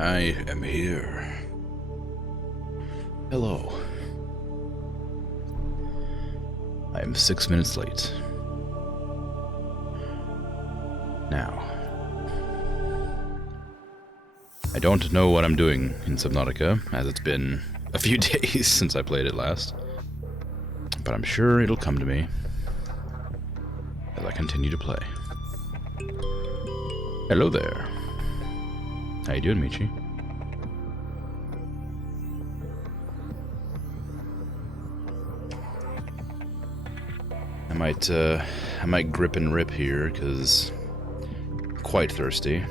I am here. Hello. I am 6 minutes late. Now, I don't know what I'm doing in Subnautica, as it's been a few days since I played it last. But I'm sure it'll come to me as I continue to play. Hello there. How you doing, Michi? I might grip and rip here, because I'm quite thirsty.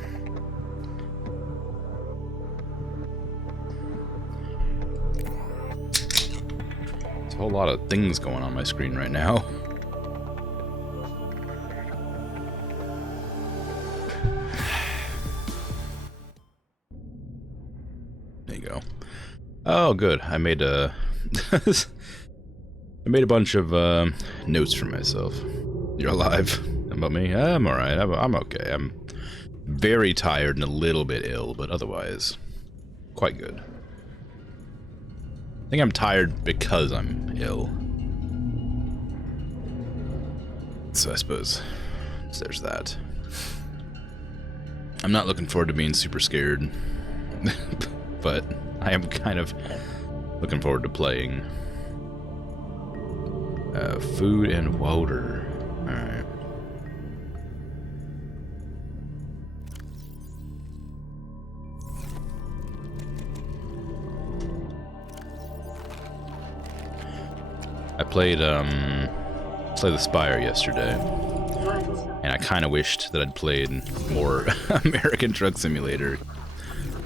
There's a whole lot of things going on my screen right now. There you go. Oh, good. I made a I made a bunch of notes for myself. You're alive. About me? I'm alright. I'm okay. I'm very tired and a little bit ill, but otherwise, quite good. I think I'm tired because I'm ill. So I suppose there's that. I'm not looking forward to being super scared, but I am kind of looking forward to playing. Food and water. Alright. I played the Spire yesterday, and I kind of wished that I'd played more American Truck Simulator,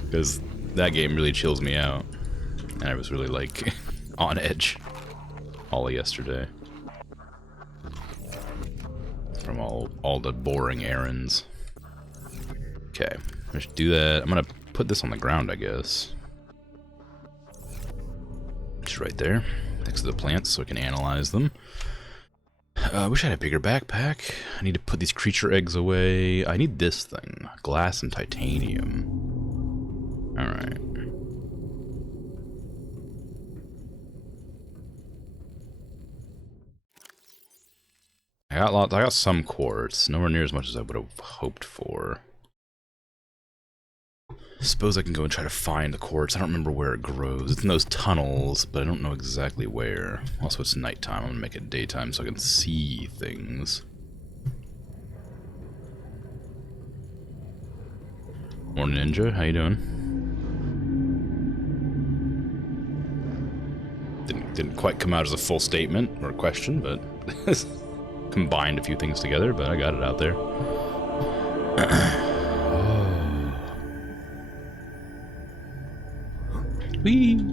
because that game really chills me out, and I was really like on edge all yesterday from all the boring errands. Okay, I should do that. I'm gonna put this on the ground, I guess. Just right there, next to the plants, so I can analyze them. I wish I had a bigger backpack. I need to put these creature eggs away. I need this thing, glass and titanium. All right. I got some quartz, nowhere near as much as I would have hoped for. Suppose I can go and try to find the quartz. I don't remember where it grows. It's in those tunnels, but I don't know exactly where. Also, it's nighttime. I'm gonna make it daytime so I can see things. Morning, Ninja. How you doing? Didn't quite come out as a full statement or a question, but combined a few things together, but I got it out there. Whee!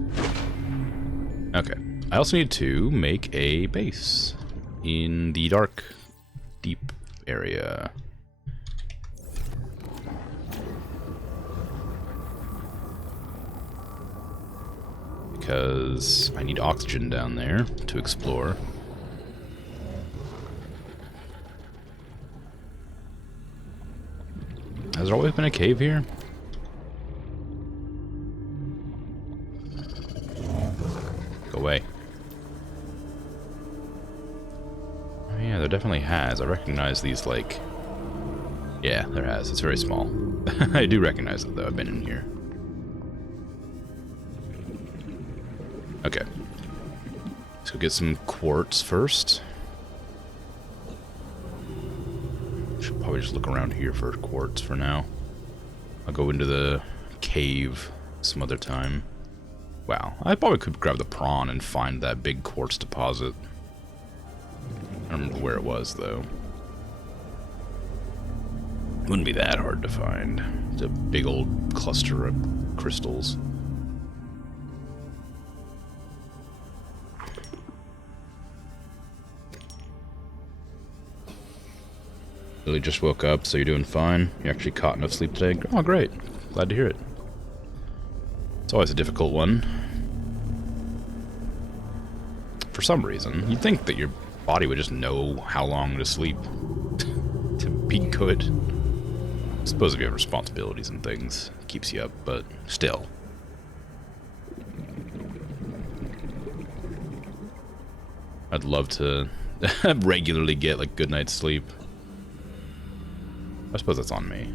Okay. I also need to make a base in the dark, deep area. Because I need oxygen down there to explore. Has there always been a cave here? Go away. Oh yeah, there definitely has. I recognize these, like... Yeah, there has. It's very small. I do recognize it, though. I've been in here. Okay. Let's go get some quartz first. Should probably just look around here for quartz for now. I'll go into the cave some other time. Wow, I probably could grab the prawn and find that big quartz deposit. I don't remember where it was, though. Wouldn't be that hard to find. It's a big old cluster of crystals. Really just woke up, so you're doing fine? You actually caught enough sleep today? Oh, great. Glad to hear it. It's always a difficult one. For some reason. You'd think that your body would just know how long to sleep to be good. I suppose if you have responsibilities and things, keeps you up, but still. I'd love to regularly get like good night's sleep. I suppose that's on me.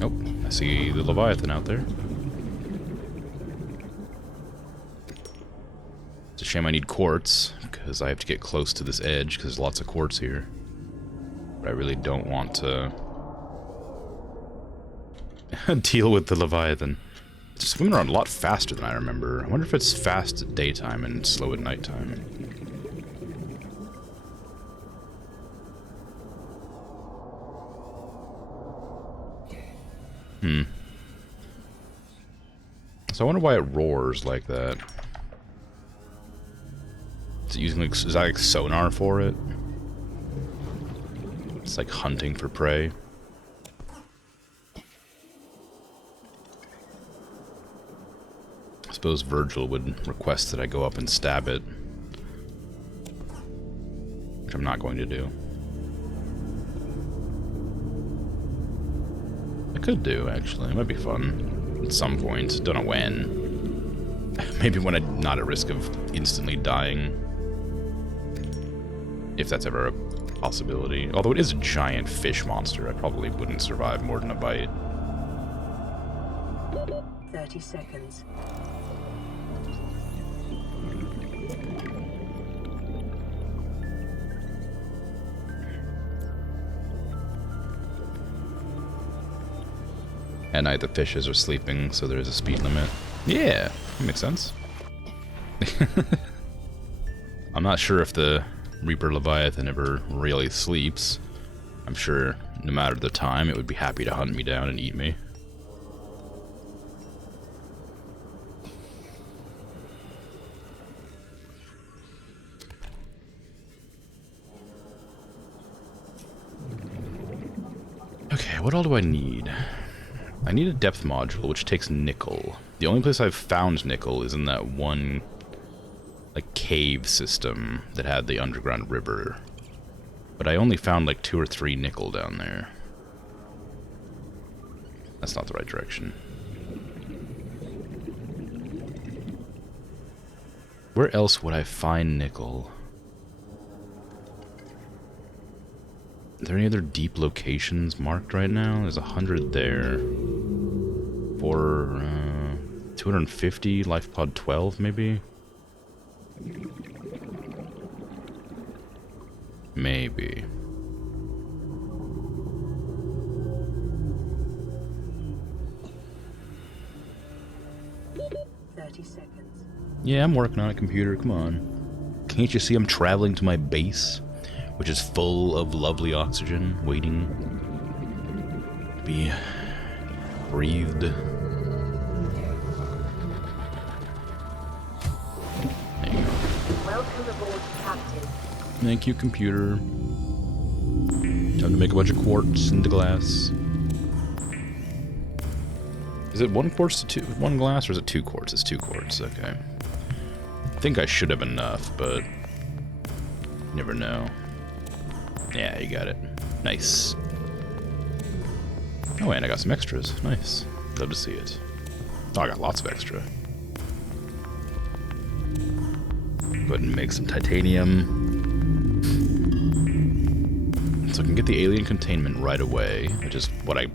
Oh, I see the Leviathan out there. It's a shame I need quartz, because I have to get close to this edge, because there's lots of quartz here. But I really don't want to deal with the Leviathan. It's swimming around a lot faster than I remember. I wonder if it's fast at daytime and slow at nighttime. So I wonder why it roars like that. Is it using like, is that like sonar for it? It's like hunting for prey. I suppose Virgil would request that I go up and stab it, which I'm not going to do. I could do, actually. It might be fun. At some point. Don't know when. Maybe when I'm not at risk of instantly dying. If that's ever a possibility. Although it is a giant fish monster, I probably wouldn't survive more than a bite. 30 seconds. At night, the fishes are sleeping, so there's a speed limit. Yeah, that makes sense. I'm not sure if the Reaper Leviathan ever really sleeps. I'm sure no matter the time, it would be happy to hunt me down and eat me. Okay, what all do I need? I need a depth module, which takes nickel. The only place I've found nickel is in that one, like, cave system that had the underground river. But I only found, like, 2 or 3 nickel down there. That's not the right direction. Where else would I find nickel? Are there any other deep locations marked right now? There's 100 there. For 250, life pod 12 maybe? Maybe. Yeah, I'm working on a computer, come on. Can't you see I'm traveling to my base? Which is full of lovely oxygen, waiting to be breathed. There you go. Welcome aboard, Captain. Thank you, computer. Time to make a bunch of quartz into glass. Is it 1 quartz to 1 glass, or is it 2 quartz? It's 2 quartz, okay. I think I should have enough, but you never know. Yeah, you got it. Nice. Oh, and I got some extras. Nice. Love to see it. Oh, I got lots of extra. Go ahead and make some titanium. So I can get the alien containment right away, which is what I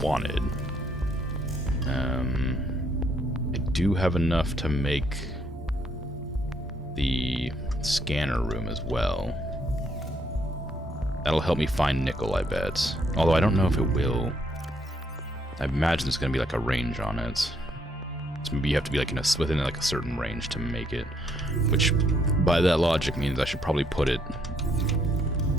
wanted. I do have enough to make the scanner room as well. That'll help me find nickel, I bet. Although I don't know if it will. I imagine there's going to be like a range on it. So maybe you have to be like within like a certain range to make it. Which, by that logic, means I should probably put it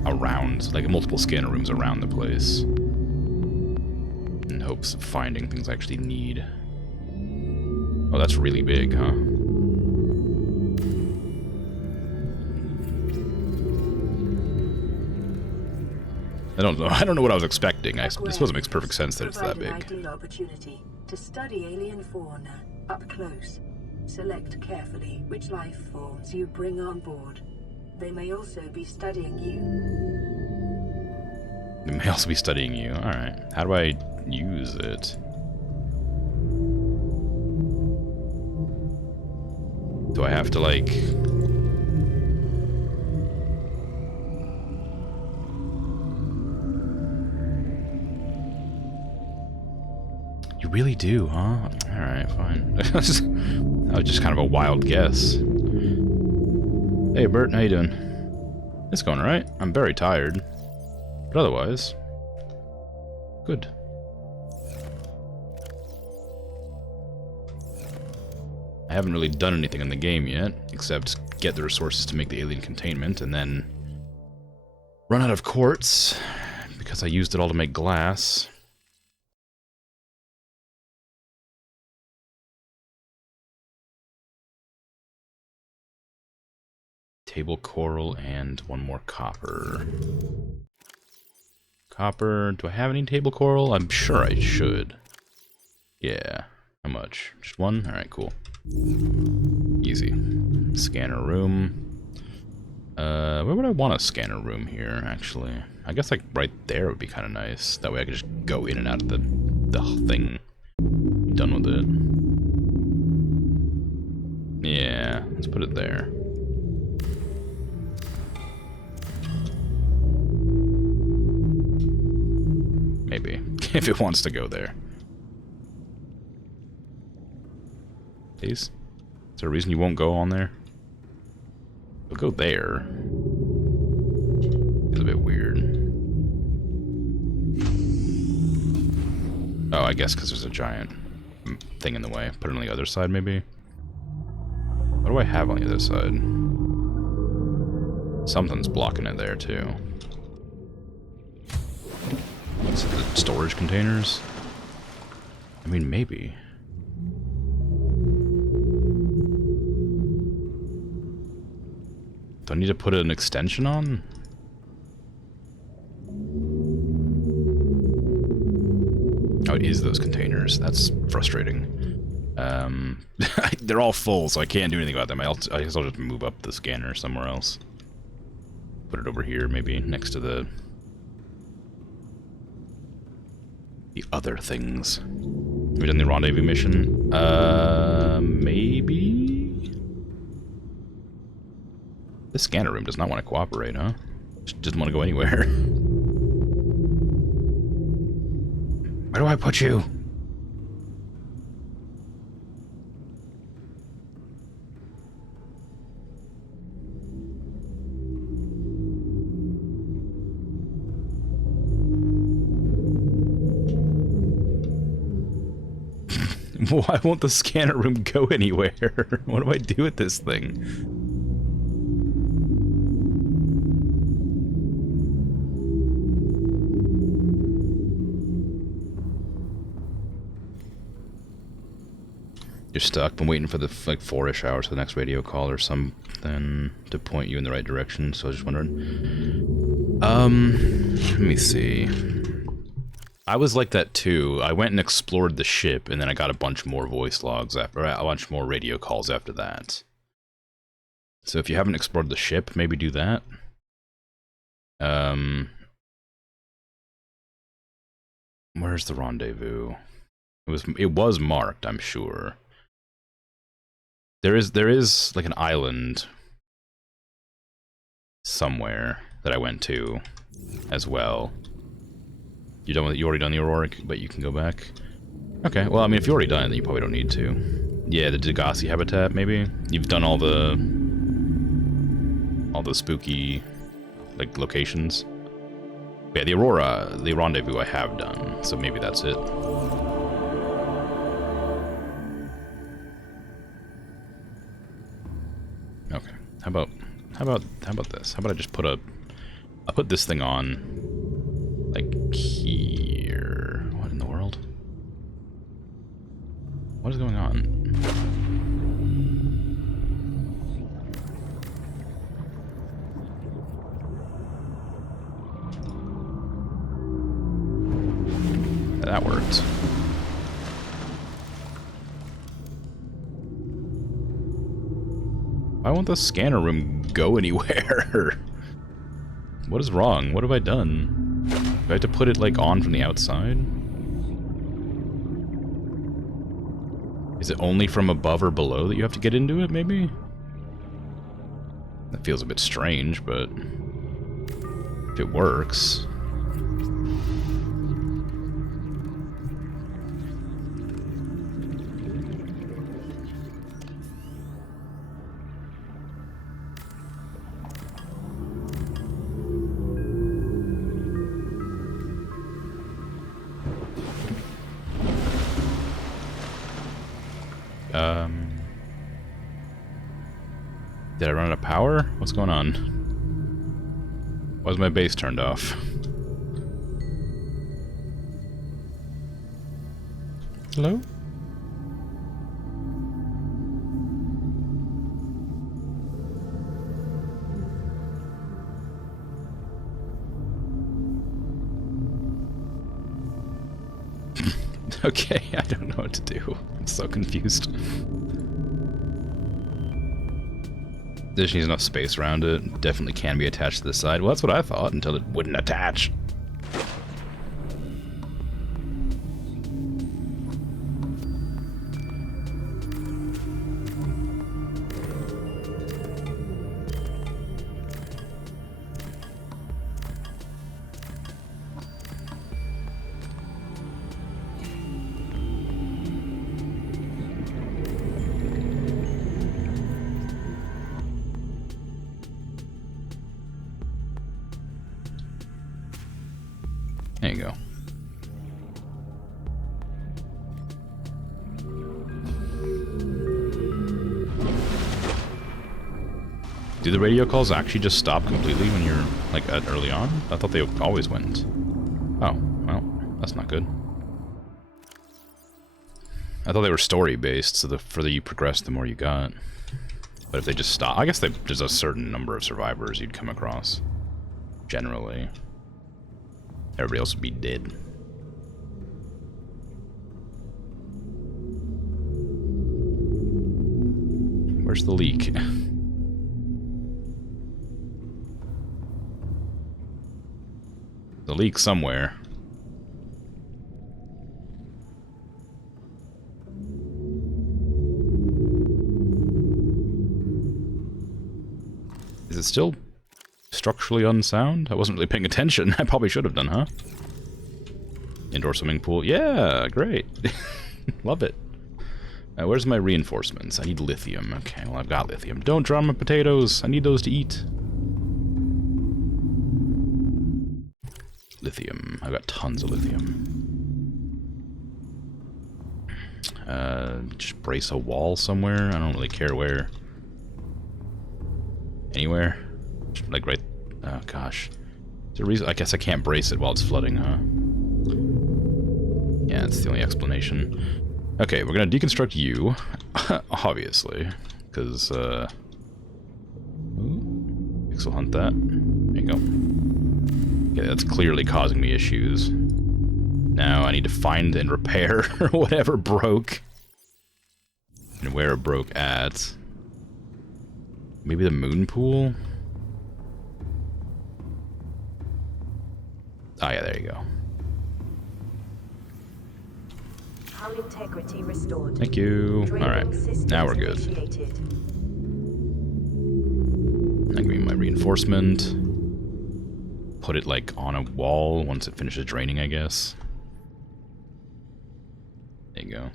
around, like multiple scanner rooms around the place. In hopes of finding things I actually need. Oh, that's really big, huh? I don't know what I was expecting. I suppose it makes perfect sense that it's that big. Ideal opportunity to study alien fauna up close. Select carefully which life forms you bring on board. They may also be studying you. They may also be studying you. Alright. How do I use it? Do I have to, like... You really do, huh? Alright, fine. That was just kind of a wild guess. Hey, Bert, how you doing? It's going alright. I'm very tired. But otherwise... good. I haven't really done anything in the game yet, except get the resources to make the alien containment, and then run out of quartz, because I used it all to make glass. Table coral and one more copper. Copper, do I have any table coral? I'm sure I should. Yeah, how much? Just one? Alright, cool. Easy. Scanner room. Where would I want a scanner room here, actually? I guess, like, right there would be kind of nice. That way I could just go in and out of the thing. Done with it. Yeah, let's put it there. Maybe. If it wants to go there. Please? Is there a reason you won't go on there? We'll go there. It's a bit weird. Oh, I guess because there's a giant thing in the way. Put it on the other side, maybe? What do I have on the other side? Something's blocking it there, too. What's it, the storage containers? I mean, maybe. Do I need to put an extension on? Oh, it is those containers. That's frustrating. They're all full, so I can't do anything about them. I guess I'll just move up the scanner somewhere else. Put it over here, maybe, next to the other things. Have we done the rendezvous mission? Maybe? This scanner room does not want to cooperate, huh? Just doesn't want to go anywhere. Where do I put you? Why won't the scanner room go anywhere? What do I do with this thing? You're stuck. Been waiting for the like 4-ish hours for the next radio call or something to point you in the right direction. So I was just wondering. Let me see. I was like that too. I went and explored the ship, and then I got a bunch more voice logs after, a bunch more radio calls after that. So if you haven't explored the ship, maybe do that. Where's the rendezvous? It was marked, I'm sure. There is like an island somewhere that I went to as well. You already done the Aurora, but you can go back. Okay, well, I mean, if you already done it, then you probably don't need to. Yeah, the Degassi habitat, maybe. You've done all the spooky like locations. Yeah, the Aurora, the rendezvous, I have done, so maybe that's it. Okay, how about this? How about I just I'll put this thing on. Like here. What in the world? What is going on? That worked. Why won't the scanner room go anywhere? What is wrong? What have I done? Do I have to put it, like, on from the outside? Is it only from above or below that you have to get into it, maybe? That feels a bit strange, but if it works... Did I run out of power? What's going on? Why is my base turned off? Hello? Okay, I don't know what to do. I'm so confused. There's enough space around it. Definitely can be attached to the side. Well, that's what I thought until it wouldn't attach. There you go. Do the radio calls actually just stop completely when you're, like, early on? I thought they always went. Oh, well, that's not good. I thought they were story-based, so the further you progressed, the more you got. But if they just stop... I guess there's a certain number of survivors you'd come across. Generally. Everybody else would be dead. Where's the leak? The leak somewhere. Is it still structurally unsound? I wasn't really paying attention. I probably should have done, huh? Indoor swimming pool. Yeah, great. Love it. Where's my reinforcements? I need lithium. Okay, well, I've got lithium. Don't drown my potatoes. I need those to eat. Lithium. I've got tons of lithium. Just brace a wall somewhere. I don't really care where. Anywhere. Like right... Oh, gosh. Is there a reason? I guess I can't brace it while it's flooding, huh? Yeah, that's the only explanation. Okay, we're gonna deconstruct you. Obviously. Because, Ooh. Pixel hunt that. There you go. Okay, that's clearly causing me issues. Now I need to find and repair whatever broke. And where it broke at. Maybe the moon pool? Oh yeah, there you go. Hull integrity restored. Thank you. Alright, now we're good. I give me my reinforcement. Put it like on a wall once it finishes draining, I guess. There you go.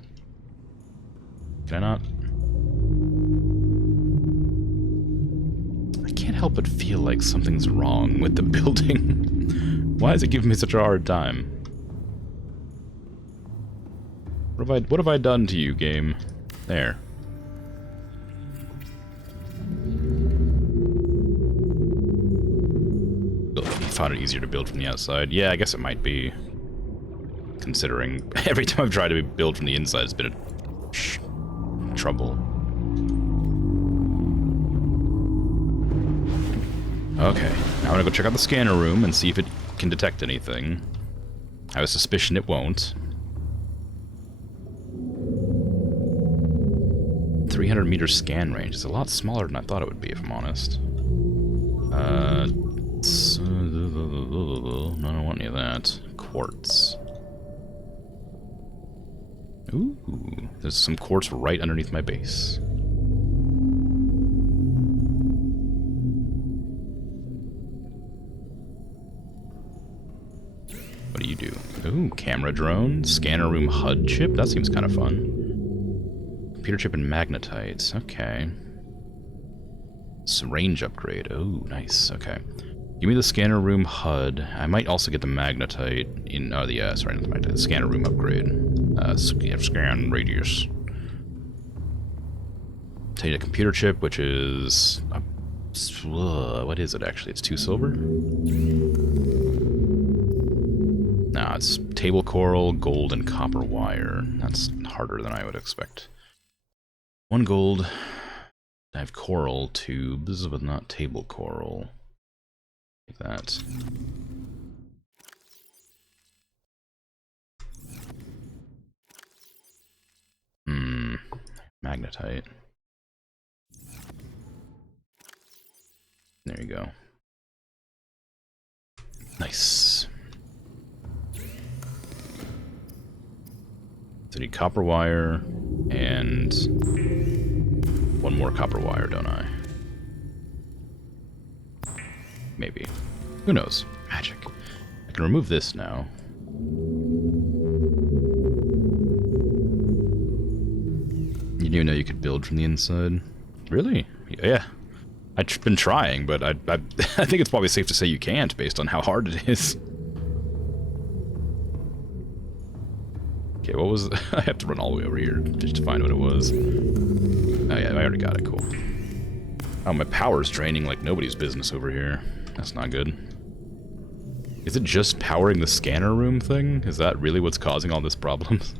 Can I not? I can't help but feel like something's wrong with the building. Why is it giving me such a hard time? What have I done to you, game? There. You found it easier to build from the outside. Yeah, I guess it might be. Considering every time I've tried to build from the inside, it's been a trouble. Okay, now I'm gonna go check out the scanner room and see if it can detect anything. I have a suspicion it won't. 300-meter scan range. It's a lot smaller than I thought it would be, if I'm honest. No, I don't want any of that. Quartz. Ooh, there's some quartz right underneath my base. What do you do? Ooh, camera drone, scanner room HUD chip. That seems kind of fun. Computer chip and magnetite. Okay. Some range upgrade. Oh, nice. Okay. Give me the scanner room HUD. I might also get the magnetite in. Oh, sorry, not the magnetite. The scanner room upgrade. Scan radius. Take a computer chip, which is. What is it actually? It's 2 silver? Nah, it's table coral, gold, and copper wire. That's harder than I would expect. 1 gold. I have coral tubes, but not table coral. Like that. Magnetite. There you go. Nice. So I need copper wire and 1 more copper wire, don't I? Maybe. Who knows? Magic. I can remove this now. You didn't even know you could build from the inside? Really? Yeah. I've been trying, but I think it's probably safe to say you can't based on how hard it is. Okay, what was... I have to run all the way over here just to find what it was. Oh yeah, I already got it, cool. Oh, my power's draining like nobody's business over here. That's not good. Is it just powering the scanner room thing? Is that really what's causing all this problems?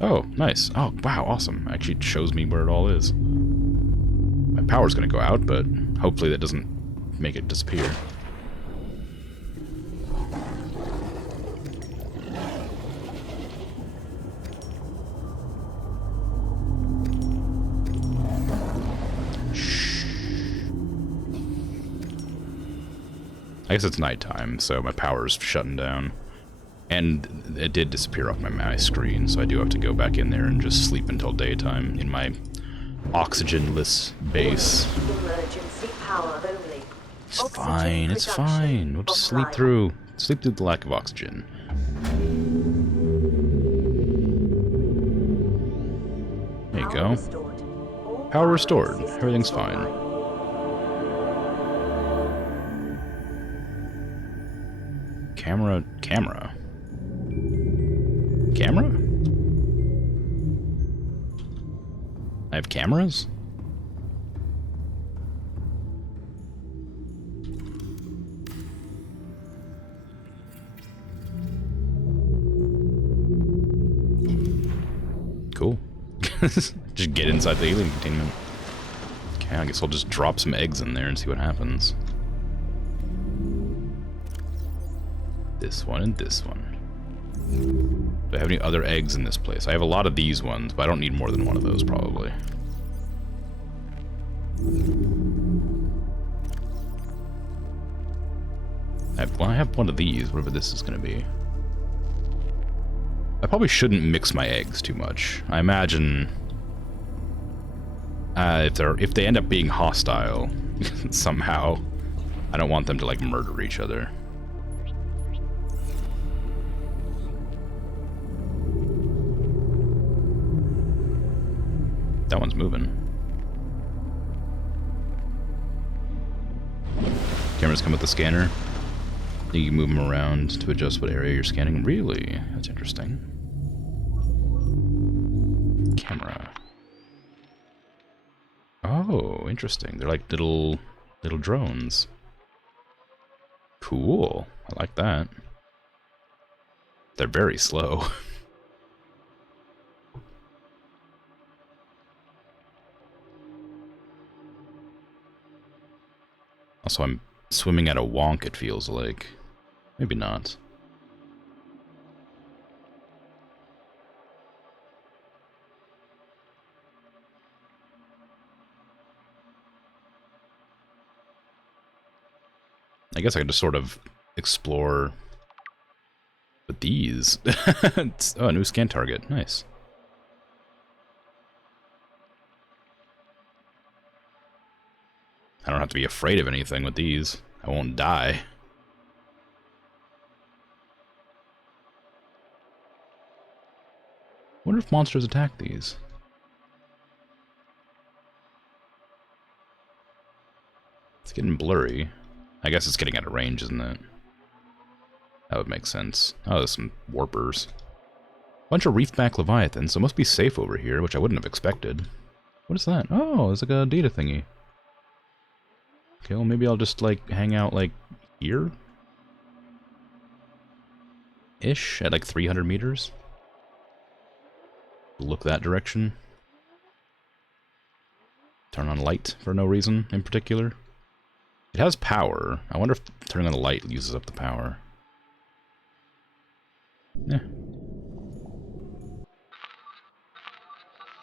Oh, nice. Oh, wow, awesome. Actually, it shows me where it all is. My power's gonna go out, but hopefully that doesn't make it disappear. I guess it's nighttime, so my power's shutting down. And it did disappear off my screen, so I do have to go back in there and just sleep until daytime in my oxygenless base. Emergency power only. It's fine, it's fine. We'll just sleep through the lack of oxygen. There you go. Power restored. Everything's fine. Camera? I have cameras? Cool. Just get inside the alien containment. Okay, I guess I'll just drop some eggs in there and see what happens. This one and this one. Do I have any other eggs in this place? I have a lot of these ones, but I don't need more than one of those, probably. I have one of these, whatever this is going to be. I probably shouldn't mix my eggs too much. I imagine if they end up being hostile somehow, I don't want them to like murder each other. That one's moving. Cameras come with the scanner. You can move them around to adjust what area you're scanning. Really? That's interesting. Camera. Oh, interesting. They're like little drones. Cool. I like that. They're very slow. Also, I'm swimming at a wonk, it feels like. Maybe not. I guess I could just sort of explore with these. Oh, a new scan target. Nice. I don't have to be afraid of anything with these. I won't die. Wonder if monsters attack these. It's getting blurry. I guess it's getting out of range, isn't it? That would make sense. Oh, there's some warpers. Bunch of reefback leviathans, so it must be safe over here, which I wouldn't have expected. What is that? Oh, it's like a data thingy. Okay, well maybe I'll just like hang out like here? Ish, at like 300 meters. Look that direction. Turn on light for no reason in particular. It has power. I wonder if turning on the light uses up the power. Yeah.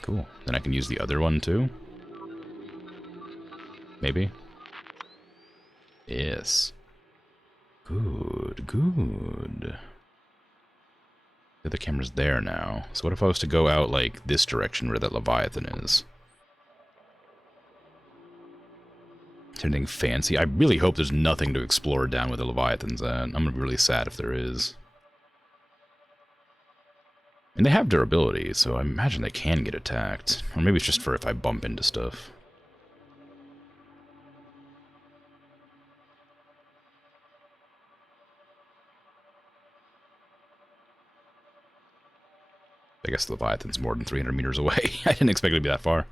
Cool. Then I can use the other one too? Maybe? Yes. Good, good. The other camera's there now. So what if I was to go out like this direction where that Leviathan is? Is there anything fancy? I really hope there's nothing to explore down where the Leviathan's at. I'm gonna be really sad if there is. And they have durability, so I imagine they can get attacked. Or maybe it's just for if I bump into stuff. I guess the Leviathan's more than 300 meters away. I didn't expect it to be that far.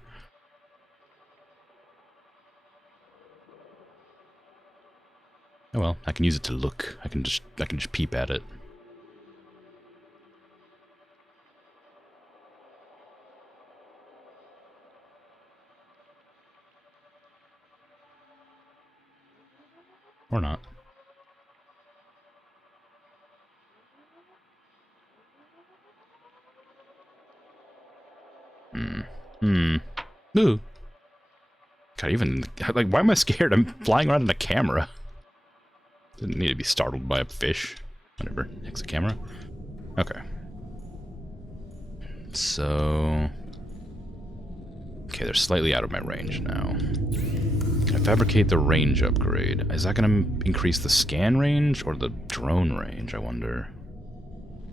Oh well, I can use it to look. I can just peep at it. Or not. Ooh. God, even, like, why am I scared? I'm flying around in a camera. Didn't need to be startled by a fish. Whatever. Next camera. Okay. So... Okay, they're slightly out of my range now. Can I fabricate the range upgrade? Is that going to increase the scan range or the drone range, I wonder?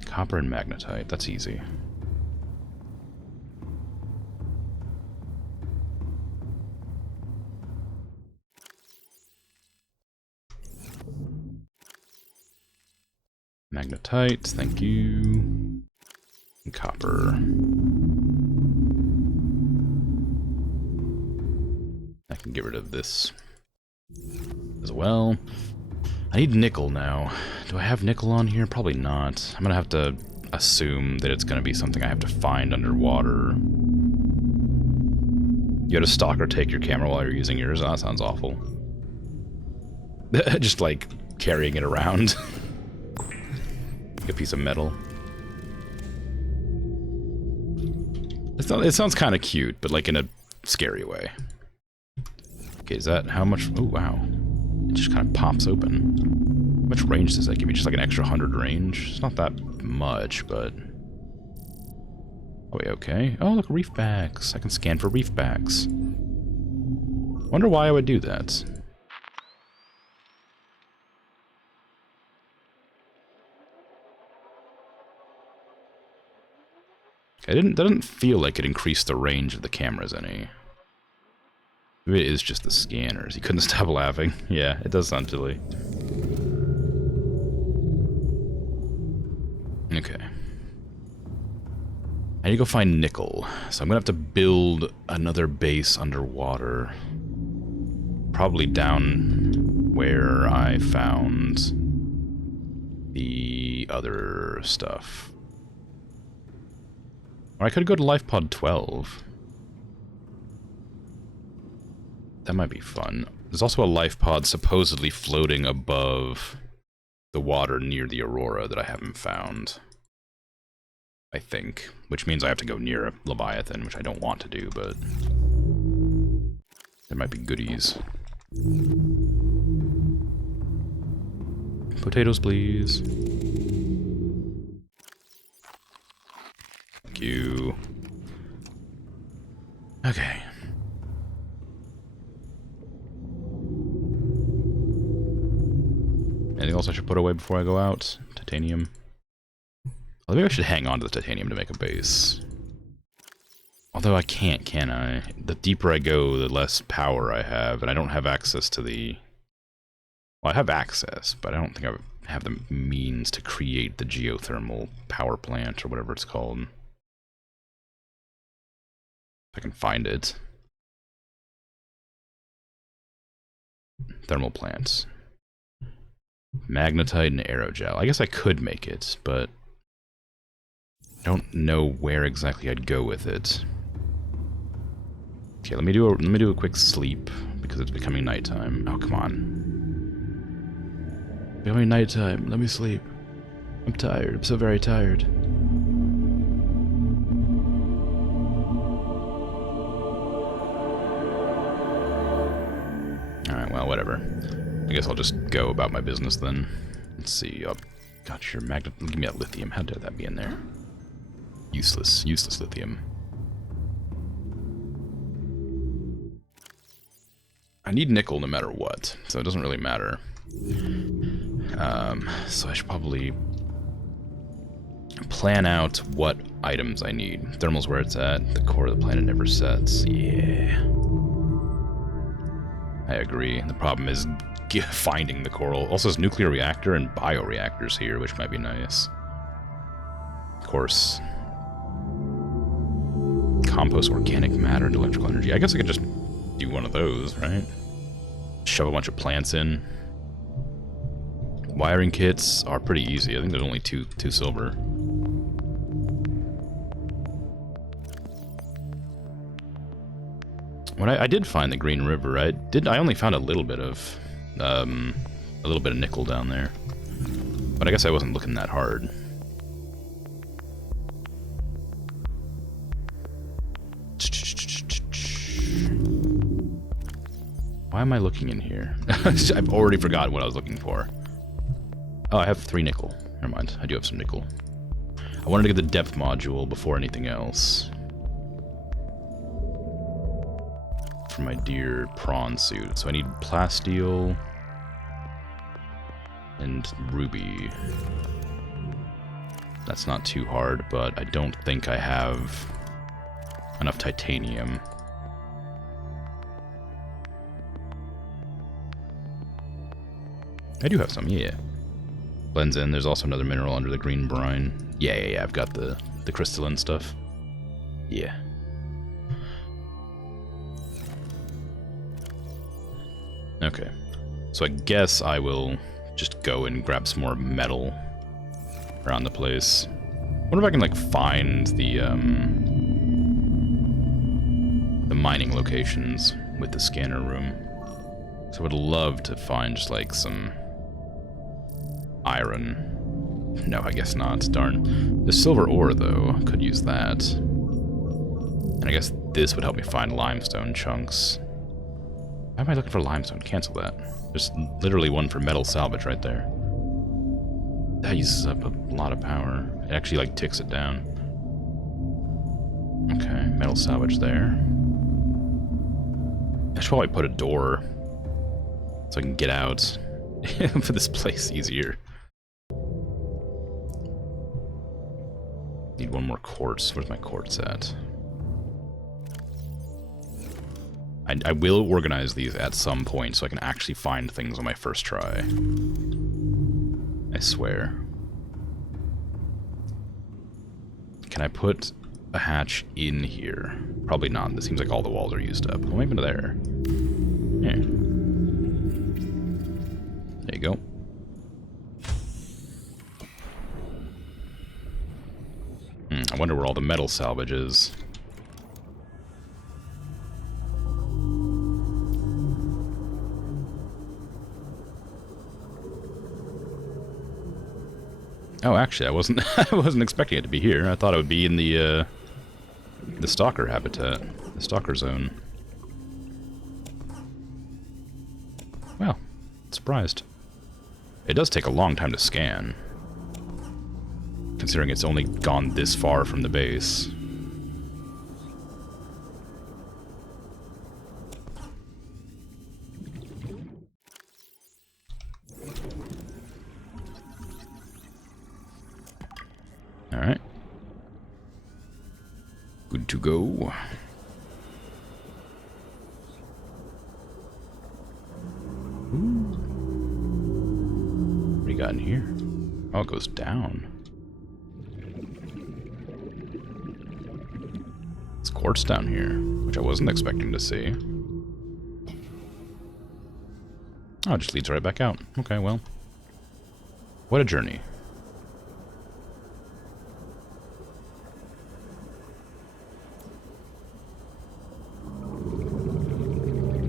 Copper and magnetite. That's easy. Magnetite, thank you. And copper. I can get rid of this as well. I need nickel now. Do I have nickel on here? Probably not. I'm gonna have to assume that it's gonna be something I have to find underwater. You had a stalker take your camera while you're using yours? Oh, that sounds awful. Just like carrying it around. A piece of metal. It sounds kind of cute, but like in a scary way. Okay, is that how much? Oh, wow. It just kind of pops open. How much range does that give me? Just like an extra 100 range? It's not that much, but... Oh, wait, okay. Oh, look, reefbacks. I can scan for reefbacks. Wonder why I would do that. It doesn't feel like it increased the range of the cameras any. Maybe it is just the scanners. You couldn't stop laughing. Yeah, it does sound silly. Okay. I need to go find nickel. So I'm gonna have to build another base underwater. Probably down where I found the other stuff. Or I could go to Life Pod 12. That might be fun. There's also a life pod supposedly floating above the water near the Aurora that I haven't found. I think. Which means I have to go near a Leviathan, which I don't want to do, but... there might be goodies. Potatoes, please. Thank you. Okay. Anything else I should put away before I go out? Titanium. Well, maybe I should hang on to the titanium to make a base. Although I can't, can I? The deeper I go, the less power I have, and I don't have access to the... Well, I have access, but I don't think I have the means to create the geothermal power plant, or whatever it's called. If I can find it. Thermal plants. Magnetite and aerogel. I guess I could make it, but I don't know where exactly I'd go with it. Okay, let me do a quick sleep because it's becoming nighttime. Oh, come on. Becoming nighttime. Let me sleep. I'm tired. I'm so very tired. Alright, well, whatever. I guess I'll just go about my business then. Let's see. Oh, God, your magnet. Give me that lithium. How dare that be in there? Useless. Useless lithium. I need nickel no matter what, so it doesn't really matter. So I should probably plan out what items I need. Thermal's where it's at. The core of the planet never sets. Yeah. I agree. The problem is finding the coral. Also, there's nuclear reactor and bioreactors here, which might be nice. Of course. Compost organic matter and electrical energy. I guess I could just do one of those, right? Shove a bunch of plants in. Wiring kits are pretty easy. I think there's only two silver. When I did find the Green River, I only found a little bit of nickel down there. But I guess I wasn't looking that hard. Why am I looking in here? I've already forgotten what I was looking for. Oh, I have 3 nickel. Never mind, I do have some nickel. I wanted to get the depth module before anything else. For my dear prawn suit. So I need plasteel and ruby. That's not too hard, but I don't think I have enough titanium. I do have some, yeah. Blends in. There's also another mineral under the green brine. Yeah, I've got the crystalline stuff. Yeah. Okay. So I guess I will just go and grab some more metal around the place. I wonder if I can, like, find the mining locations with the scanner room. So I would love to find just, like, some iron. No, I guess not. Darn. The silver ore, though. Could use that. And I guess this would help me find limestone chunks. Why am I looking for limestone? Cancel that. There's literally one for metal salvage right there. That uses up a lot of power. It actually, like, ticks it down. Okay, metal salvage there. I should probably put a door so I can get out for this place easier. Need one more quartz. Where's my quartz at? I will organize these at some point so I can actually find things on my first try. I swear. Can I put a hatch in here? Probably not. This seems like all the walls are used up. Well, maybe there. Yeah. There you go. I wonder where all the metal salvage is. Oh, actually, I wasn't expecting it to be here. I thought it would be in the stalker habitat, the stalker zone. Well, surprised. It does take a long time to scan, considering it's only gone this far from the base. Alright. Good to go. Ooh. What do you got in here? Oh, it goes down. It's quartz down here, which I wasn't expecting to see. Oh, it just leads right back out. Okay, well. What a journey.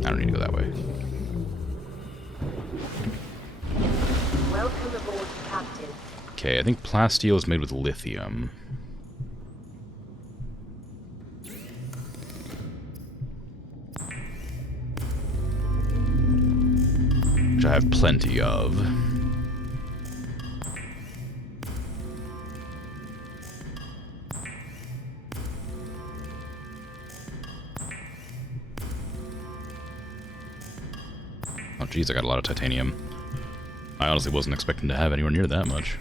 I don't need to go that way. Welcome aboard, Captain. Okay, I think plasteel is made with lithium. Which I have plenty of. Oh geez, I got a lot of titanium. I honestly wasn't expecting to have anywhere near that much.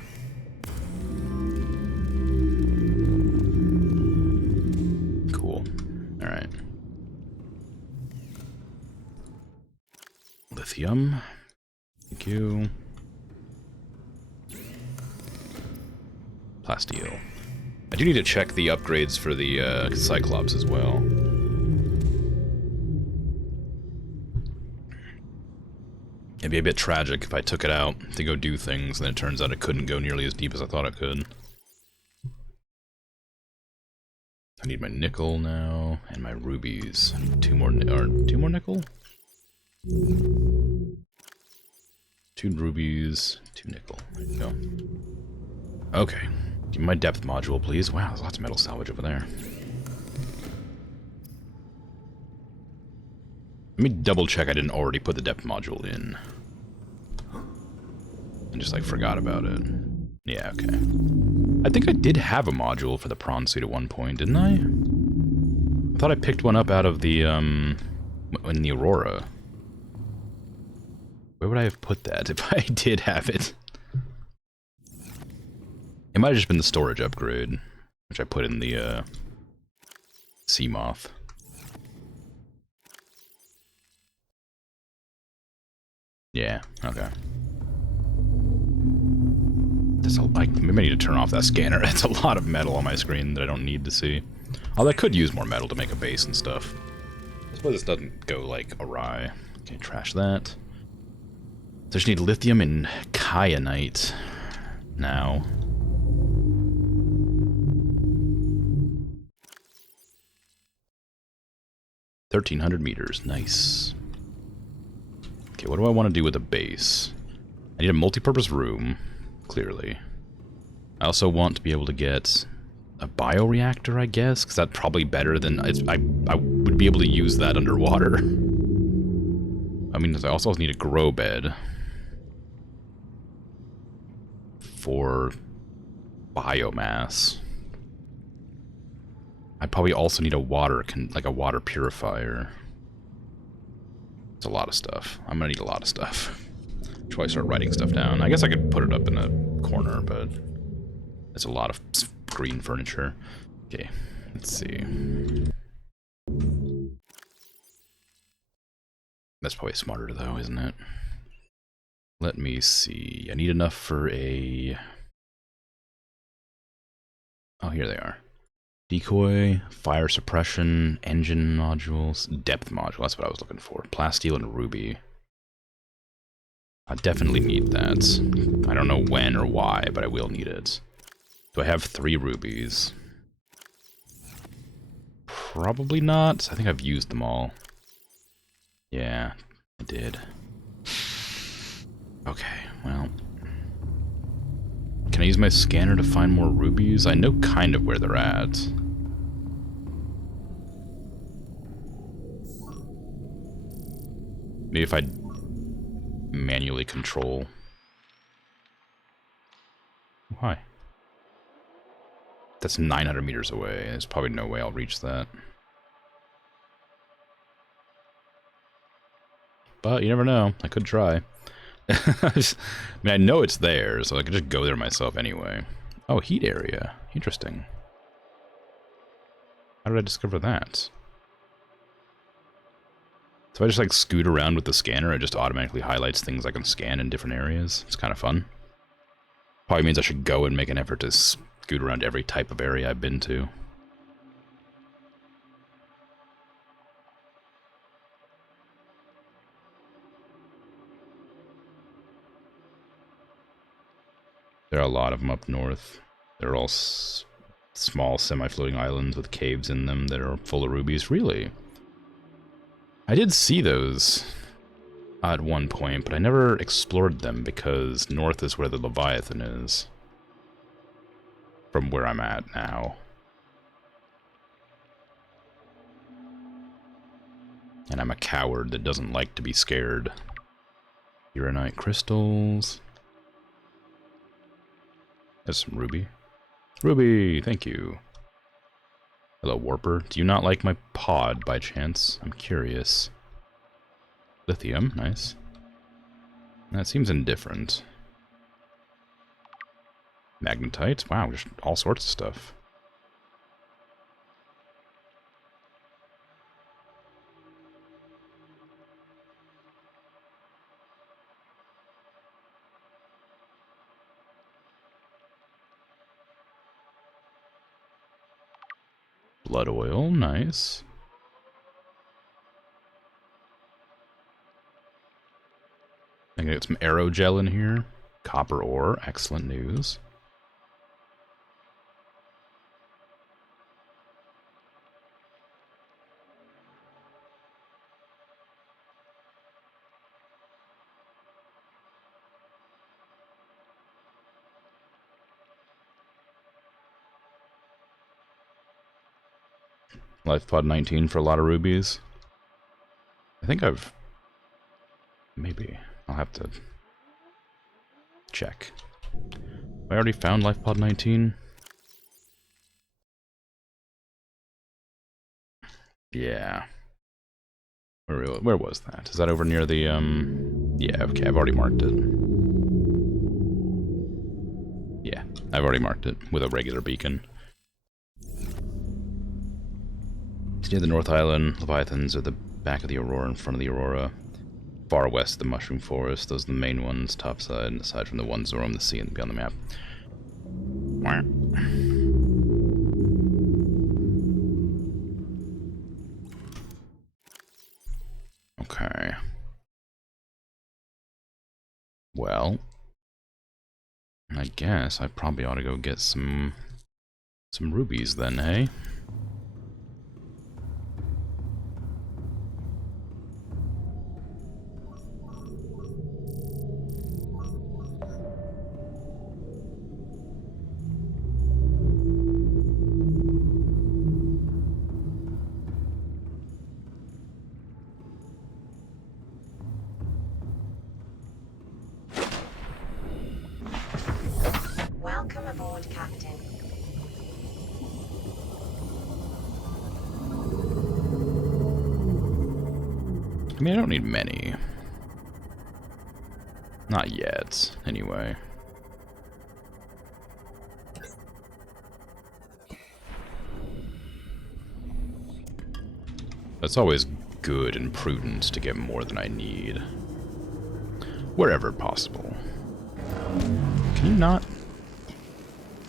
Cool. Alright. Lithium. Thank you. Plasteel. I do need to check the upgrades for the Cyclops as well. It'd be a bit tragic if I took it out to go do things, and it turns out it couldn't go nearly as deep as I thought it could. I need my nickel now, and my rubies. I need two more nickel? 2 rubies, 2 nickel. There you go. Okay. Give me my depth module, please. Wow, there's lots of metal salvage over there. Let me double check I didn't already put the depth module in. And just like forgot about it. Yeah, okay. I think I did have a module for the prawn suit at one point, didn't I? I thought I picked one up out of the, in the Aurora. Where would I have put that if I did have it? It might have just been the storage upgrade, which I put in the, sea moth. Yeah, okay. Maybe I need to turn off that scanner. It's a lot of metal on my screen that I don't need to see. Although I could use more metal to make a base and stuff. I suppose this doesn't go, like, awry. Okay, trash that. So I just need lithium and kyanite now. $1,300 meters. Nice. Okay, what do I want to do with a base? I need a multi-purpose room, clearly. I also want to be able to get a bioreactor, I guess, because that's probably better than... I would be able to use that underwater. I mean, I also need a grow bed for biomass. I probably also need a water purifier. It's a lot of stuff. I'm gonna need a lot of stuff. Should probably start writing stuff down. I guess I could put it up in a corner, but it's a lot of green furniture. Okay, let's see. That's probably smarter though, isn't it? Let me see. I need enough for a... Oh, here they are. Decoy, fire suppression, engine modules, depth module, that's what I was looking for. Plasteel and ruby. I definitely need that. I don't know when or why, but I will need it. Do I have 3 rubies? Probably not. I think I've used them all. Yeah, I did. Okay, well... Can I use my scanner to find more rubies? I know kind of where they're at. Maybe if I manually control Why? That's 900 meters away. There's probably no way I'll reach that. But you never know. I could try. I mean, I know it's there, so I could just go there myself anyway. Oh, heat area. Interesting. How did I discover that? So if I just like scoot around with the scanner, it just automatically highlights things I can scan in different areas. It's kind of fun. Probably means I should go and make an effort to scoot around every type of area I've been to. There are a lot of them up north. They're all small semi-floating islands with caves in them that are full of rubies. Really? I did see those at one point, but I never explored them because north is where the Leviathan is. From where I'm at now. And I'm a coward that doesn't like to be scared. Uranite crystals. There's some ruby. Ruby, thank you. Hello, Warper. Do you not like my pod by chance? I'm curious. Lithium, nice. That seems indifferent. Magnetite, wow, just all sorts of stuff. Blood oil, nice. I can get some aerogel in here. Copper ore, excellent news. LifePod 19 for a lot of rubies. I think I've... Maybe. I'll have to check. I already found LifePod 19. Yeah. Where was that? Is that over near the, Yeah, okay, I've already marked it. Yeah, I've already marked it with a regular beacon. It's near the North Island. Leviathans are the back of the Aurora, in front of the Aurora. Far west, the Mushroom Forest. Those are the main ones, topside, and aside from the ones that roam the sea and beyond the map. Okay. Well, I guess I probably ought to go get some rubies then, hey? Welcome aboard, Captain. I mean, I don't need many. Not yet, anyway. It's always good and prudent to get more than I need. Wherever possible. Can you not?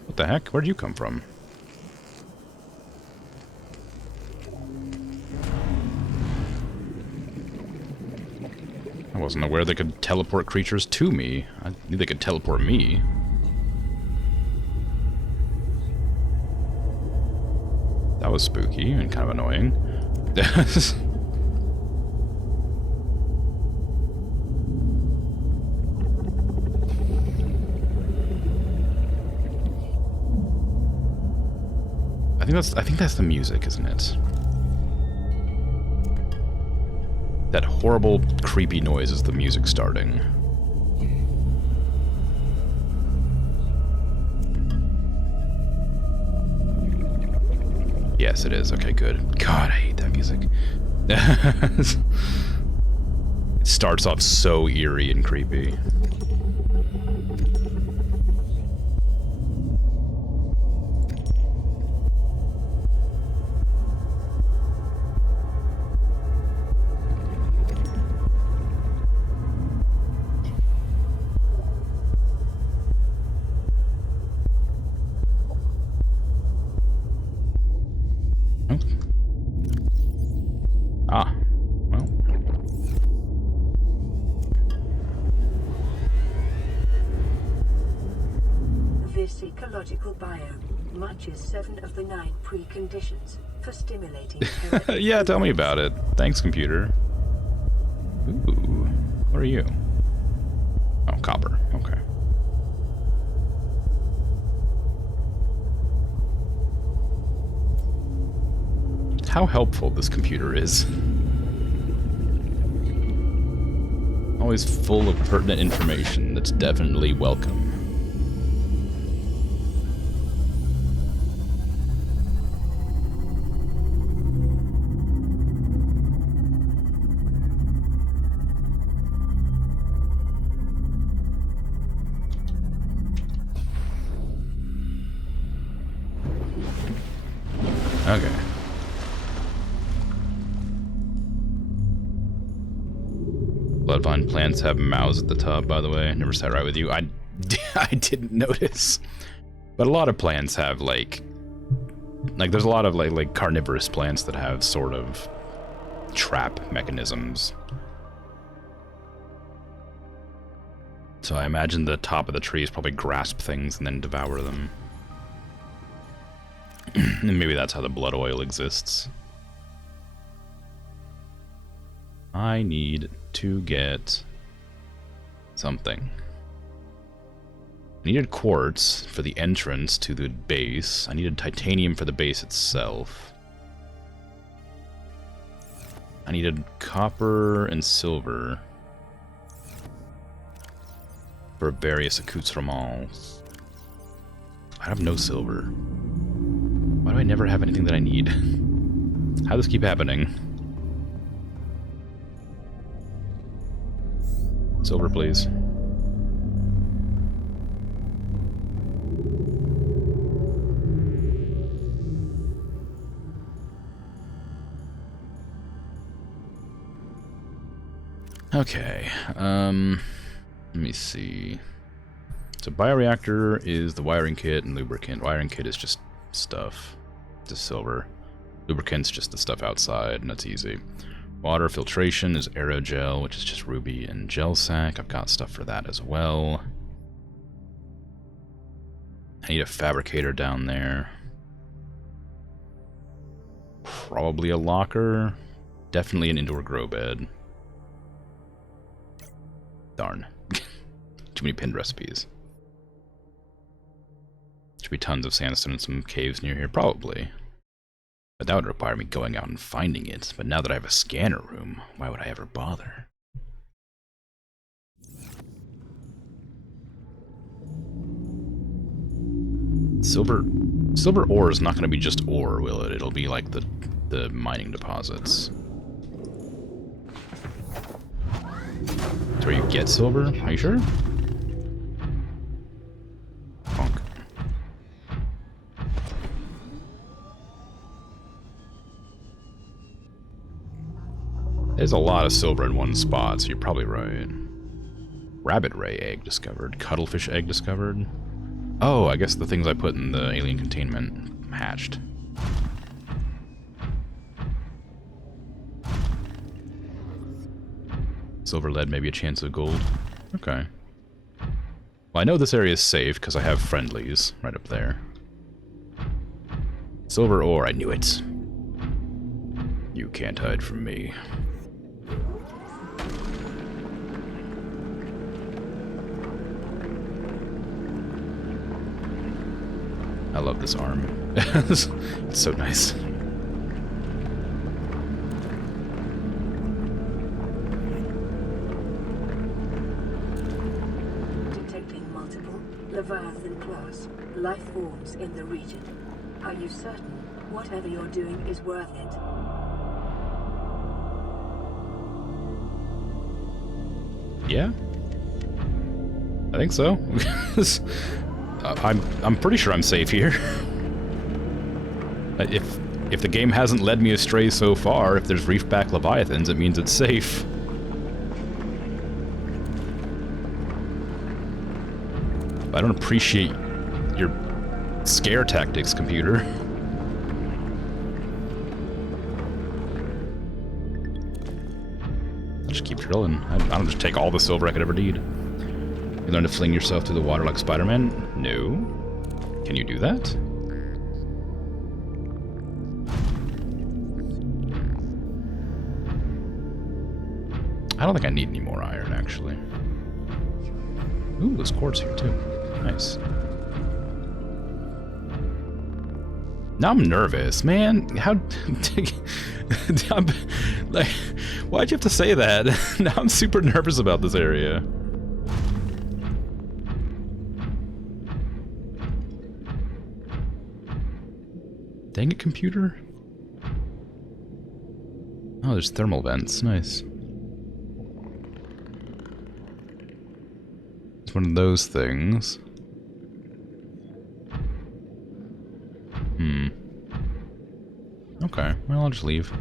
What the heck? Where'd you come from? I wasn't aware they could teleport creatures to me. I knew they could teleport me. That was spooky and kind of annoying. I think that's the music, isn't it? That horrible, creepy noise is the music starting. Yes, it is. Okay, good. God, I hate that music. It starts off so eerie and creepy. Oh. Ah, well. This ecological biome matches 7 of the 9 preconditions for stimulating. Yeah, tell me about it. Thanks, computer. Ooh, what are you? Oh, copper. Okay. How helpful this computer is. Always full of pertinent information that's definitely welcome. Okay. Bloodvine plants have mouths at the top, by the way. Never sat right with you. I didn't notice. But a lot of plants have, like there's a lot of, like carnivorous plants that have sort of trap mechanisms. So I imagine the top of the trees probably grasp things and then devour them. And maybe that's how the blood oil exists. I need to get something. I needed quartz for the entrance to the base. I needed titanium for the base itself. I needed copper and silver for various accoutrements. I have no silver. Why do I never have anything that I need? How does this keep happening? Silver, please. Okay, let me see. So bioreactor is the wiring kit and lubricant. Wiring kit is just stuff, just silver. Lubricant's just the stuff outside, and that's easy. Water filtration is aerogel, which is just ruby and gel sac. I've got stuff for that as well. I need a fabricator down there. Probably a locker. Definitely an indoor grow bed. Darn. Too many pinned recipes. Should be tons of sandstone and some caves near here, probably. But that would require me going out and finding it. But now that I have a scanner room, why would I ever bother? Silver ore is not going to be just ore, will it? It'll be like the mining deposits. That's where you get silver? Are you sure? Bonk. There's a lot of silver in one spot, so you're probably right. Rabbit ray egg discovered. Cuttlefish egg discovered. Oh, I guess the things I put in the alien containment hatched. Silver, lead, maybe a chance of gold. Okay. Well, I know this area is safe because I have friendlies right up there. Silver ore, I knew it. You can't hide from me. I love this arm. It's so nice. Detecting multiple Leviathan class life forms in the region. Are you certain? Whatever you're doing is worth it. Yeah? I think so. I'm pretty sure I'm safe here. If the game hasn't led me astray so far, if there's reefback leviathans, it means it's safe. I don't appreciate your scare tactics, computer. I'll just keep drilling. I don't just take all the silver I could ever need. You learn to fling yourself through the water like Spider-Man? No. Can you do that? I don't think I need any more iron, actually. Ooh, there's quartz here, too. Nice. Now I'm nervous, man. How... like, why'd you have to say that? Now I'm super nervous about this area. Dang it, computer. Oh, there's thermal vents. Nice. It's one of those things. Okay, well, I'll just leave.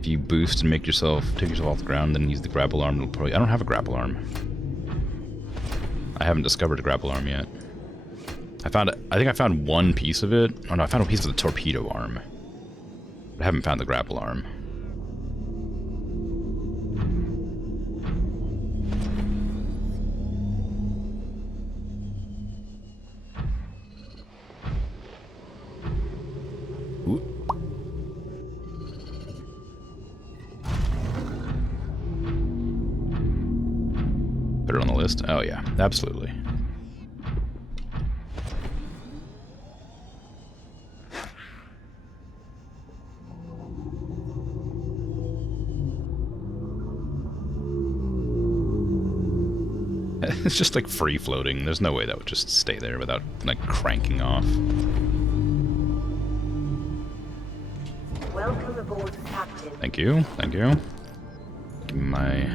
If you boost and take yourself off the ground, then use the grapple arm, it'll probably... I don't have a grapple arm. I haven't discovered a grapple arm yet. I think I found one piece of it. Oh no, I found a piece of the torpedo arm. But I haven't found the grapple arm. Ooh. Put it on the list? Oh yeah, absolutely. It's just like free floating. There's no way that would just stay there without like cranking off. Welcome aboard, Captain. Thank you, thank you. Give me my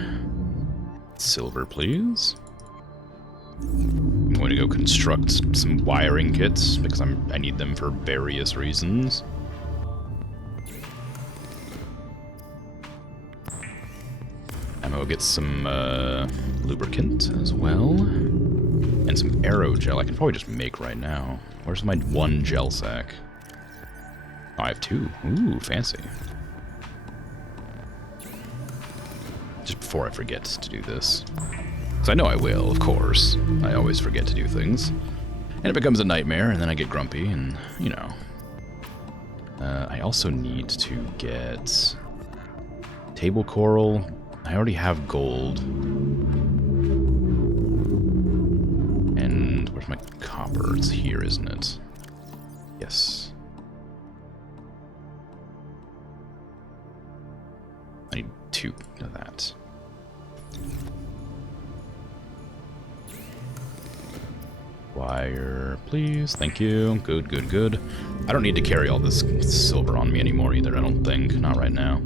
silver, please. I'm going to go construct some wiring kits because I need them for various reasons. I'm gonna get some lubricant as well. And some aerogel I can probably just make right now. Where's my one gel sack? Oh, I have two. Ooh, fancy. Just before I forget to do this. Because I know I will, of course. I always forget to do things. And it becomes a nightmare, and then I get grumpy, and, you know. I also need to get table coral. I already have gold. And where's my copper? It's here, isn't it? Yes. I need 2 of that. Wire, please. Thank you. Good, good, good. I don't need to carry all this silver on me anymore either, I don't think. Not right now.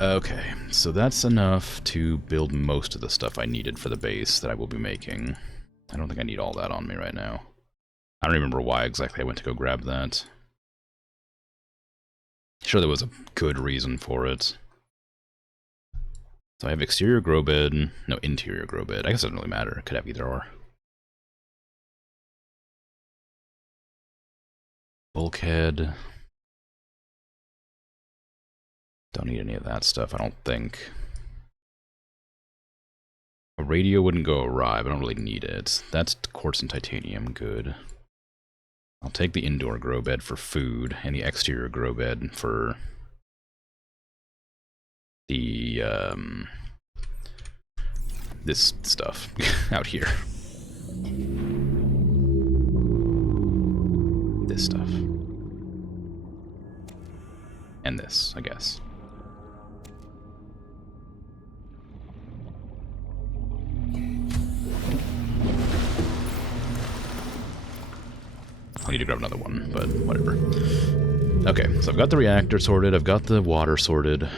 Okay, so that's enough to build most of the stuff I needed for the base that I will be making. I don't think I need all that on me right now. I don't remember why exactly I went to go grab that. Sure, there was a good reason for it. So I have exterior grow bed, no, interior grow bed. I guess it doesn't really matter. It could have either or. Bulkhead. Don't need any of that stuff, I don't think. A radio wouldn't go awry, but I don't really need it. That's quartz and titanium, good. I'll take the indoor grow bed for food, and the exterior grow bed for the, this stuff out here. This stuff. And this, I guess. I need to grab another one, but whatever. Okay, so I've got the reactor sorted, I've got the water sorted.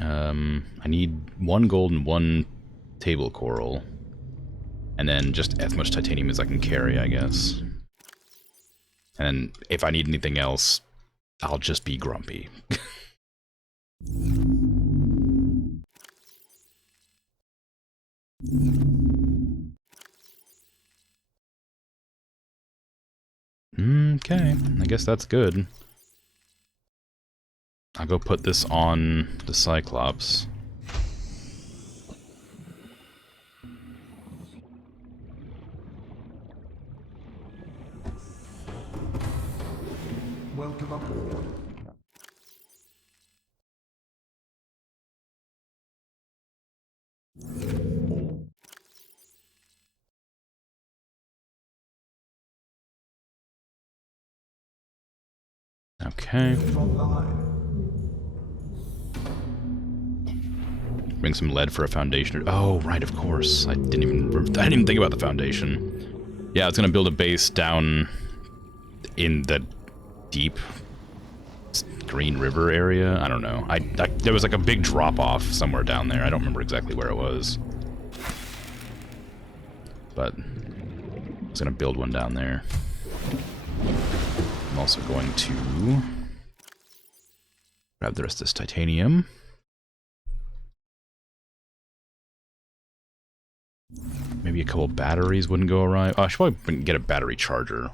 I need 1 gold and 1 table coral. And then just as much titanium as I can carry, I guess. And if I need anything else, I'll just be grumpy. Okay, I guess that's good. I'll go put this on the Cyclops. Welcome aboard. Okay. Bring some lead for a foundation. Oh, right, of course. I didn't even think about the foundation. Yeah, I was gonna build a base down in the deep Green River area. I don't know. There was like a big drop off somewhere down there. I don't remember exactly where it was. But I was gonna build one down there. I'm also going to grab the rest of this titanium. Maybe a couple batteries wouldn't go awry. Oh, I should probably get a battery charger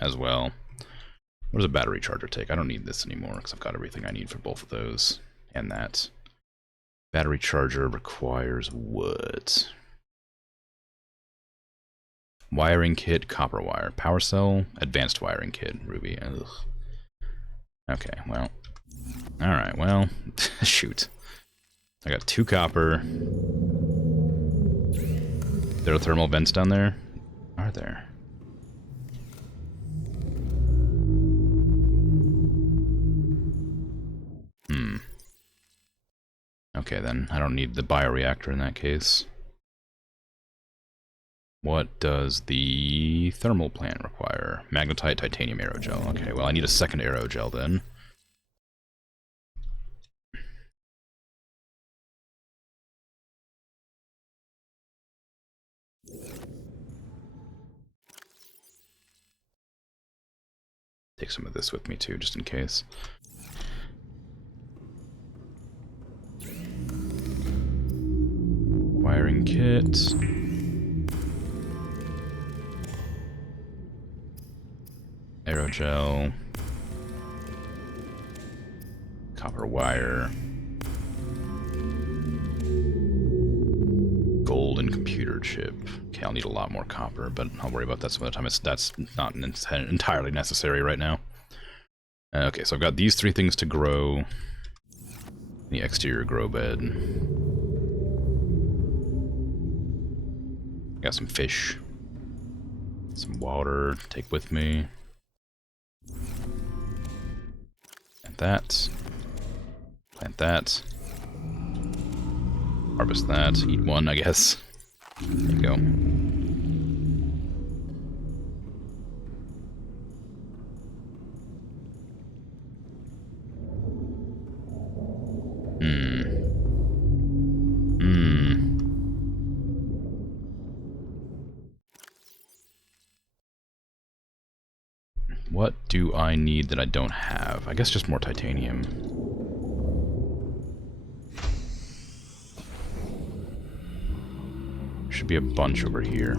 as well. What does a battery charger take? I don't need this anymore because I've got everything I need for both of those. And that battery charger requires what? Wiring kit, copper wire. Power cell, advanced wiring kit, ruby. Ugh. Okay, well. Alright, well, shoot. I got 2 copper. There are thermal vents down there? Are there? Okay then, I don't need the bioreactor in that case. What does the thermal plant require? Magnetite titanium aerogel. Okay, well I need a second aerogel then. Take some of this with me too, just in case. Wiring kit. Aerogel. Copper wire. Gold and computer chip. Okay, I'll need a lot more copper, but I'll worry about that some other time. That's not entirely necessary right now. Okay, so I've got these 3 things to grow. The exterior grow bed. Got some fish. Some water to take with me. Plant that. Plant that. Harvest that. Eat 1, I guess. There you go. What do I need that I don't have? I guess just more titanium. Should be a bunch over here.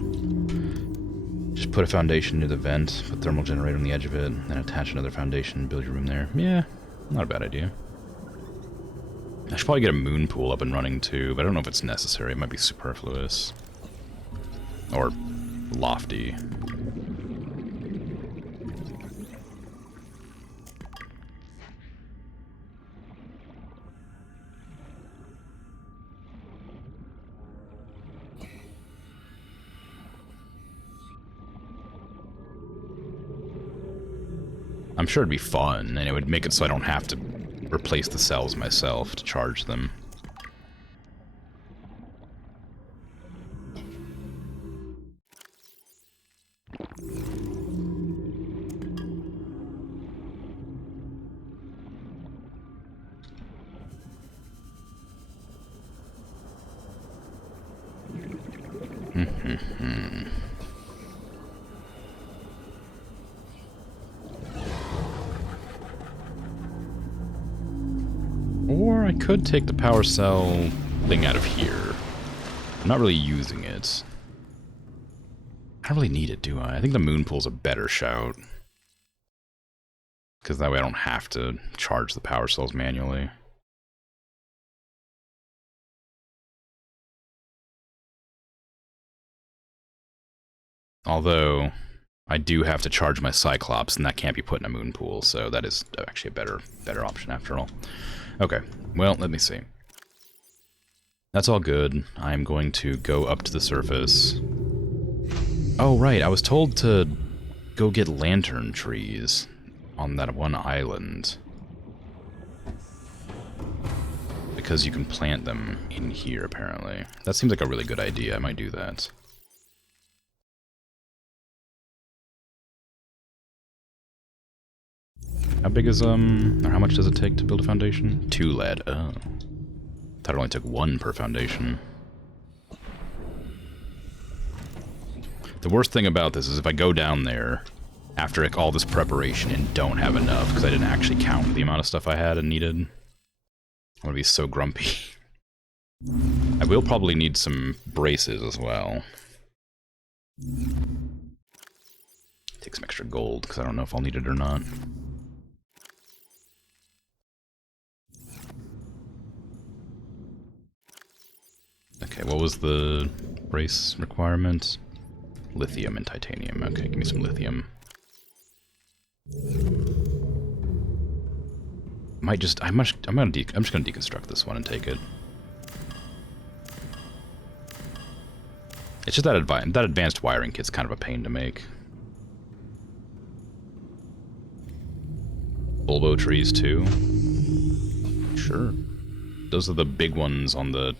Just put a foundation near the vent, put a thermal generator on the edge of it, then attach another foundation and build your room there. Yeah, not a bad idea. I should probably get a moon pool up and running too, but I don't know if it's necessary. It might be superfluous. Or lofty. I'm sure it'd be fun, and it would make it so I don't have to replace the cells myself to charge them. Or I could take the power cell thing out of here. I'm not really using it. I don't really need it, do I? I think the moon pool's a better shout. Because that way I don't have to charge the power cells manually. Although, I do have to charge my Cyclops, and that can't be put in a moon pool, so that is actually a better option after all. Okay, well, let me see. That's all good. I'm going to go up to the surface. Oh, right, I was told to go get lantern trees on that one island. Because you can plant them in here, apparently. That seems like a really good idea. I might do that. How big is, or how much does it take to build a foundation? 2 lead. Oh. Thought it only took 1 per foundation. The worst thing about this is if I go down there after all this preparation and don't have enough, because I didn't actually count the amount of stuff I had and needed, I'm gonna be so grumpy. I will probably need some braces as well. Take some extra gold, because I don't know if I'll need it or not. Okay, what was the brace requirement? Lithium and titanium. Okay, give me some lithium. I'm just gonna deconstruct this one and take it. It's just that advanced wiring kit's kind of a pain to make. Bulbo trees too. Sure. Those are the big ones on the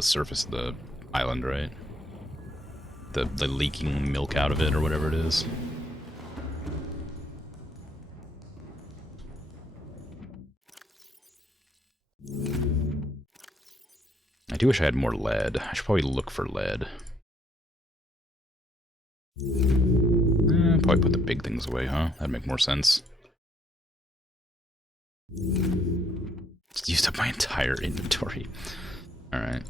surface of the island, right? The leaking milk out of it or whatever it is. I do wish I had more lead. I should probably look for lead. Probably put the big things away, huh? That'd make more sense. Just used up my entire inventory. Alright.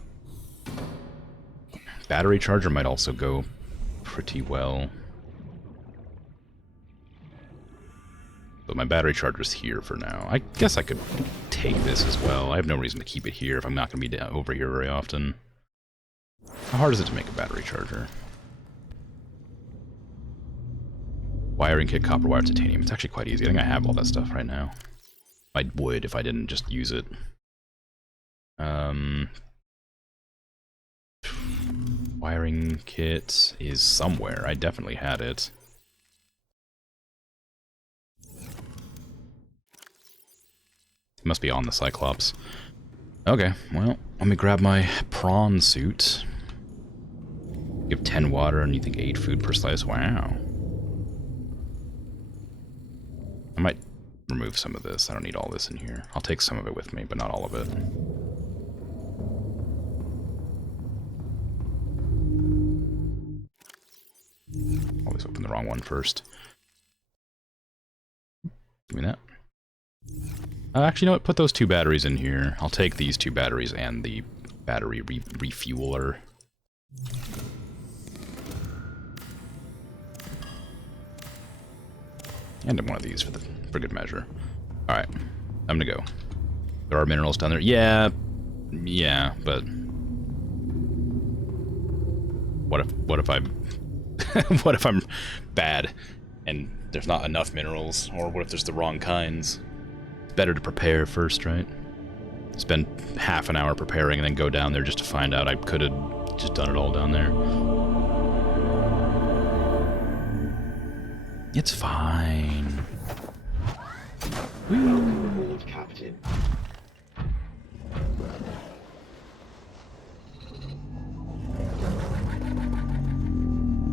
Battery charger might also go pretty well. But my battery charger's here for now. I guess I could take this as well. I have no reason to keep it here if I'm not going to be over here very often. How hard is it to make a battery charger? Wiring kit, copper wire, titanium. It's actually quite easy. I think I have all that stuff right now. I would if I didn't just use it. Wiring kit is somewhere. I definitely had it. It must be on the Cyclops. Okay, well, let me grab my prawn suit. You have 10 water and you think 8 food per slice? Wow. I might remove some of this. I don't need all this in here. I'll take some of it with me, but not all of it. Always open the wrong one first. Give me that. Actually, you know what? Put those 2 batteries in here. I'll take these 2 batteries and the battery refueler. And one of these for good measure. Alright, I'm gonna go. There are minerals down there. Yeah, but what if I'm what if I'm bad and there's not enough minerals, or what if there's the wrong kinds? It's better to prepare first, right? Spend half an hour preparing and then go down there just to find out I could have just done it all down there. It's fine. Welcome aboard, Captain.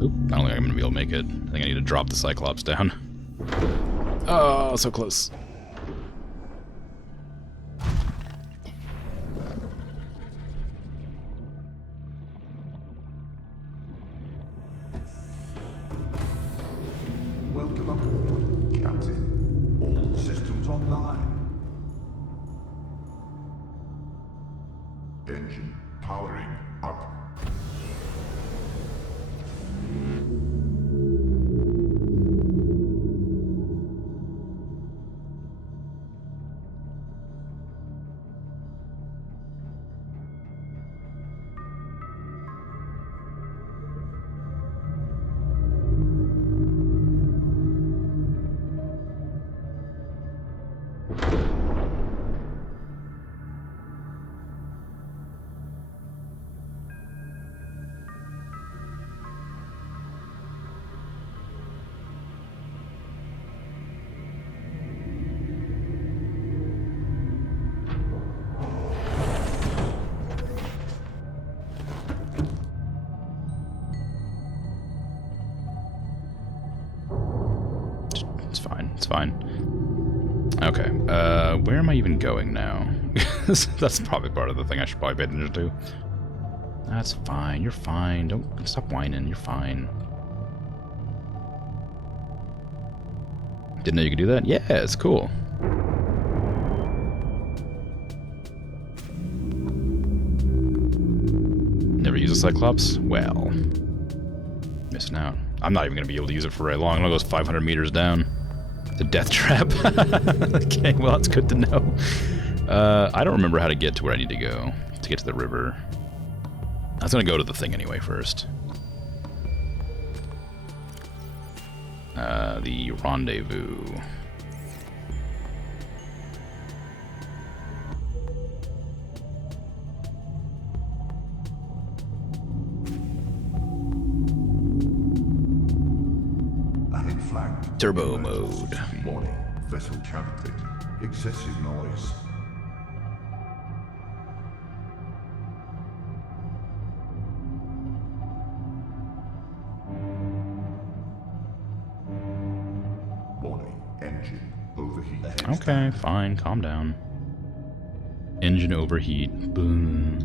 Oop, I don't think I'm gonna be able to make it. I think I need to drop the Cyclops down. Oh, so close. Engine powering up. It's fine. It's fine. Okay. Where am I even going now? That's probably part of the thing I should probably pay attention to. That's fine. You're fine. Don't stop whining. You're fine. Didn't know you could do that? Yeah, it's cool. Never use a Cyclops? Well, missing out. I'm not even going to be able to use it for very long. It goes 500 meters down. It's a death trap. Okay, well, that's good to know. I don't remember how to get to where I need to go to get to the river. I was going to go to the thing anyway first. The rendezvous. Ahead flag. Turbo mode. Warning. Vessel counterfeit. Excessive noise. Warning. Engine overheat. Okay, fine. Calm down. Engine overheat. Boom.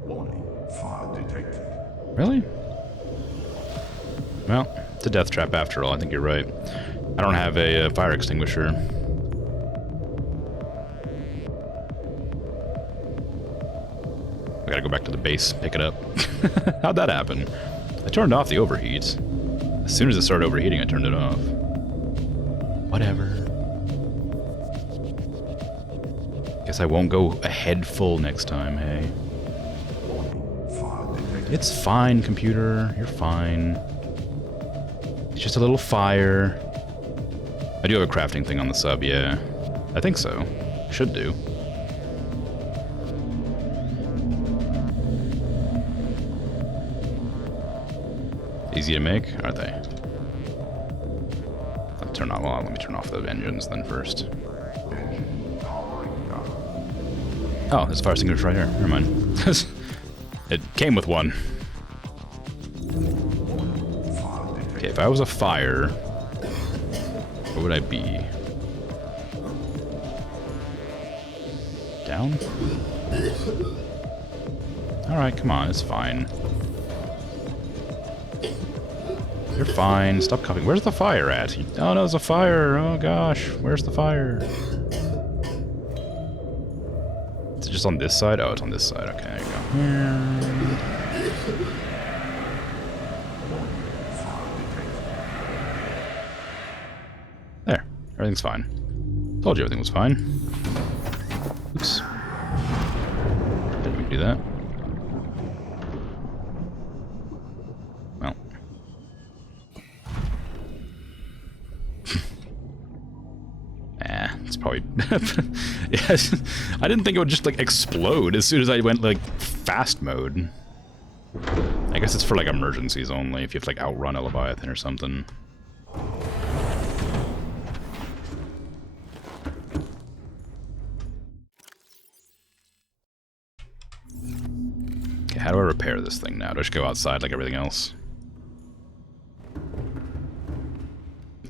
Warning. Fire detected. Really? Well, it's a death trap after all. I think you're right. I don't have a fire extinguisher. I gotta go back to the base, pick it up. How'd that happen? I turned off the overheat. As soon as it started overheating, I turned it off. Whatever. Guess I won't go a head full next time, hey? Fire detected. It's fine, computer. You're fine. It's just a little fire. I do have a crafting thing on the sub, yeah. I think so. Should do. Easy to make, aren't they? Let's turn off. Well, let me turn off the engines then first. Engine powering up. Oh, there's a fire extinguisher right here. Never mind. It came with one. Fire detected. Okay, if I was a fire, what would I be? Down? Alright, come on, it's fine. You're fine, stop coughing. Where's the fire at? Oh no, there's a fire! Oh gosh, where's the fire? Is it just on this side? Oh, it's on this side. Okay, there you go. There, everything's fine. Told you everything was fine. Oops. Didn't we do that? Well. It's probably... Yes, I didn't think it would just, like, explode as soon as I went, like, fast mode. I guess it's for, like, emergencies only, if you have to, like, outrun a Leviathan or something. Okay, how do I repair this thing now? Do I just go outside like everything else?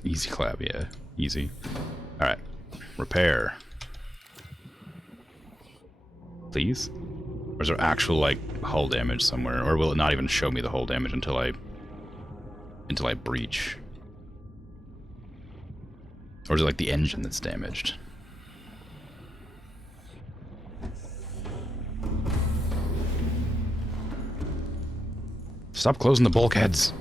Easy clap, yeah. Easy. Alright. Repair. Please? Or is there actual, like, hull damage somewhere? Or will it not even show me the hull damage until I breach? Or is it, like, the engine that's damaged? Stop closing the bulkheads.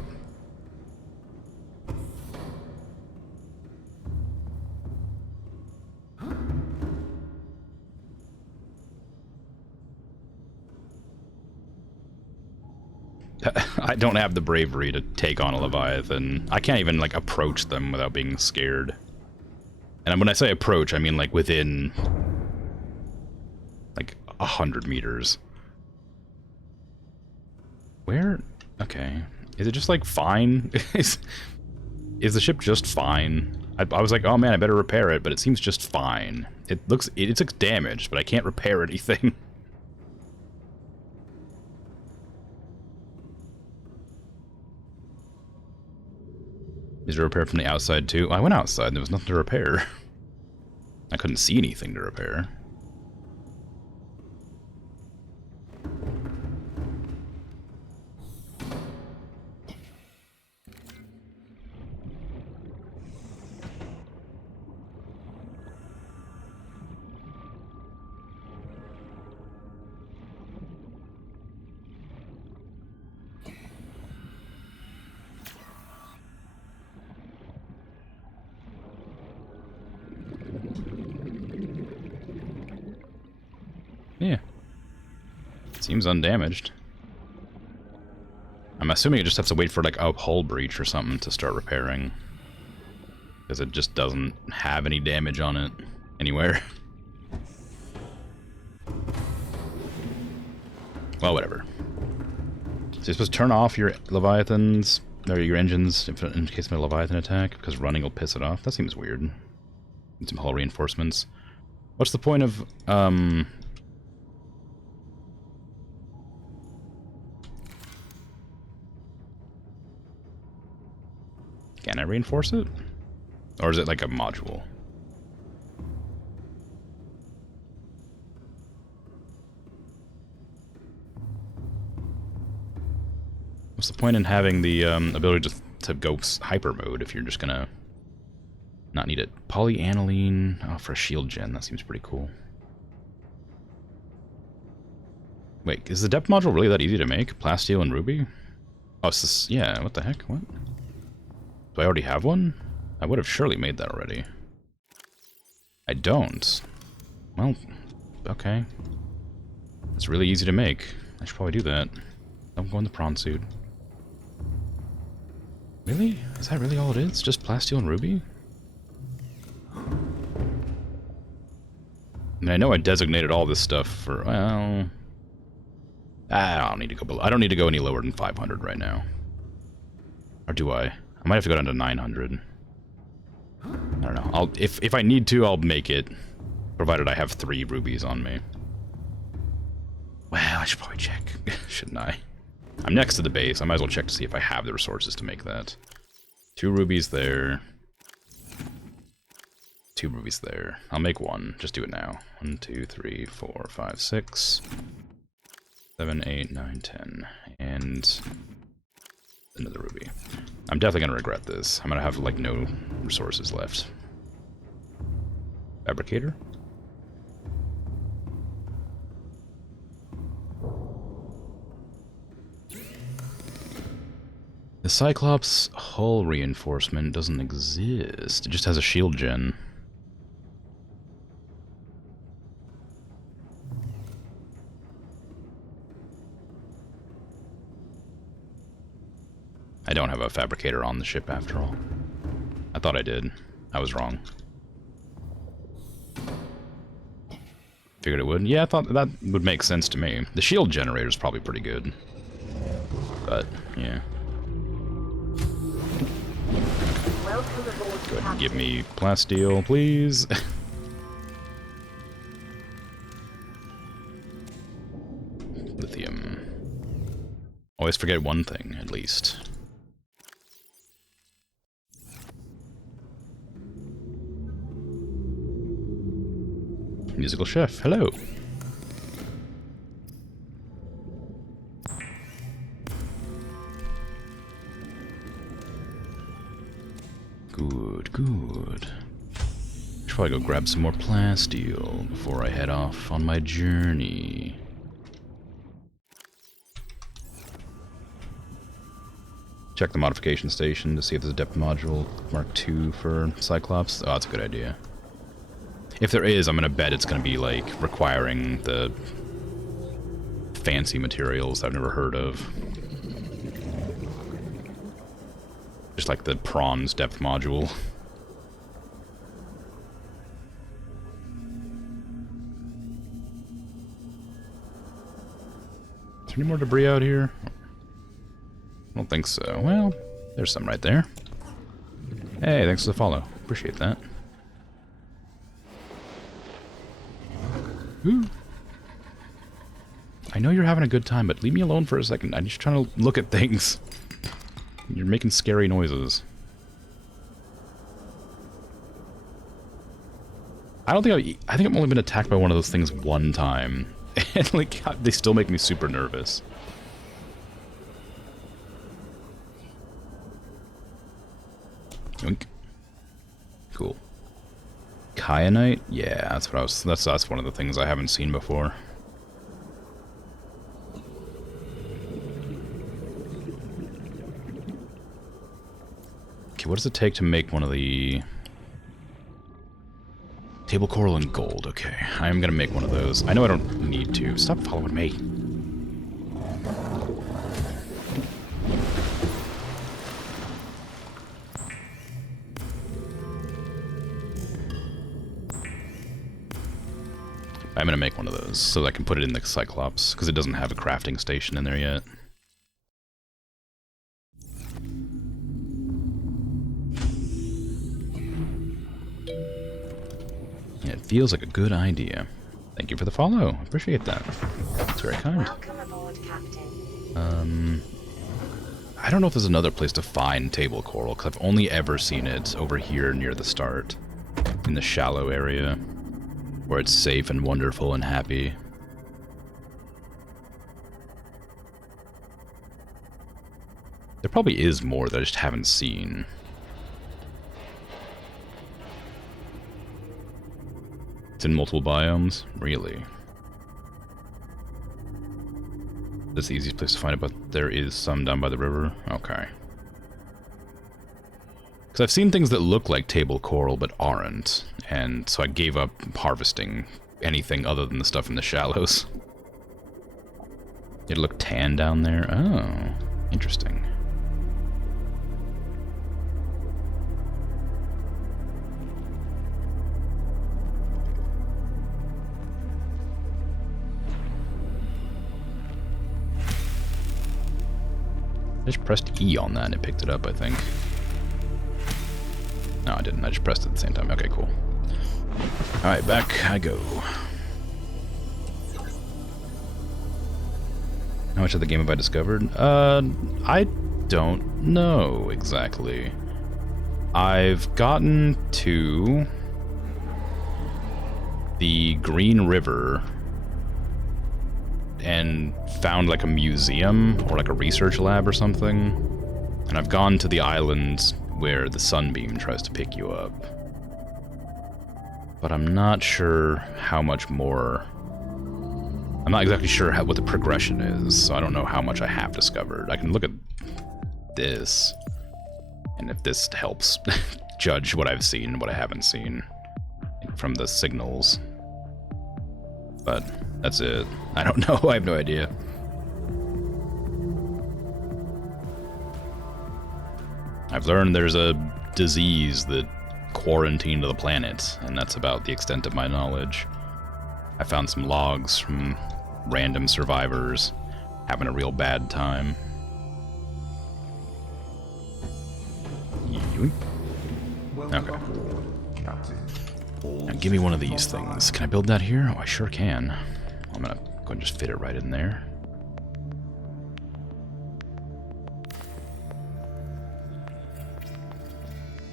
I don't have the bravery to take on a Leviathan. I can't even, like, approach them without being scared. And when I say approach, I mean, like, within, like, 100 meters. Where? Okay. Is it just, like, fine? Is the ship just fine? I was like, oh man, I better repair it, but it seems just fine. It looks damaged, but I can't repair anything. Is it repaired from the outside too? I went outside, there was nothing to repair. I couldn't see anything to repair. Yeah. Seems undamaged. I'm assuming it just has to wait for, like, a hull breach or something to start repairing. Because it just doesn't have any damage on it anywhere. Well, whatever. So you're supposed to turn off your Leviathans, or your engines, in case of a Leviathan attack, because running will piss it off. That seems weird. Need some hull reinforcements. What's the point of, Can I reinforce it? Or is it like a module? What's the point in having the ability to go hyper mode if you're just gonna not need it? Polyaniline, oh, for a shield gen, that seems pretty cool. Wait, is the depth module really that easy to make? Plasteel and ruby? Oh, it's this, yeah, what the heck, what? Do I already have one? I would have surely made that already. I don't. Well, okay. It's really easy to make. I should probably do that. Don't go in the prawn suit. Really? Is that really all it is? Just plasteel and ruby? I mean, I know I designated all this stuff for, well... I don't need to go below. I don't need to go any lower than 500 right now. Or do I? I might have to go down to 900. I don't know. If I need to, I'll make it, provided I have 3 rubies on me. Well, I should probably check, shouldn't I? I'm next to the base. I might as well check to see if I have the resources to make that. 2 rubies there. 2 rubies there. I'll make 1. Just do it now. 1, 2, 3, 4, 5, 6, 7, 8, 9, 10, and another ruby. I'm definitely gonna regret this. I'm gonna have, like, no resources left. Fabricator? The Cyclops hull reinforcement doesn't exist. It just has a shield gen. I don't have a fabricator on the ship after all. I thought I did. I was wrong. Figured it would. Yeah, I thought that would make sense to me. The shield generator is probably pretty good. But, yeah. Welcome aboard, Go ahead and give me plasteel, please. Lithium. Always forget one thing, at least. Musical chef, hello. Good, good. Should probably go grab some more plasteel before I head off on my journey. Check the modification station to see if there's a depth module Mark II for Cyclops. Oh, that's a good idea. If there is, I'm gonna bet it's gonna be, like, requiring the fancy materials I've never heard of. Just like the prawns depth module. Is there any more debris out here? I don't think so. Well, there's some right there. Hey, thanks for the follow. Appreciate that. Ooh. I know you're having a good time, but leave me alone for a second. I'm just trying to look at things. You're making scary noises. I don't think I think I've only been attacked by one of those things one time. And, like, they still make me super nervous. Yoink. Cool. Kyanite? Yeah, that's what I was. That's one of the things I haven't seen before. Okay, what does it take to make one of the table coral and gold? Okay, I am gonna make one of those. I know I don't need to. Stop following me. I'm gonna make one of those so that I can put it in the Cyclops, because it doesn't have a crafting station in there yet. Yeah, it feels like a good idea. Thank you for the follow. Appreciate that. It's very kind. Welcome aboard, Captain. I don't know if there's another place to find table coral, because I've only ever seen it over here near the start, in the shallow area, where it's safe and wonderful and happy. There probably is more that I just haven't seen. It's in multiple biomes? Really? That's the easiest place to find it, but there is some down by the river? Okay. Because I've seen things that look like table coral but aren't, and so I gave up harvesting anything other than the stuff in the shallows. It looked tan down there? Oh, interesting. I just pressed E on that and it picked it up, I think. No, I didn't. I just pressed it at the same time. Okay, cool. Alright, back I go. How much of the game have I discovered? I don't know exactly. I've gotten to the Green River and found like a museum or like a research lab or something. And I've gone to the island where the sunbeam tries to pick you up. But I'm not sure how much more. I'm not exactly sure what the progression is, so I don't know how much I have discovered. I can look at this, and if this helps judge what I've seen and what I haven't seen from the signals. But that's it. I don't know. I have no idea. I've learned there's a disease that quarantined the planet, and that's about the extent of my knowledge. I found some logs from random survivors having a real bad time. Okay. Now give me one of these things. Can I build that here? Oh, I sure can. I'm gonna go and just fit it right in there.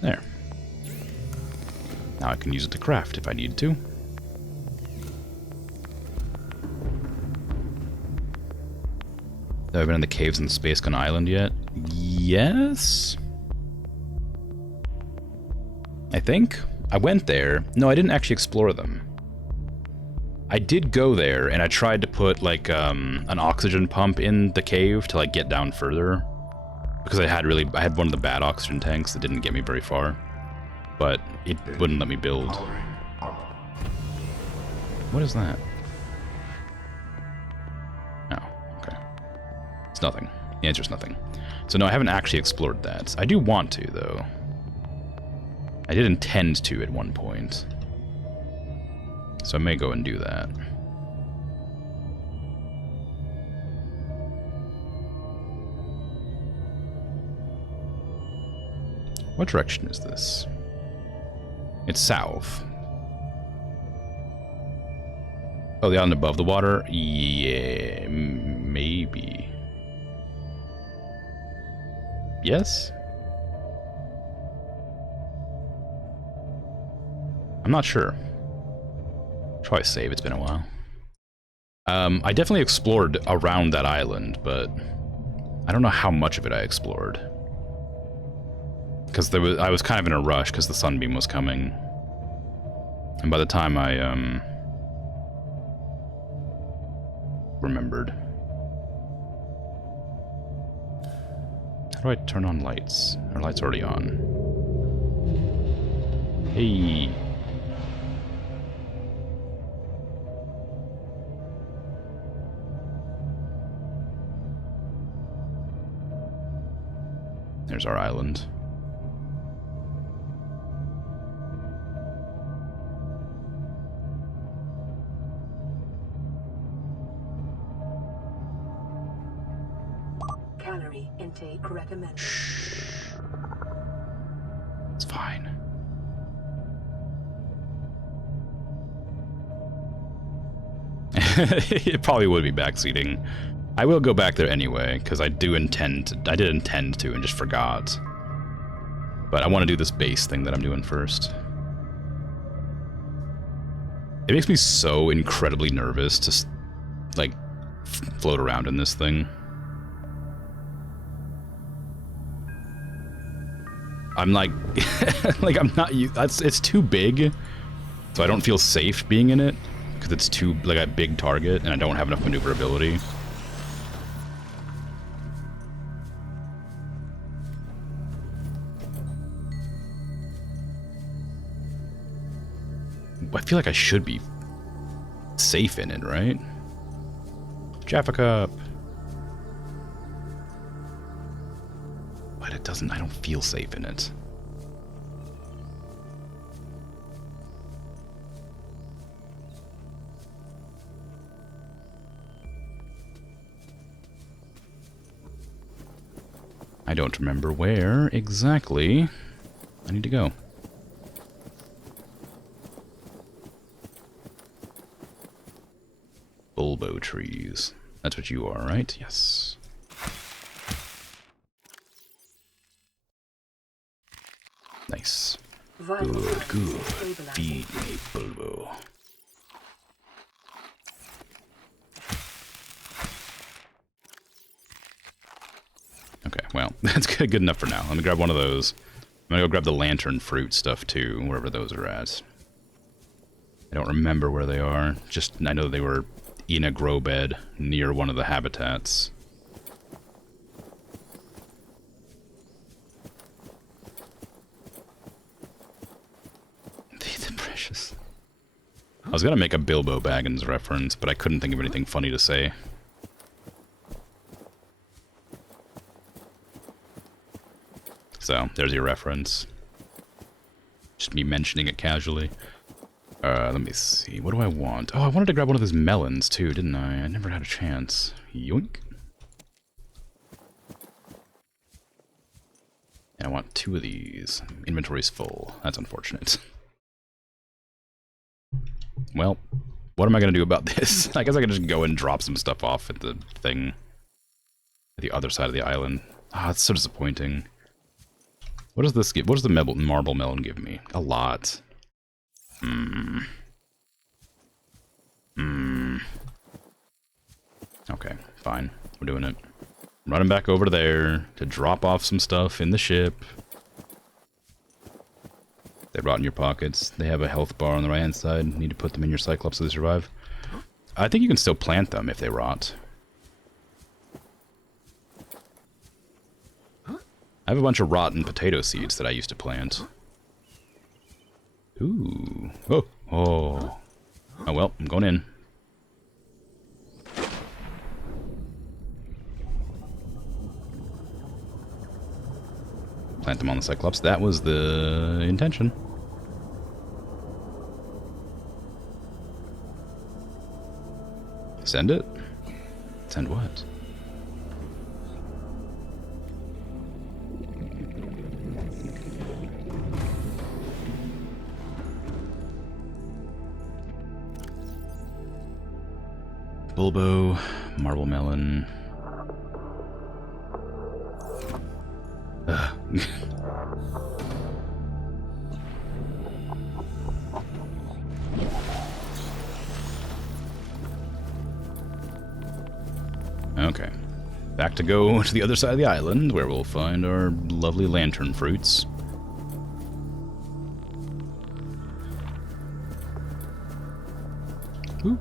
There. Now I can use it to craft if I need to. Have I been in the caves in Space Gun Island yet? Yes? I think. I went there. No, I didn't actually explore them. I did go there, and I tried to put, like, an oxygen pump in the cave to, like, get down further. Because I had one of the bad oxygen tanks that didn't get me very far. But it wouldn't let me build. What is that? Oh, okay. It's nothing. The answer's nothing. So no, I haven't actually explored that. I do want to, though. I did intend to at one point. So I may go and do that. What direction is this? It's south. Oh, the island above the water? Yeah, maybe. Yes? I'm not sure. Probably save, it's been a while. I definitely explored around that island, but I don't know how much of it I explored. Because I was kind of in a rush because the sunbeam was coming. And by the time I remembered. How do I turn on lights? Are lights already on? Hey. There's our island. Calorie intake recommended. It's fine. It probably would be backseating. I will go back there anyway, because I did intend to and just forgot. But I want to do this base thing that I'm doing first. It makes me so incredibly nervous to, like, float around in this thing. I'm like, like I'm not. It's too big, so I don't feel safe being in it because it's too like a big target, and I don't have enough maneuverability. I feel like I should be safe in it, right? Jaffa Cup. But it doesn't, I don't feel safe in it. I don't remember where exactly I need to go. Bulbo trees. That's what you are, right? Yes. Nice. Good, good. Feed me, Bulbo. Okay, well, that's good enough for now. Let me grab one of those. I'm gonna go grab the lantern fruit stuff too, wherever those are at. I don't remember where they are. Just, I know they were in a grow bed near one of the habitats. These are precious. I was gonna make a Bilbo Baggins reference, but I couldn't think of anything funny to say. So, there's your reference. Just me mentioning it casually. Let me see. What do I want? Oh, I wanted to grab one of those melons, too, didn't I? I never had a chance. Yoink. And I want 2 of these. Inventory's full. That's unfortunate. Well, what am I going to do about this? I guess I can just go and drop some stuff off at the thing. At the other side of the island. Ah, it's so disappointing. What does this give? What does the marble melon give me? A lot. Okay, fine. We're doing it. I'm running back over there to drop off some stuff in the ship. They rot in your pockets. They have a health bar on the right-hand side. You need to put them in your Cyclops so they survive. I think you can still plant them if they rot. I have a bunch of rotten potato seeds that I used to plant. Ooh. Oh. Oh. Oh well, I'm going in. Plant them on the Cyclops. That was the intention. Send it? Send what? Bulbo, marble melon. Okay. Back to go to the other side of the island, where we'll find our lovely lantern fruits. Ooh.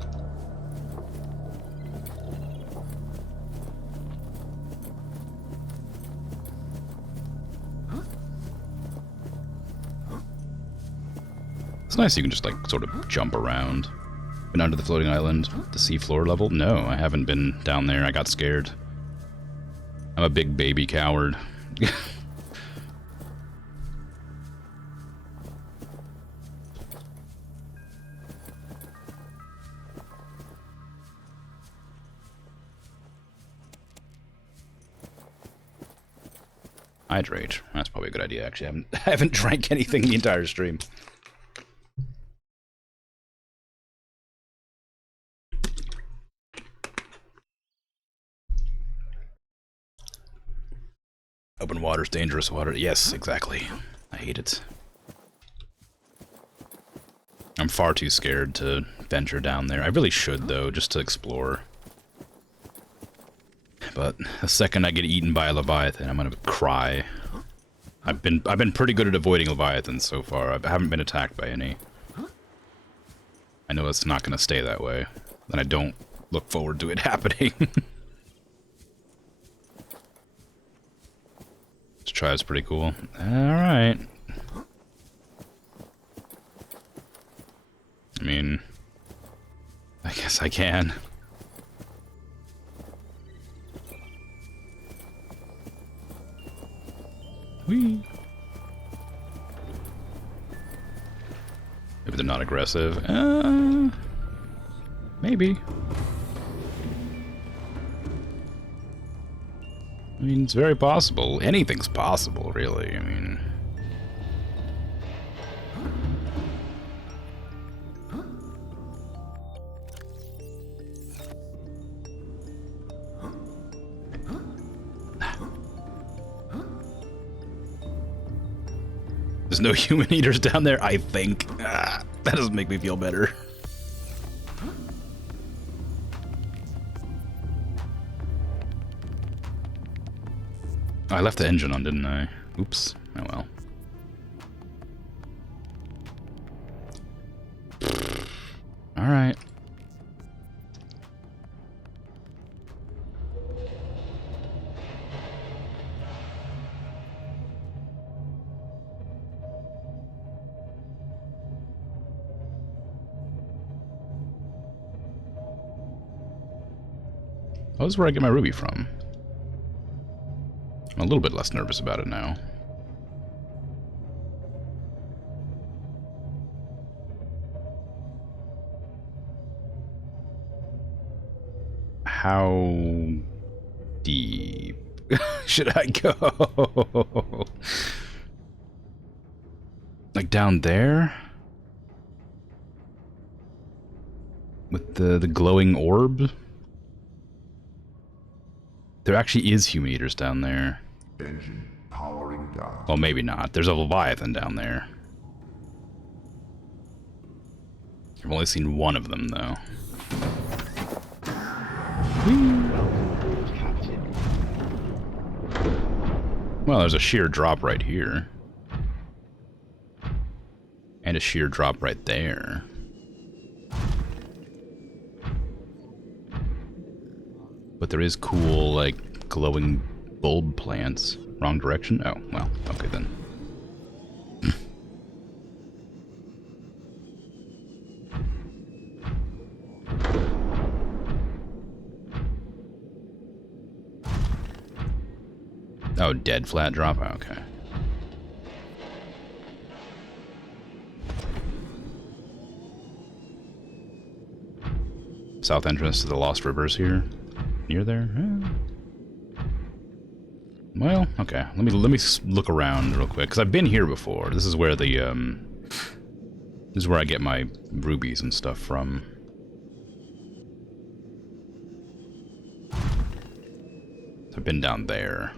It's nice you can just, like, sort of jump around. Been under the floating island, the seafloor level? No, I haven't been down there. I got scared. I'm a big baby coward. Hydrate. That's probably a good idea, actually. I haven't drank anything the entire stream. Open water's dangerous water. Yes, exactly. I hate it. I'm far too scared to venture down there. I really should, though, just to explore. But the second I get eaten by a Leviathan, I'm gonna cry. I've been pretty good at avoiding Leviathans so far. I haven't been attacked by any. I know it's not gonna stay that way, and I don't look forward to it happening. This tribe's pretty cool. Alright. I mean, I guess I can. Whee! Maybe they're not aggressive. Maybe. I mean, it's very possible. Anything's possible, really. I mean... There's no human eaters down there, I think. That doesn't make me feel better. I left the engine on, didn't I? Oops. Oh well. Alright. Oh, this is where I get my ruby from. I'm a little bit less nervous about it now. How deep should I go? Like down there? With the glowing orb? There actually is human eaters down there. Engine powering down. Well, maybe not. There's a Leviathan down there. I've only seen one of them, though. Well, there's a sheer drop right here. And a sheer drop right there. But there is cool, like, glowing bulb plants. Wrong direction? Oh, well, okay then. Oh, dead flat drop? Oh, okay. South entrance to the Lost Rivers here. Near there? Well, okay. Let me look around real quick, because I've been here before. This is where the this is where I get my rubies and stuff from. I've been down there.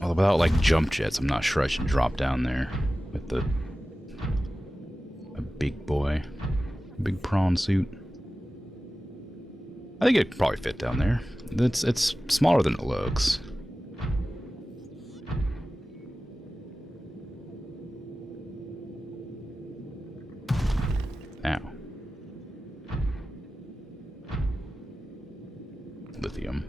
Well, without like jump jets, I'm not sure I should drop down there with a big boy, big prawn suit. I think it could probably fit down there. It's smaller than it looks. Ow. Lithium.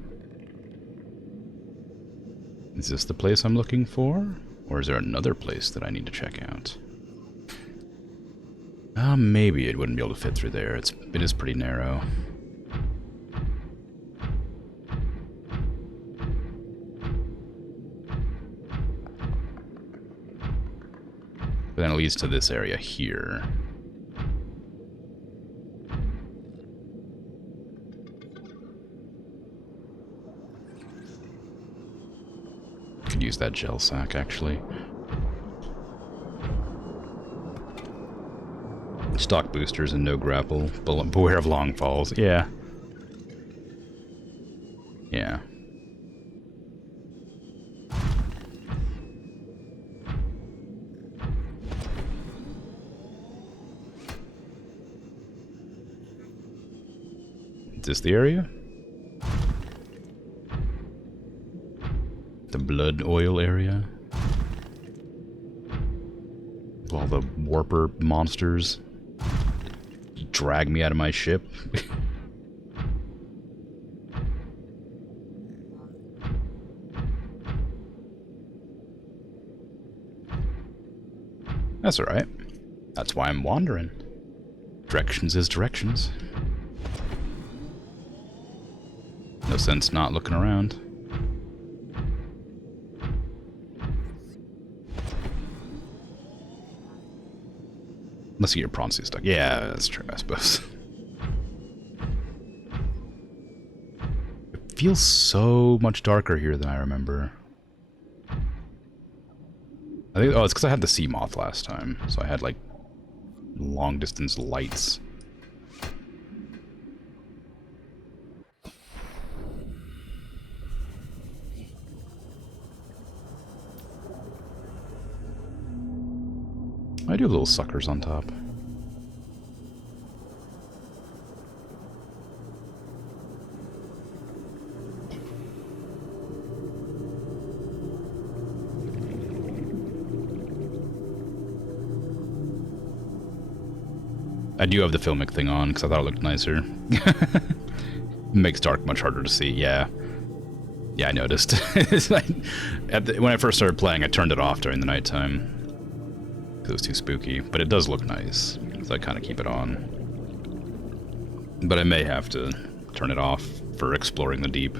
Is this the place I'm looking for? Or is there another place that I need to check out? Maybe it wouldn't be able to fit through there. It is pretty narrow. But then it leads to this area here. Could use that gel sack, actually. Stock boosters and no grapple. Beware of long falls. Yeah. Yeah. Is this the area? The blood oil area? With all the warper monsters drag me out of my ship. That's alright. That's why I'm wandering. Directions is directions. No sense not looking around. Unless you get your prawn suit stuck. Yeah, that's true, I suppose. It feels so much darker here than I remember. I think, oh, it's because I had the sea moth last time, so I had like long distance lights. I do have little suckers on top. I do have the filmic thing on because I thought it looked nicer. Makes dark much harder to see, yeah. Yeah, I noticed. When I first started playing, I turned it off during the nighttime. It was too spooky, but it does look nice, so I kind of keep it on. But I may have to turn it off for exploring the deep.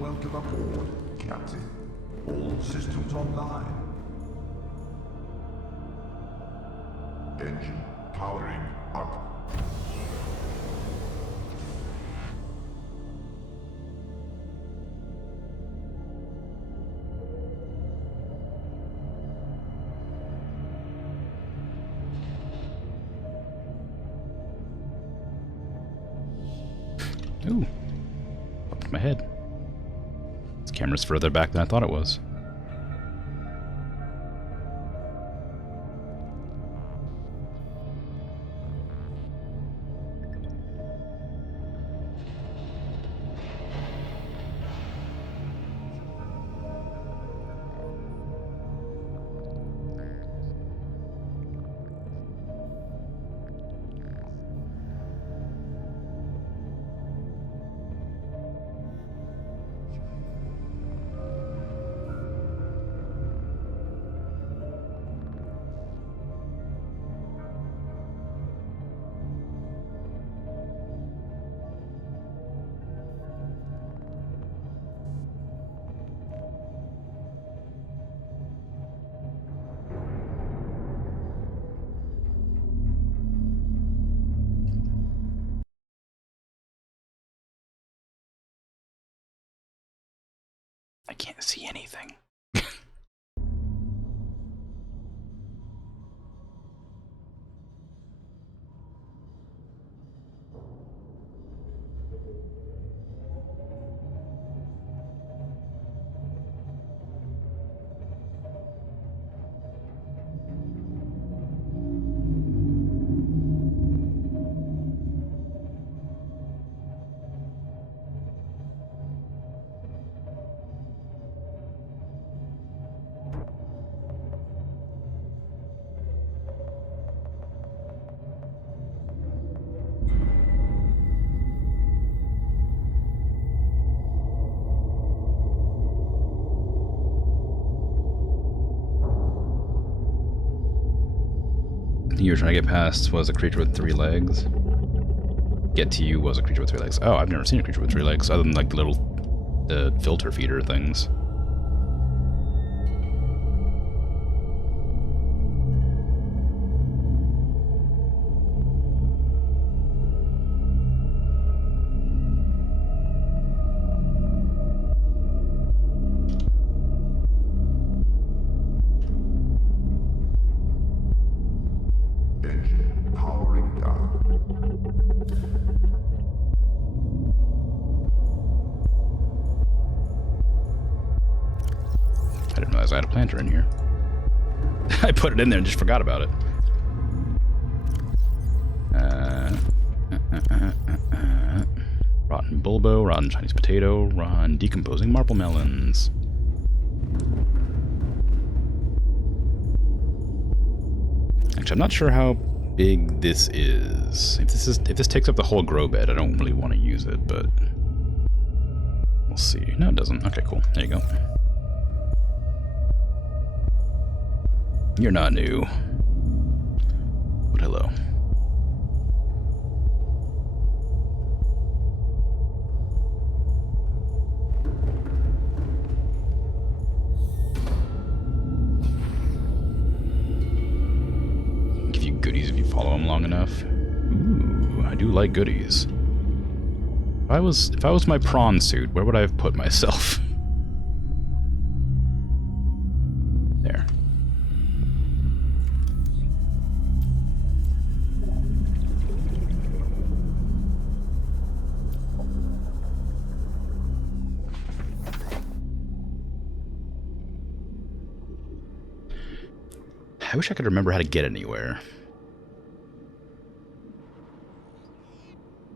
Welcome aboard, Captain. All systems online. Engine powering up. Ooh. Popped my head. This camera's further back than I thought it was. I can't see anything. You were trying to get past was a creature with 3 legs. Get to you was a creature with 3 legs. Oh, I've never seen a creature with 3 legs other than like the little filter feeder things. Engine powering down. I didn't realize I had a planter in here. I put it in there and just forgot about it. Rotten bulbo, rotten Chinese potato, rotten decomposing marble melons. Actually, I'm not sure how big this is. If this takes up the whole grow bed, I don't really want to use it, but we'll see. No, it doesn't. Okay, cool. There you go. You're not new. But hello. Give you goodies if you follow them long enough. Ooh, I do like goodies. If I was my prawn suit, where would I have put myself? There. I wish I could remember how to get anywhere.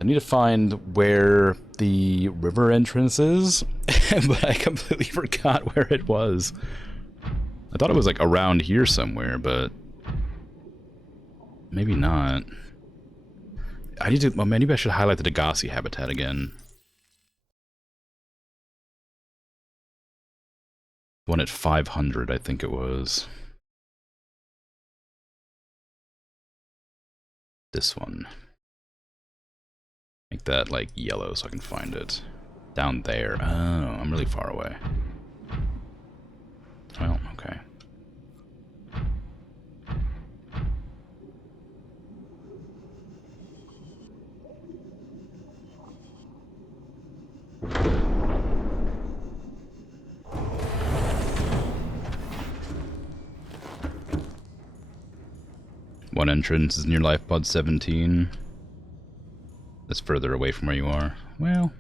I need to find where the river entrance is, but I completely forgot where it was. I thought it was like around here somewhere, but maybe not. I need to, well, maybe I should highlight the Degassi habitat again. One at 500, I think it was. This one. Make that like yellow so I can find it. Down there. Oh, I'm really far away. Well, okay. One entrance is near life pod 17. That's further away from where you are. Well.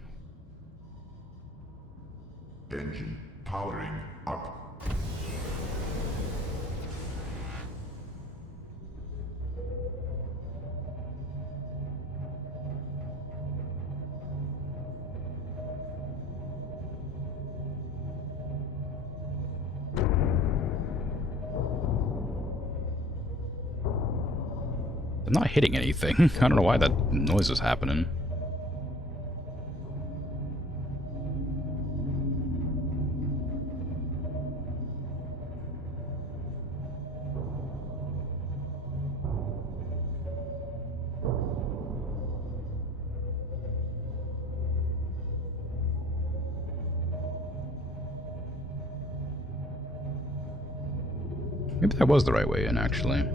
Engine powering up. I'm not hitting anything. I don't know why that noise is happening. Maybe that was the right way in, actually.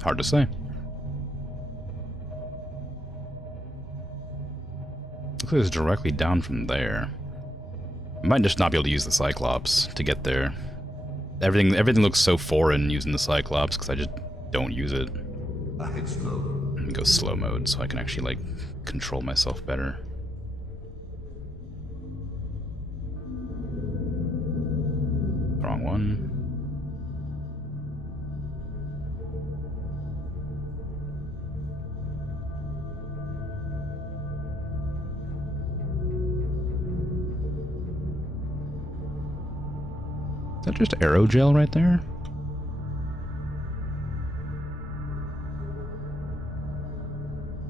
Hard to say. looks like it's directly down from there. I might just not be able to use the Cyclops to get there. Everything looks so foreign using the Cyclops because I just don't use it. Ahead slow. Let me go slow mode so I can actually, like, control myself better. Wrong one. Is that just aerogel right there?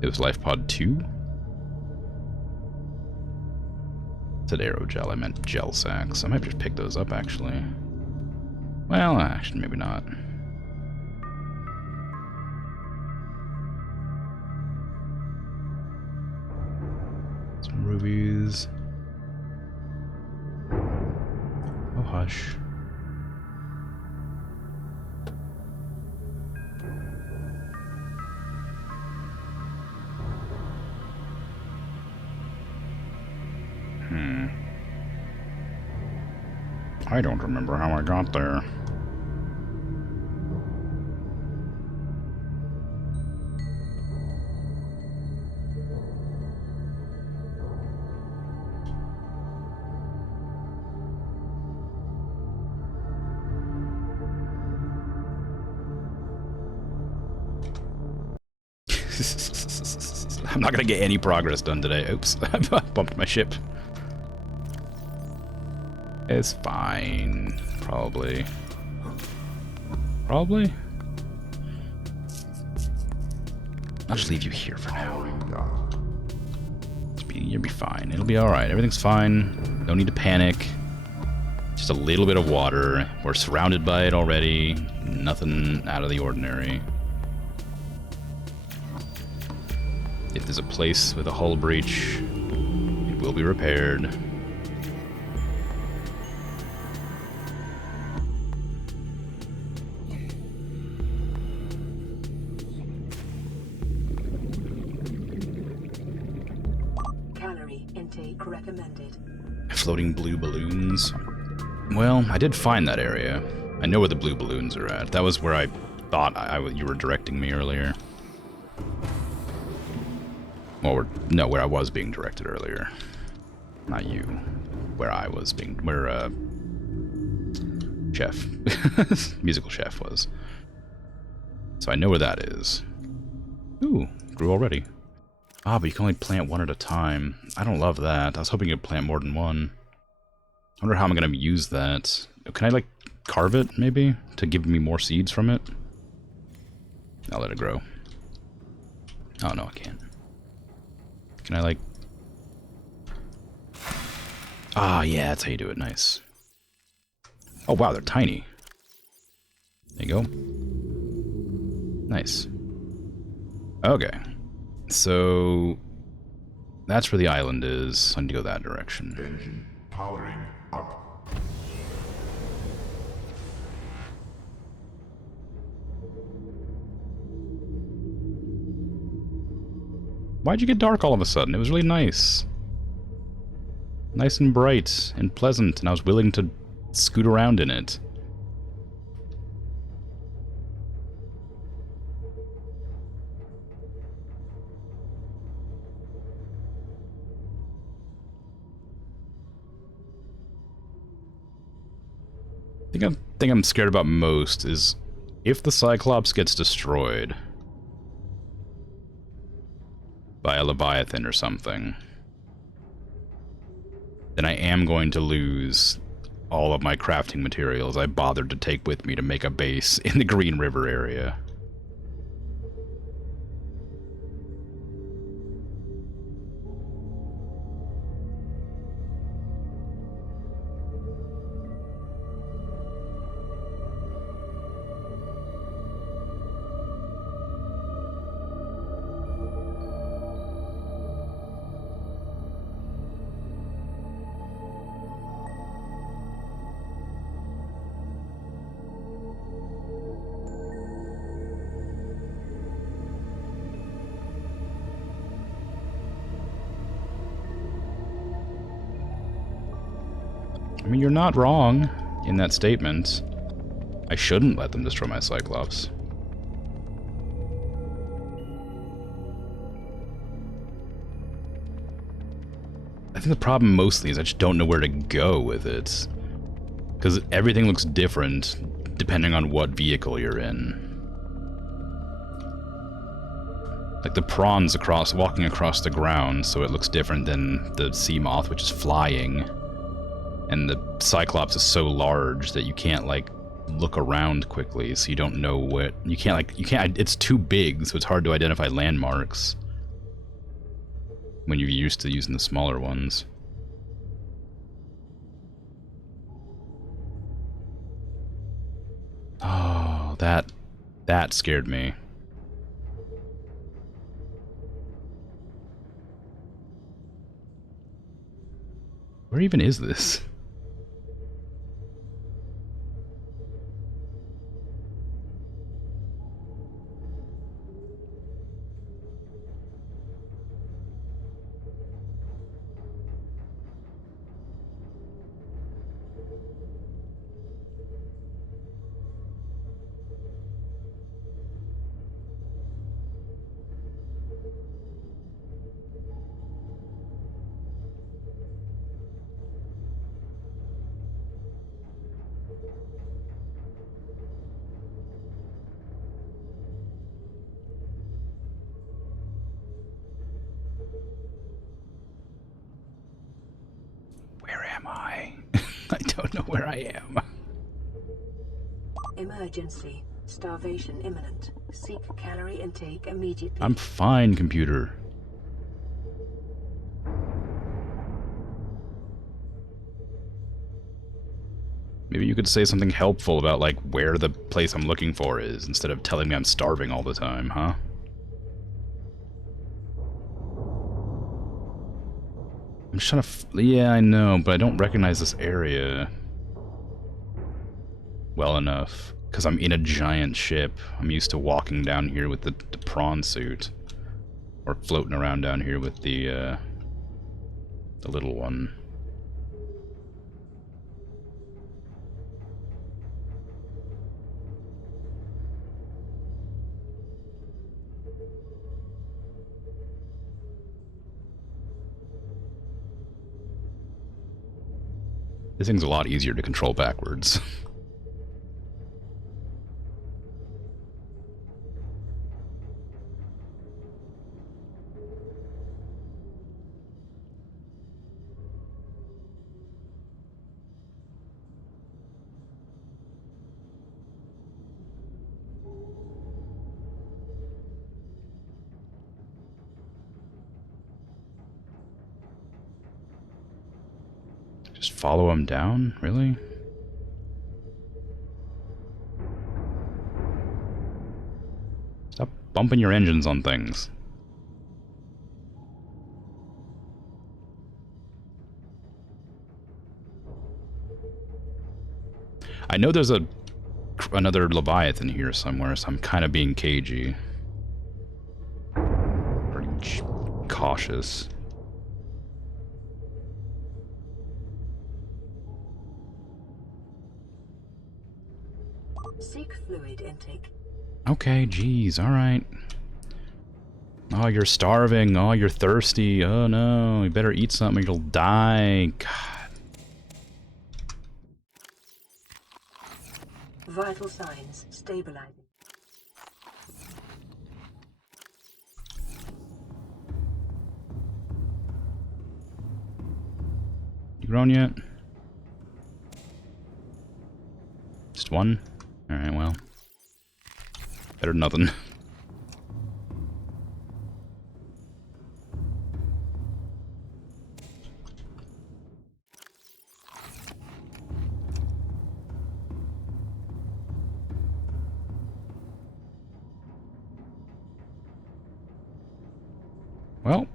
It was Life Pod 2? It said aerogel, I meant gel sacks. I might just pick those up, actually. Well, actually, maybe not. Some rubies. Oh, hush. I don't remember how I got there. I'm not gonna get any progress done today. Oops, I bumped my ship. It's fine. Probably. Probably? I'll just leave you here for now. You'll be fine. It'll be alright. Everything's fine. No need to panic. Just a little bit of water. We're surrounded by it already. Nothing out of the ordinary. If there's a place with a hull breach, it will be repaired. Calorie intake recommended. Floating blue balloons. Well, I did find that area. I know where the blue balloons are at. That was where I thought you were directing me earlier. Well, no, where I was being directed earlier. Not you. Where I was being... Where, Chef. Musical Chef was. So I know where that is. Ooh, grew already. Ah, but you can only plant one at a time. I don't love that. I was hoping you'd plant more than one. I wonder how I'm going to use that. Can I, like, carve it, maybe? To give me more seeds from it? I'll let it grow. Oh, no, I can't. Can I, like... Ah, yeah, that's how you do it. Nice. Oh, wow, they're tiny. There you go. Nice. Okay. So... that's where the island is. I need to go that direction. Engine powering up. Why'd you get dark all of a sudden? It was really nice. Nice and bright and pleasant, and I was willing to scoot around in it. The thing I'm scared about most is if the Cyclops gets destroyed by a Leviathan or something, then I am going to lose all of my crafting materials I bothered to take with me to make a base in the Green River area. I mean, you're not wrong in that statement. I shouldn't let them destroy my Cyclops. I think the problem mostly is I just don't know where to go with it. Because everything looks different depending on what vehicle you're in. Like the prawns walking across the ground, so it looks different than the sea moth, which is flying. And the Cyclops is so large that you can't, like, look around quickly, so you don't know what... You can't, it's too big, so it's hard to identify landmarks when you're used to using the smaller ones. Oh, that scared me. Where even is this? Where am I? I don't know where I am. Emergency. Starvation imminent. Seek calorie intake immediately. I'm fine, computer. Maybe you could say something helpful about, like, where the place I'm looking for is, instead of telling me I'm starving all the time, huh? I'm just trying to... yeah, I know, but I don't recognize this area well enough. Because I'm in a giant ship. I'm used to walking down here with the prawn suit. Or floating around down here with the little one. This thing's a lot easier to control backwards. Just follow him down? Really? Stop bumping your engines on things. I know there's another Leviathan here somewhere, so I'm kind of being cagey. Or cautious. Seek fluid intake. Okay, geez, alright. Oh, you're starving. Oh, you're thirsty. Oh no, you better eat something or you'll die. God. Vital signs stabilizing. You grown yet? Just one? Alright, well. Better than nothing. Well.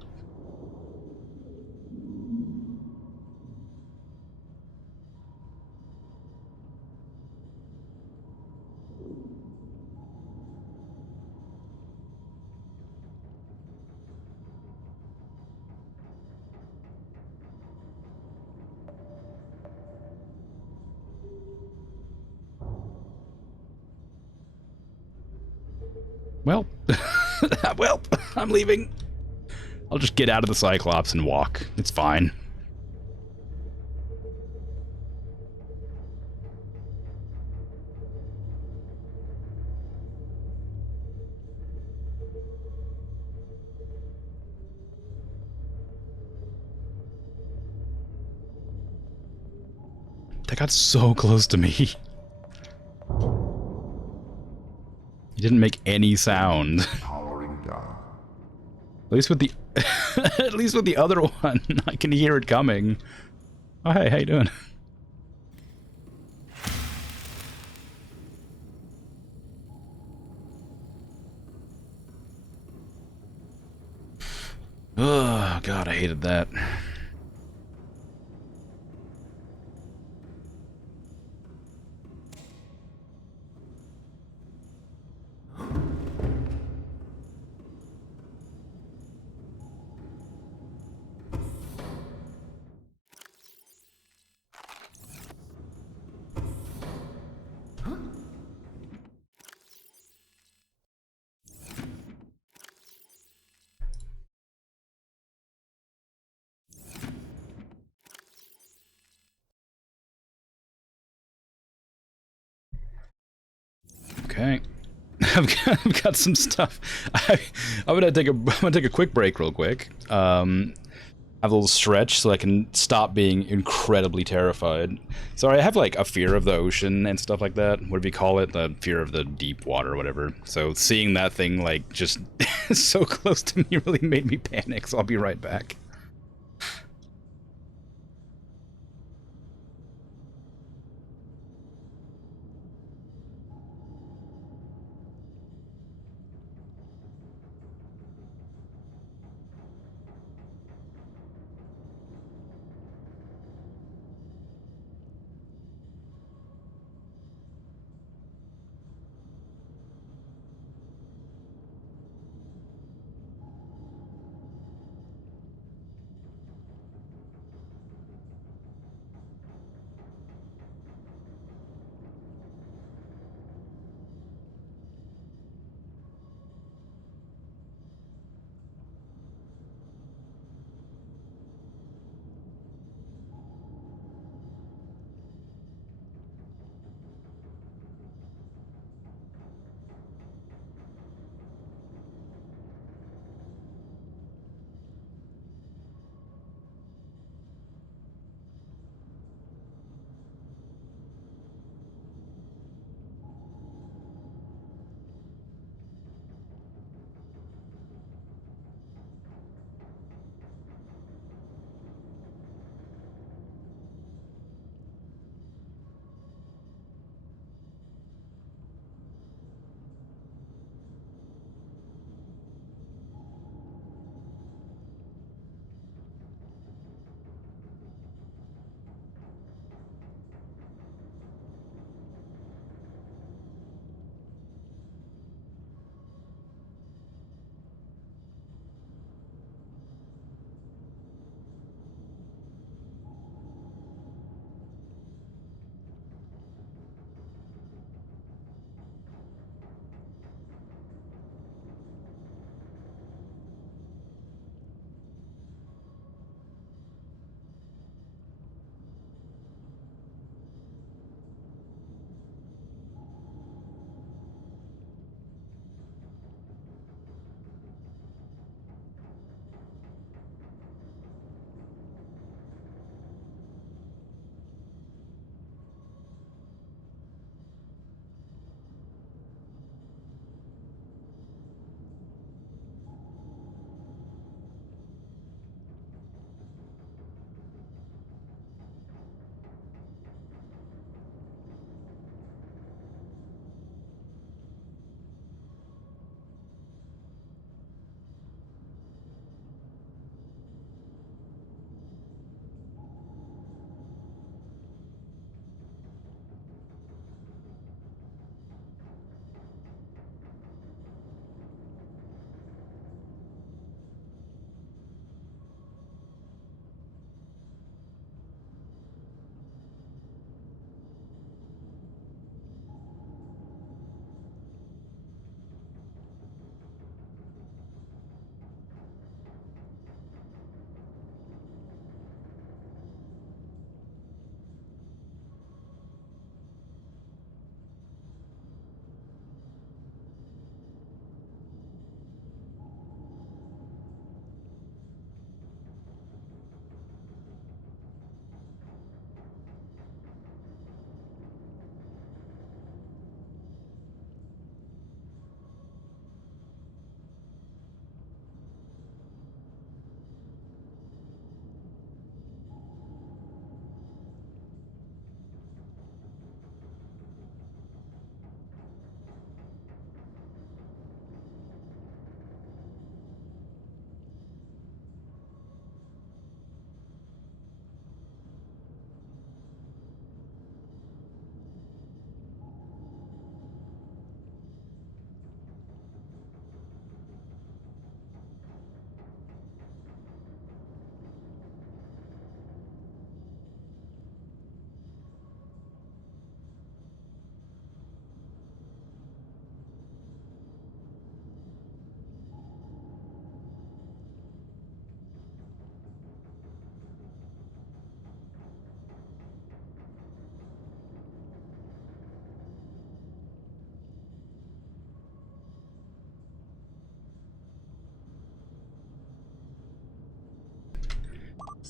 Well, well, I'm leaving. I'll just get out of the Cyclops and walk. It's fine. They got so close to me. He didn't make any sound. Powering down. At least with the at least with the other one, I can hear it coming. Oh hey, how you doing? Oh god, I hated that. Okay. I've got some stuff. I'm gonna take a quick break real quick. Have a little stretch so I can stop being incredibly terrified. Sorry, I have like a fear of the ocean and stuff like that. What do you call it? The fear of the deep water or whatever. So seeing that thing like just so close to me really made me panic, so I'll be right back.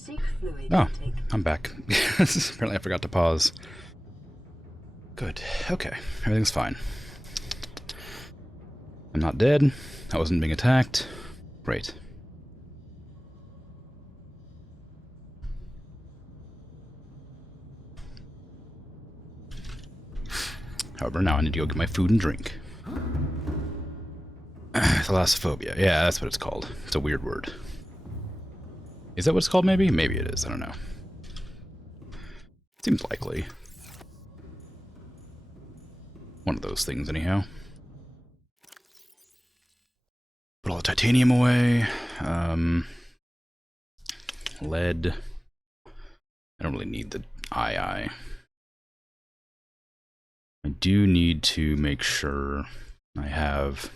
Seek fluid Oh, intake. I'm back. Apparently I forgot to pause. Good. Okay. Everything's fine. I'm not dead. I wasn't being attacked. Great. However, now I need to go get my food and drink. Thalassophobia. Yeah, that's what it's called. It's a weird word. Is that what it's called, maybe? Maybe it is. I don't know. Seems likely. One of those things, anyhow. Put all the titanium away. Lead. I don't really need the II. I do need to make sure I have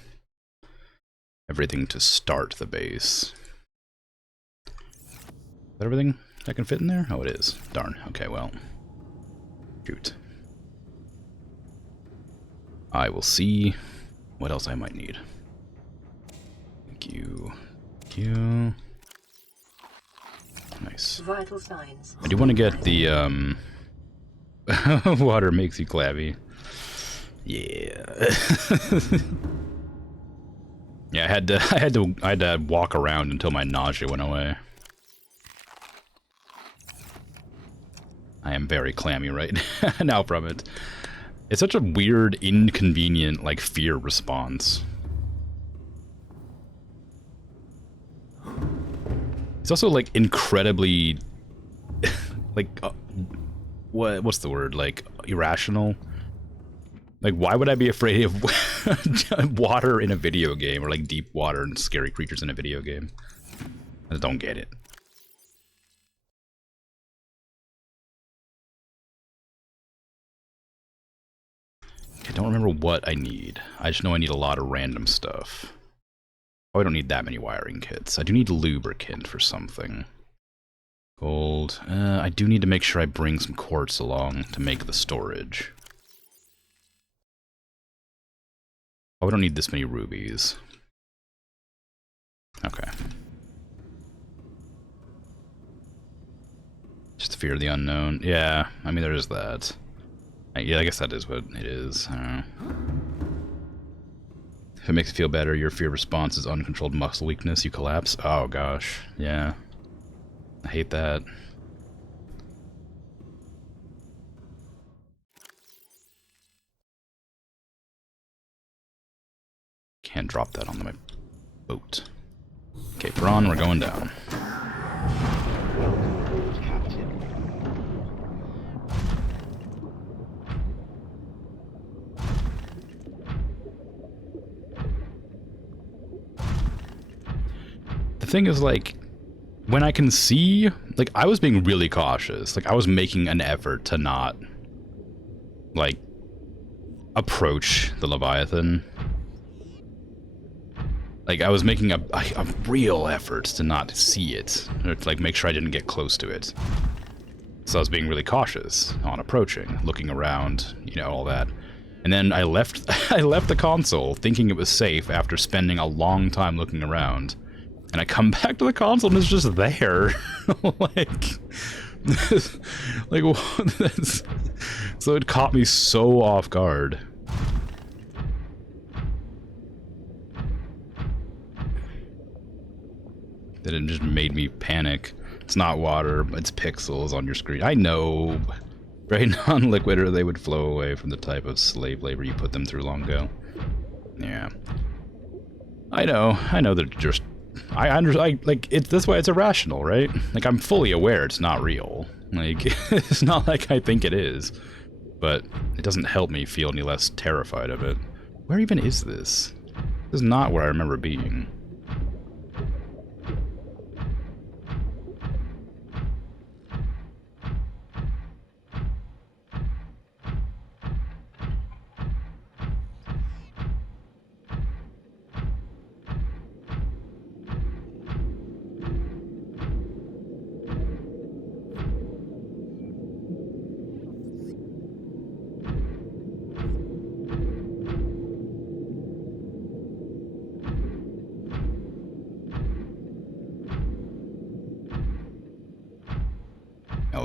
everything to start the base. Is that everything that can fit in there? Oh, it is. Darn. Okay, well. Shoot. I will see what else I might need. Thank you. Thank you. Nice. Vital signs. I do want to get the, water makes you clammy. Yeah. Yeah, I had to walk around until my nausea went away. I am very clammy right now from it. It's such a weird, inconvenient, like, fear response. It's also, like, incredibly, like, what's the word? Like, irrational? Like, why would I be afraid of water in a video game, or, like, deep water and scary creatures in a video game? I just don't get it. I don't remember what I need. I just know I need a lot of random stuff. Oh, I don't need that many wiring kits. I do need lubricant for something. Gold. I do need to make sure I bring some quartz along to make the storage. Oh, I don't need this many rubies. Okay. Just the fear of the unknown. Yeah, I mean, there is that. Yeah, I guess that is what it is. I don't know. If it makes you feel better, your fear response is uncontrolled muscle weakness. You collapse. Oh, gosh. Yeah. I hate that. Can't drop that on my boat. Okay, Braun, we're going down. The thing is, like, when I can see, like, I was being really cautious. Like, I was making an effort to not, like, approach the Leviathan. Like, I was making a real effort to not see it, or to, like, make sure I didn't get close to it. So I was being really cautious on approaching, looking around, you know, all that. And then I left the console thinking it was safe after spending a long time looking around. And I come back to the console and it's just there. like what? So it caught me so off guard. That it just made me panic. It's not water, it's pixels on your screen. I know. Right, non-liquid, or they would flow away from the type of slave labor you put them through long ago. Yeah. I know they're just... like, that's why it's irrational, right? Like, I'm fully aware it's not real. Like, it's not like I think it is. But it doesn't help me feel any less terrified of it. Where even is this? This is not where I remember being.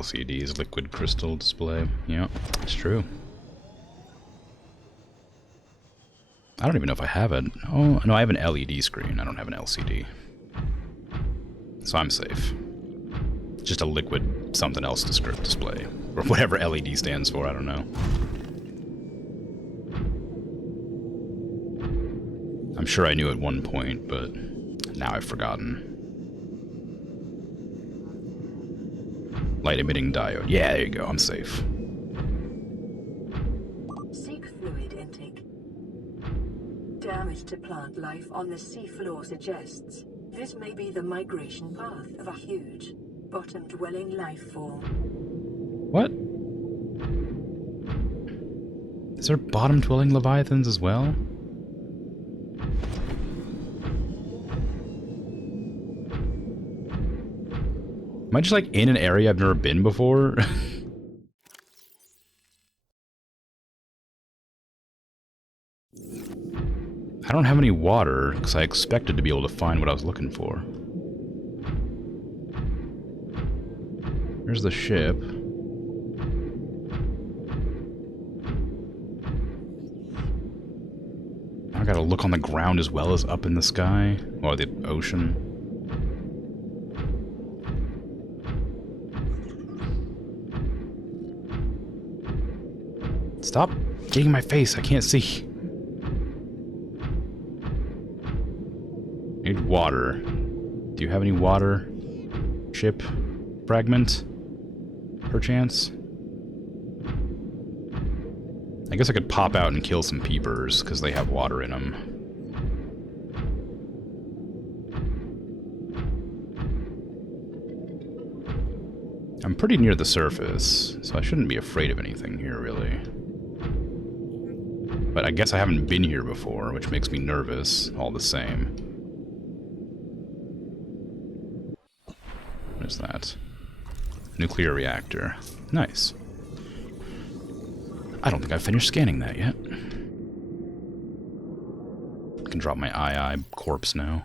LCDs, liquid crystal display. Yeah, it's true. I don't even know if I have it. Oh, no, I have an LED screen. I don't have an LCD. So I'm safe. Just a liquid something else display. Or whatever LED stands for, I don't know. I'm sure I knew at one point, but now I've forgotten. Light emitting diode. Yeah, there you go. I'm safe. Seek fluid intake. Damage to plant life on the seafloor suggests this may be the migration path of a huge, bottom-dwelling life form. What? Is there bottom-dwelling leviathans as well? Am I just like in an area I've never been before? I don't have any water because I expected to be able to find what I was looking for. There's the ship. I gotta look on the ground as well as up in the sky, or the ocean. Stop getting in my face, I can't see. I need water. Do you have any water? Ship? Fragment? Perchance? I guess I could pop out and kill some peepers, because they have water in them. I'm pretty near the surface, so I shouldn't be afraid of anything here, really. But I guess I haven't been here before, which makes me nervous, all the same. What is that? Nuclear reactor. Nice. I don't think I've finished scanning that yet. I can drop my II corpse now.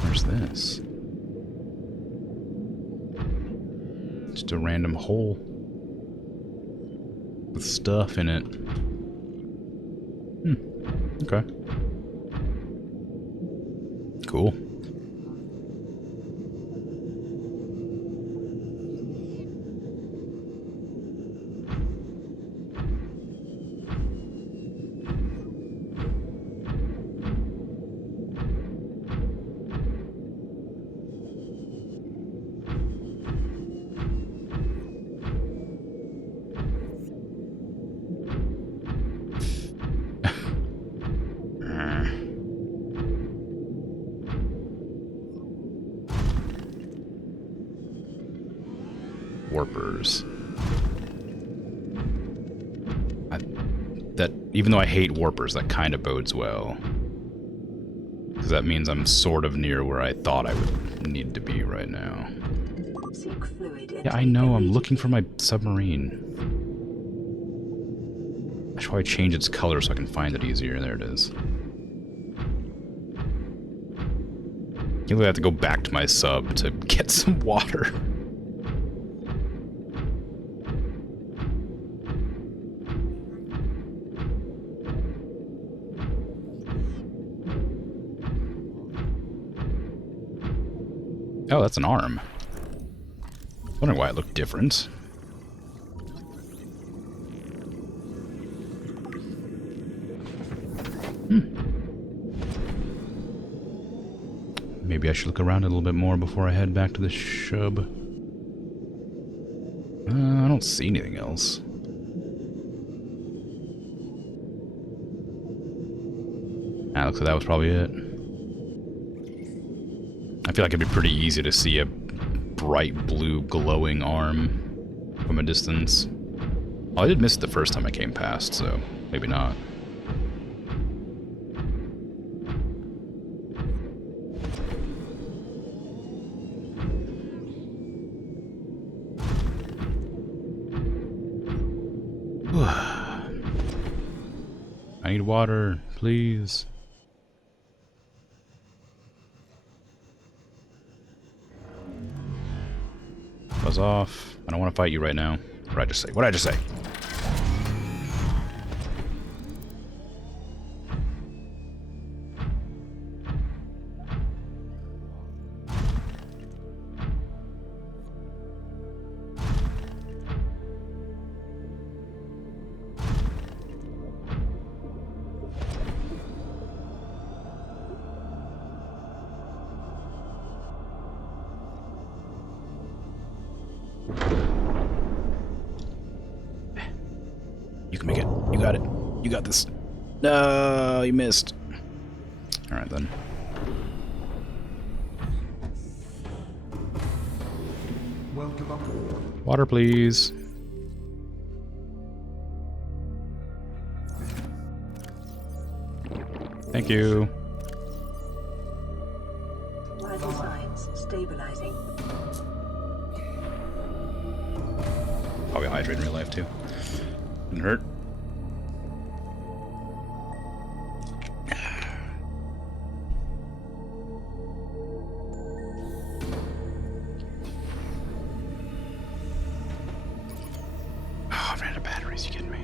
Where's this? Just a random hole with stuff in it. Okay. Cool. Warpers. That even though I hate warpers, that kind of bodes well. Because that means I'm sort of near where I thought I would need to be right now. Seek fluid intake. Yeah, I know, I'm looking for my submarine. I should probably change its color so I can find it easier. There it is. You really have to go back to my sub to get some water. Oh, that's an arm. Wondering why it looked different. Maybe I should look around a little bit more before I head back to the shub. I don't see anything else. Looks like that was probably it. I feel like it'd be pretty easy to see a bright blue glowing arm from a distance. Well, I did miss it the first time I came past, so maybe not. I need water, please. Buzz off. I don't want to fight you right now. What did I just say? What did I just say? You can make it. You got it. You got this. No, you missed. Alright then. Welcome aboard. Water, please. Thank you. Vital signs stabilizing. Probably hydrate in real life too. Didn't hurt. Oh, I'm out of batteries. You kidding me?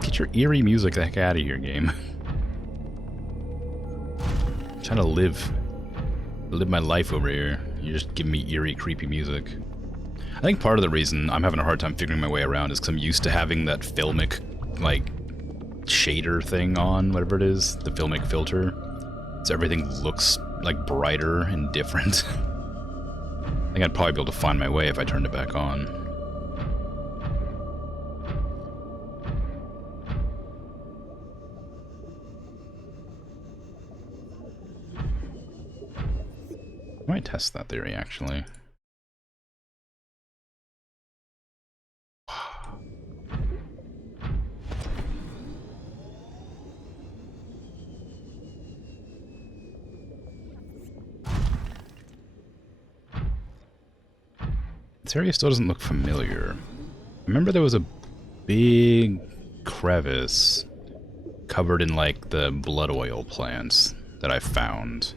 Get your eerie music the heck out of here, game. I'm trying to live my life over here. You're just giving me eerie, creepy music. I think part of the reason I'm having a hard time figuring my way around is because I'm used to having that filmic, like, shader thing on, whatever it is, the filmic filter. So everything looks, like, brighter and different. I think I'd probably be able to find my way if I turned it back on. I might test that theory, actually. This area still doesn't look familiar. I remember there was a big crevice covered in, like, the blood oil plants that I found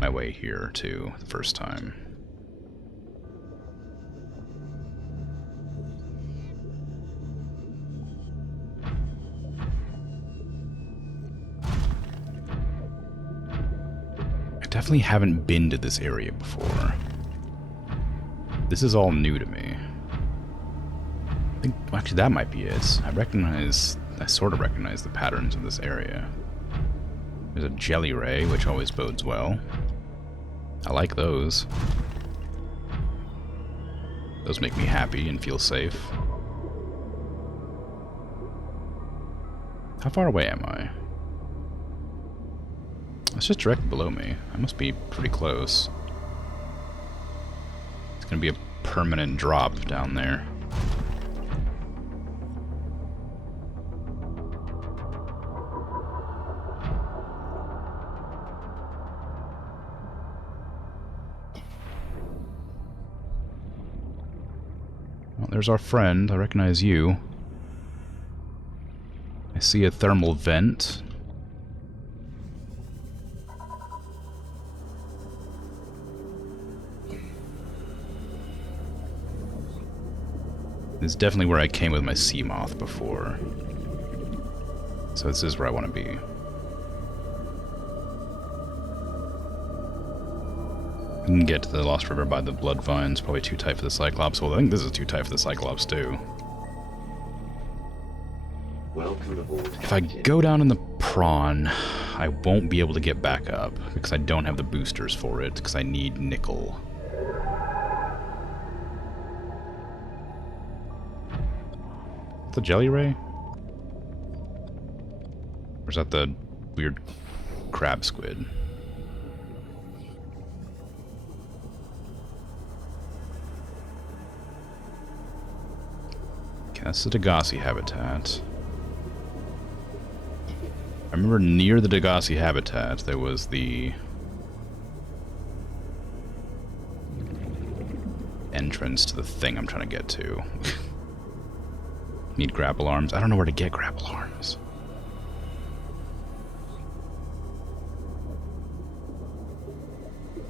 my way here to the first time. I definitely haven't been to this area before. This is all new to me. I think, well, actually, that might be it. I sort of recognize the patterns of this area. There's a jelly ray, which always bodes well. I like those. Those make me happy and feel safe. How far away am I? It's just directly below me. I must be pretty close. It's gonna be a permanent drop down there. Well, there's our friend. I recognize you. I see a thermal vent. This is definitely where I came with my sea moth before. So this is where I want to be. I can get to the Lost River by the blood vines. Probably too tight for the Cyclops. Well, I think this is too tight for the Cyclops too. If I go down in the prawn, I won't be able to get back up because I don't have the boosters for it because I need nickel. The jelly ray? Or is that the weird crab squid? Okay, that's the Degassi habitat. I remember near the Degassi habitat there was the entrance to the thing I'm trying to get to. Need grapple arms. I don't know where to get grapple arms.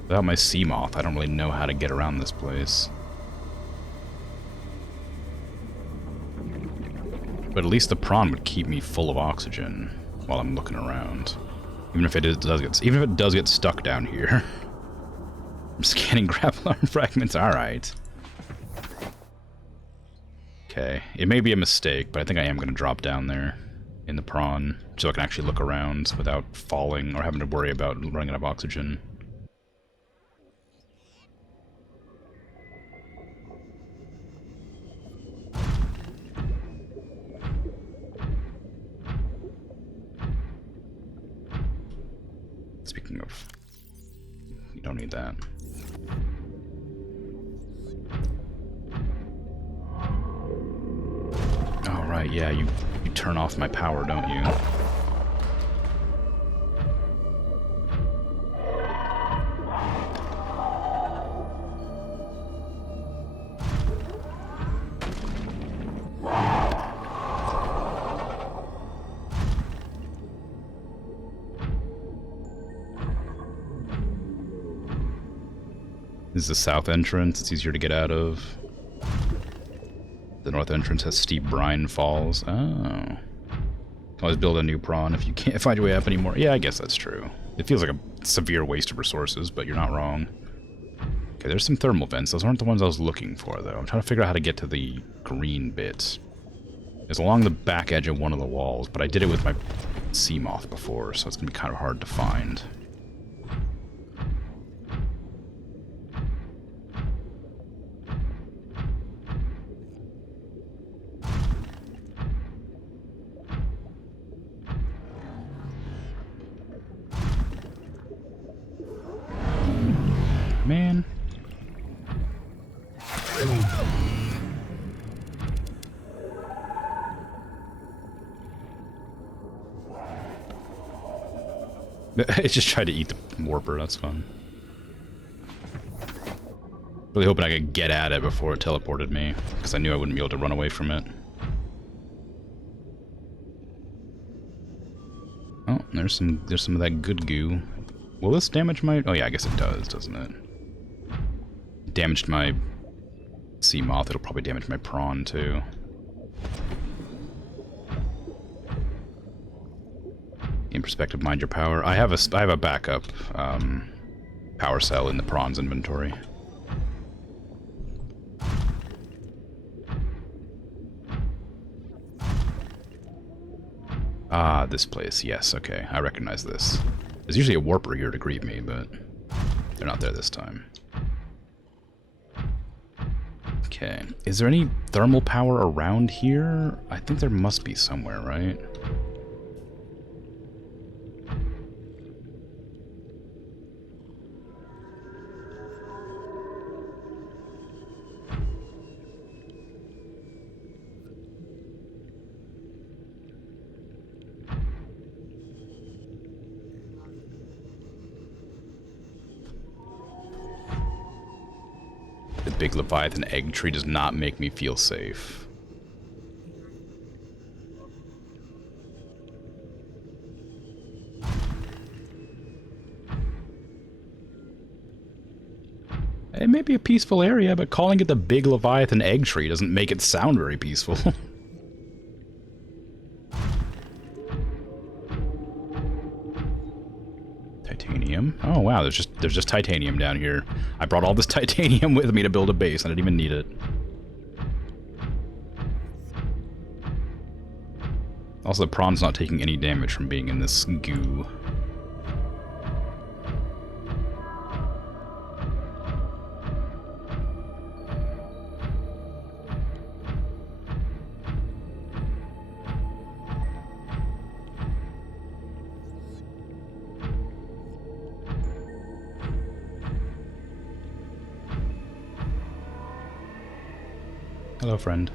Without my sea moth, I don't really know how to get around this place. But at least the prawn would keep me full of oxygen while I'm looking around. Even if it does get stuck down here. I'm scanning grapple arm fragments. Alright. Okay. It may be a mistake, but I think I am going to drop down there in the prawn so I can actually look around without falling or having to worry about running out of oxygen. Speaking of, you don't need that. Oh, right, yeah, you turn off my power, don't you? This is the south entrance. It's easier to get out of. The north entrance has steep brine falls. Oh. Always build a new prawn if you can't find your way up anymore. Yeah, I guess that's true. It feels like a severe waste of resources, but you're not wrong. Okay, there's some thermal vents. Those aren't the ones I was looking for, though. I'm trying to figure out how to get to the green bit. It's along the back edge of one of the walls, but I did it with my sea moth before, so it's going to be kind of hard to find. Man. It just tried to eat the warper, that's fun. Really hoping I could get at it before it teleported me, because I knew I wouldn't be able to run away from it. Oh, there's some of that good goo. Will this damage my... Oh yeah, I guess it does, doesn't it? Damaged my sea moth, it'll probably damage my prawn too. In perspective, mind your power. I have a backup power cell in the prawn's inventory. Ah, this place. Yes, okay. I recognize this. There's usually a warper here to greet me, but they're not there this time. Okay. Is there any thermal power around here? I think there must be somewhere, right? The big Leviathan egg tree does not make me feel safe. It may be a peaceful area, but calling it the big Leviathan egg tree doesn't make it sound very peaceful. Titanium. Oh wow, there's just titanium down here. I brought all this titanium with me to build a base. I didn't even need it. Also, the prawn's not taking any damage from being in this goo. Hello, friend.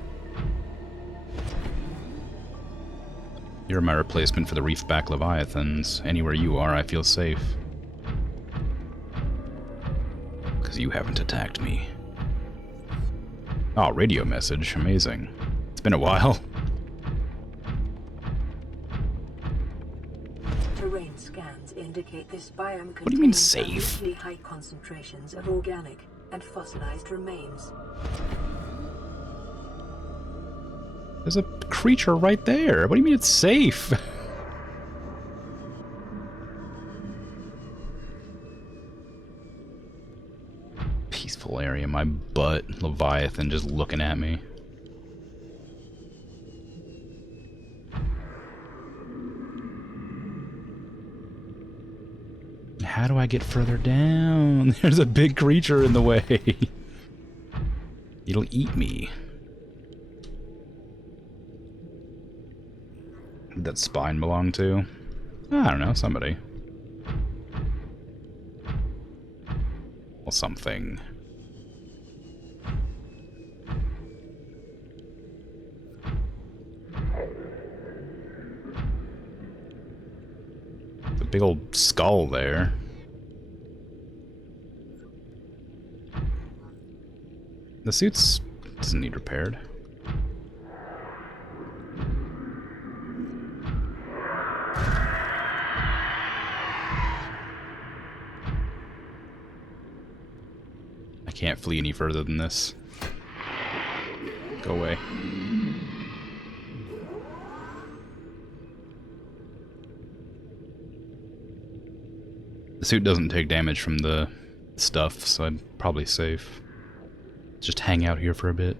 You're my replacement for the reef-back Leviathans. Anywhere you are, I feel safe. Because you haven't attacked me. Oh, radio message. Amazing. It's been a while. Terrain scans indicate this biome What do you mean contains safe? unusually high concentrations of organic and fossilized remains. There's a creature right there. What do you mean it's safe? Peaceful area, my butt. Leviathan just looking at me. How do I get further down? There's a big creature in the way. It'll eat me. Who'd that spine belong to? I don't know, somebody. Or something. It's a big old skull there. The suit's doesn't need repaired. I can't flee any further than this. Go away. The suit doesn't take damage from the stuff, so I'm probably safe. Just hang out here for a bit.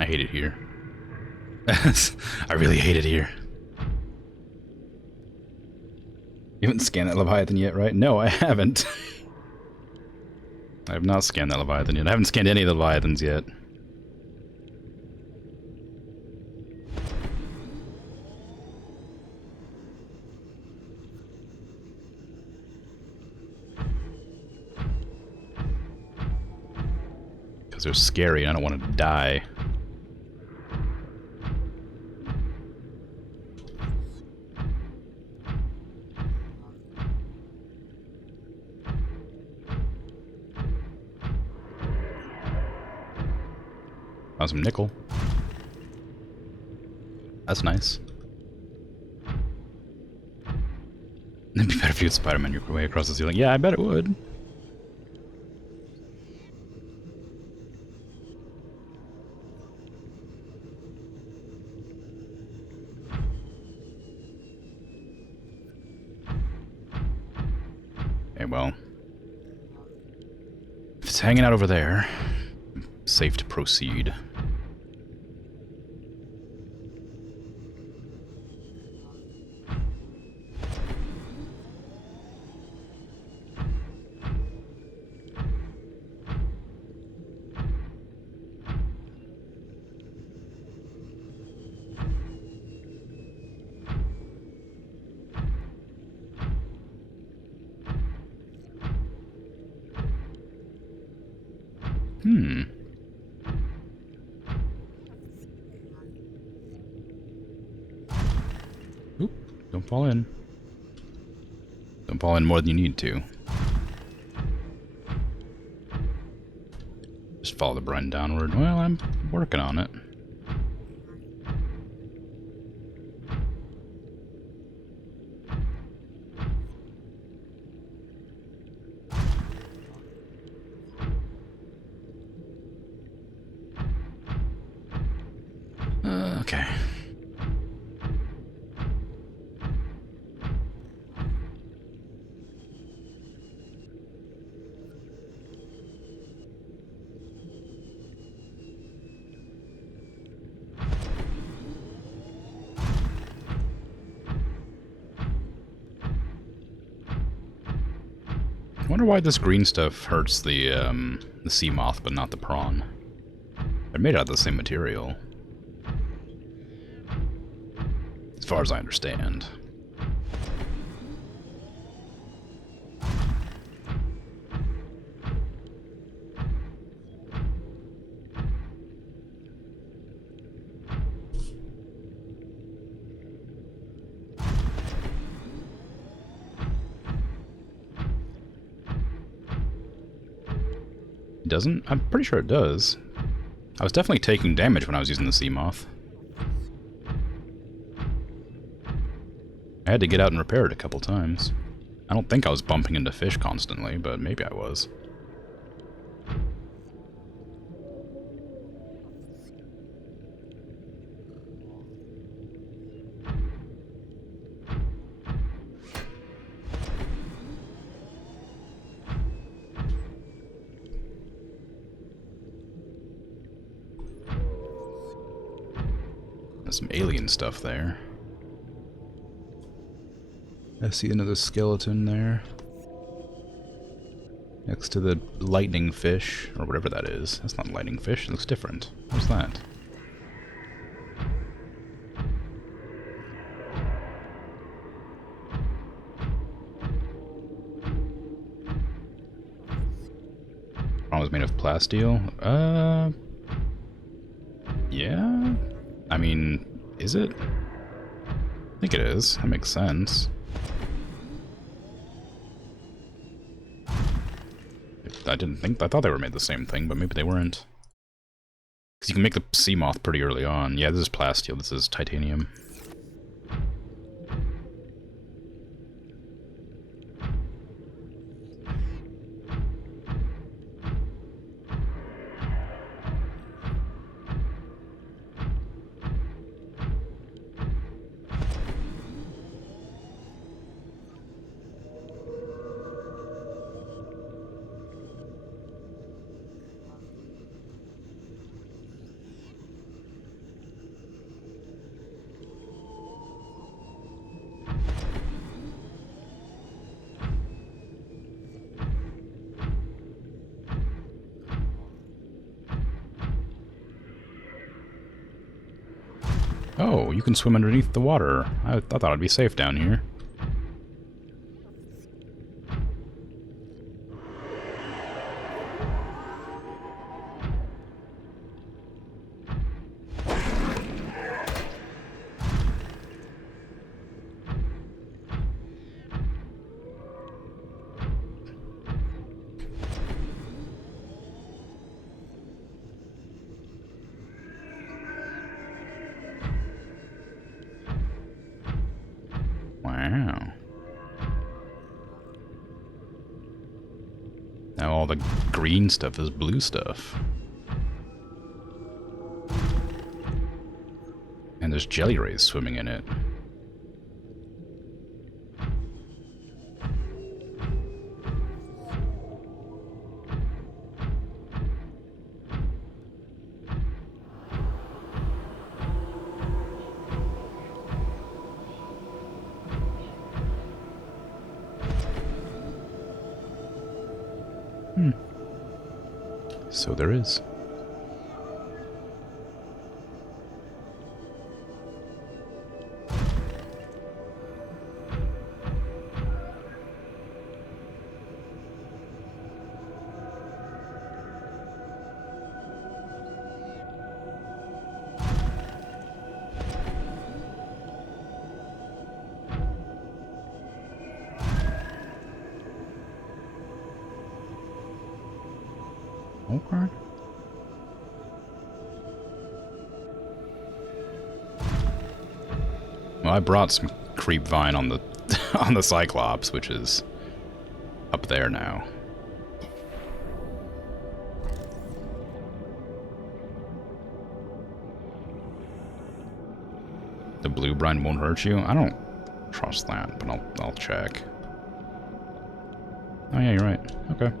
I hate it here. I really hate it here. You haven't scanned that Leviathan yet, right? No, I haven't. I have not scanned that Leviathan yet. I haven't scanned any of the Leviathans yet. Because they're scary and I don't want to die. Found some nickel. That's nice. It'd be better if you could Spider-Man your way across the ceiling. Yeah, I bet it would. Okay, well. If it's hanging out over there, safe to proceed. Oop, don't fall in. Don't fall in more than you need to. Just follow the brine downward. Well, I'm working on it. Okay. I wonder why this green stuff hurts the sea moth, but not the prawn. They're made out of the same material, as far as I understand. It doesn't? I'm pretty sure it does. I was definitely taking damage when I was using the sea moth. I had to get out and repair it a couple times. I don't think I was bumping into fish constantly, but maybe I was. There's some alien stuff there. I see another skeleton there. Next to the lightning fish, or whatever that is. That's not lightning fish, it looks different. What's that? Prawn was made of plasteel? Yeah? I mean, is it? I think it is. That makes sense. I thought they were made the same thing, but maybe they weren't. Because you can make the sea moth pretty early on. Yeah, this is plasteel, this is titanium. Oh, you can swim underneath the water. I thought I'd be safe down here. Wow. Now all the green stuff is blue stuff. And there's jelly rays swimming in it. So there is. Okay. Well, I brought some creep vine on the on the Cyclops, which is up there now. The blue brine won't hurt you? I don't trust that, but I'll check. Oh yeah, you're right. Okay.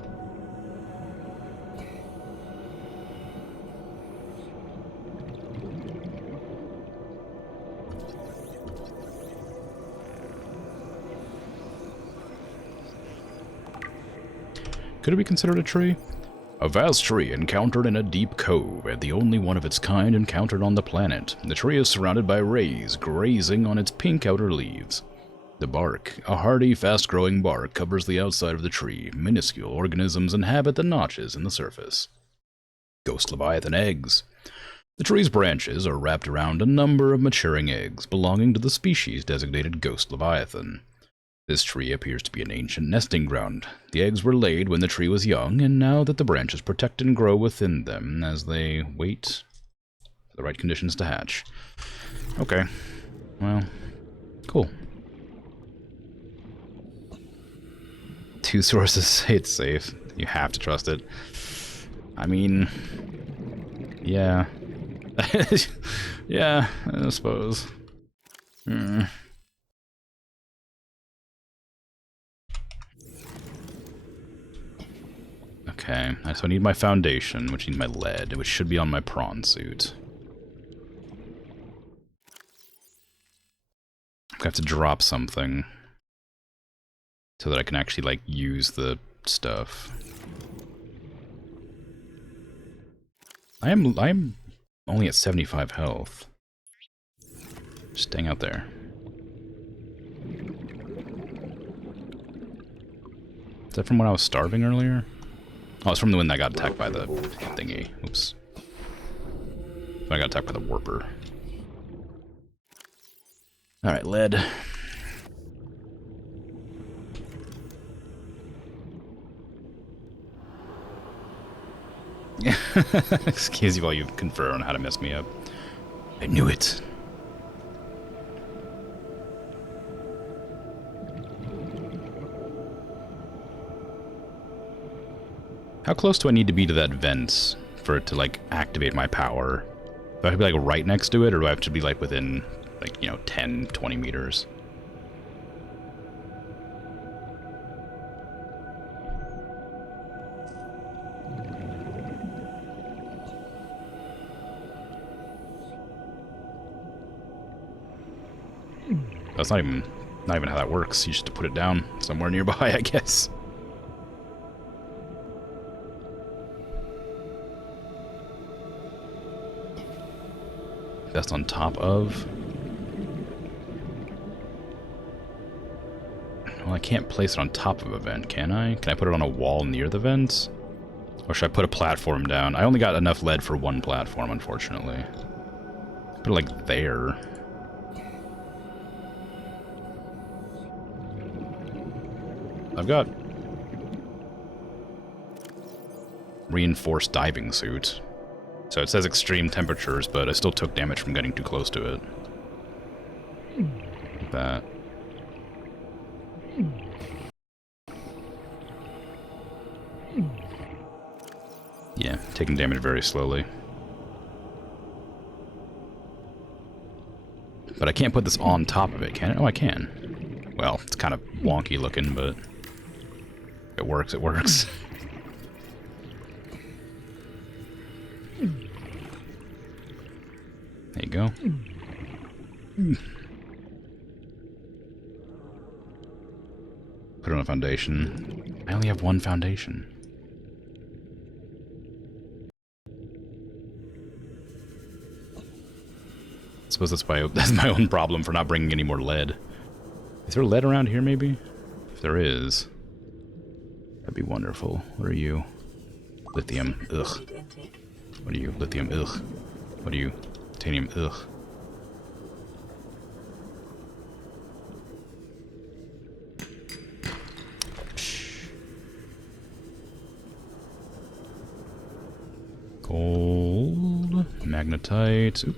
Could it be considered a tree? A vast tree encountered in a deep cove, and the only one of its kind encountered on the planet. The tree is surrounded by rays, grazing on its pink outer leaves. The bark, a hardy, fast-growing bark, covers the outside of the tree. Minuscule organisms inhabit the notches in the surface. Ghost Leviathan eggs. The tree's branches are wrapped around a number of maturing eggs, belonging to the species designated Ghost Leviathan. This tree appears to be an ancient nesting ground. The eggs were laid when the tree was young, and now that the branches protect and grow within them as they wait for the right conditions to hatch. Okay. Well, cool. 2 sources say it's safe. You have to trust it. I mean, yeah. Yeah, I suppose. Okay, so I need my foundation, which needs my lead, which should be on my prawn suit. I have to drop something so that I can actually, like, use the stuff. I'm only at 75 health. Just staying out there. Is that from when I was starving earlier? Oh, it's from the one that got attacked by the thingy. Oops. I got attacked by the warper. Alright, lead. Excuse you while you confer on how to mess me up. I knew it. How close do I need to be to that vent for it to, like, activate my power? Do I have to be, like, right next to it, or do I have to be, like, within, like, you know, 10, 20 meters? That's not even how that works. You just have to put it down somewhere nearby, I guess. That's on top of. Well, I can't place it on top of a vent, can I? Can I put it on a wall near the vents? Or should I put a platform down? I only got enough lead for one platform, unfortunately. Put it like there. I've got reinforced diving suit. So it says extreme temperatures, but I still took damage from getting too close to it. Like that. Yeah, taking damage very slowly. But I can't put this on top of it, can I? Oh, I can. Well, it's kind of wonky looking, but if it works, it works. There you go. Put it on a foundation. I only have one foundation. I suppose that's my own problem for not bringing any more lead. Is there lead around here, maybe? If there is, that'd be wonderful. What are you? Lithium. Ugh. What are you? Lithium. Ugh. What are you? Titanium. Ugh. Gold. Magnetite. Oop.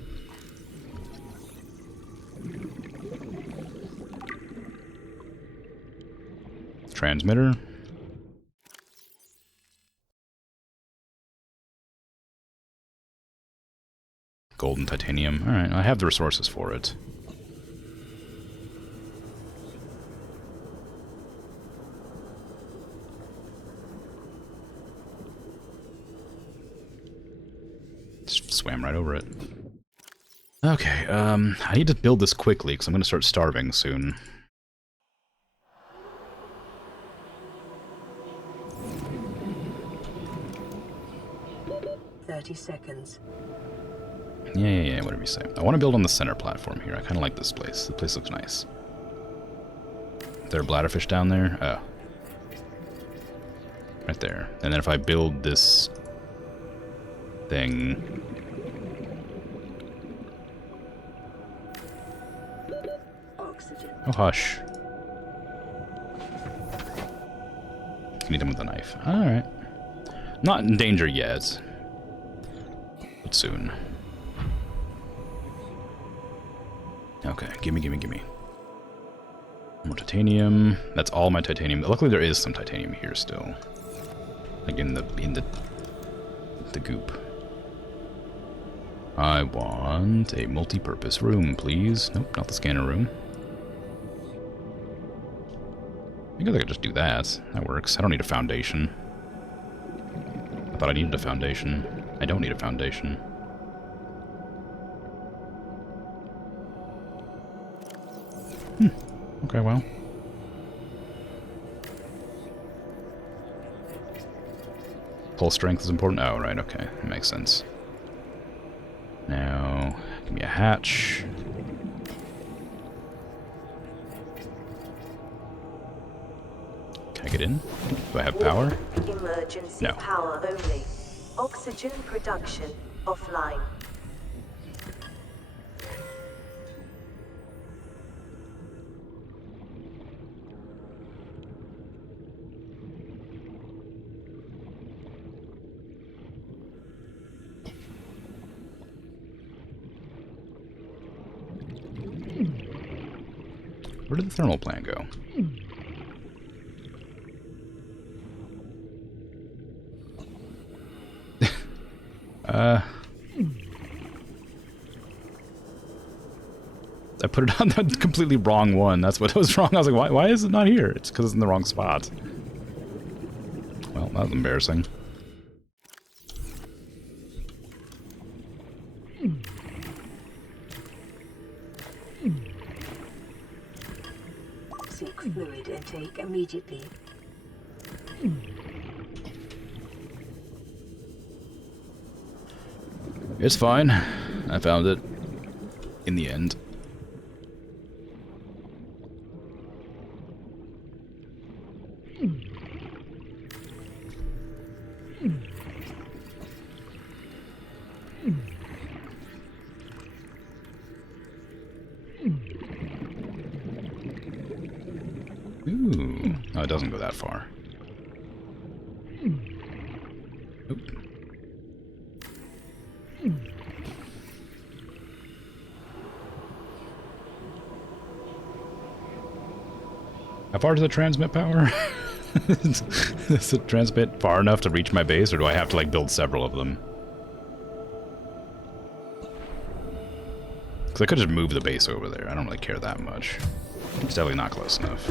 Transmitter. Gold and titanium. Alright, I have the resources for it. Just swam right over it. Okay, I need to build this quickly because I'm going to start starving soon. 30 seconds. Yeah, whatever you say. I want to build on the center platform here. I kind of like this place. The place looks nice. Is there a bladderfish down there? Oh. Right there. And then if I build this thing... Oxygen. Oh, hush. Can eat him with a knife. Alright. Not in danger yet. But soon. Okay, gimme. More titanium. That's all my titanium. Luckily there is some titanium here still. Like in the goop. I want a multi-purpose room, please. Nope, not the scanner room. I guess I could just do that. That works. I don't need a foundation. I thought I needed a foundation. I don't need a foundation. Okay, well. Pull strength is important. Oh, right, okay. That makes sense. Now, give me a hatch. Can I get in? Do I have power? Emergency No. power only. Oxygen production offline. Where did the thermal plant go? I put it on the completely wrong one. That's what was wrong. I was like, why is it not here? It's because it's in the wrong spot. Well, that was embarrassing. Seek fluid intake immediately. It's fine. I found it. In the end. Ooh. Oh, it doesn't go that far. Oop. How far does it transmit power? Does it transmit far enough to reach my base, or do I have to, like, build several of them? Because I could just move the base over there. I don't really care that much. It's definitely not close enough.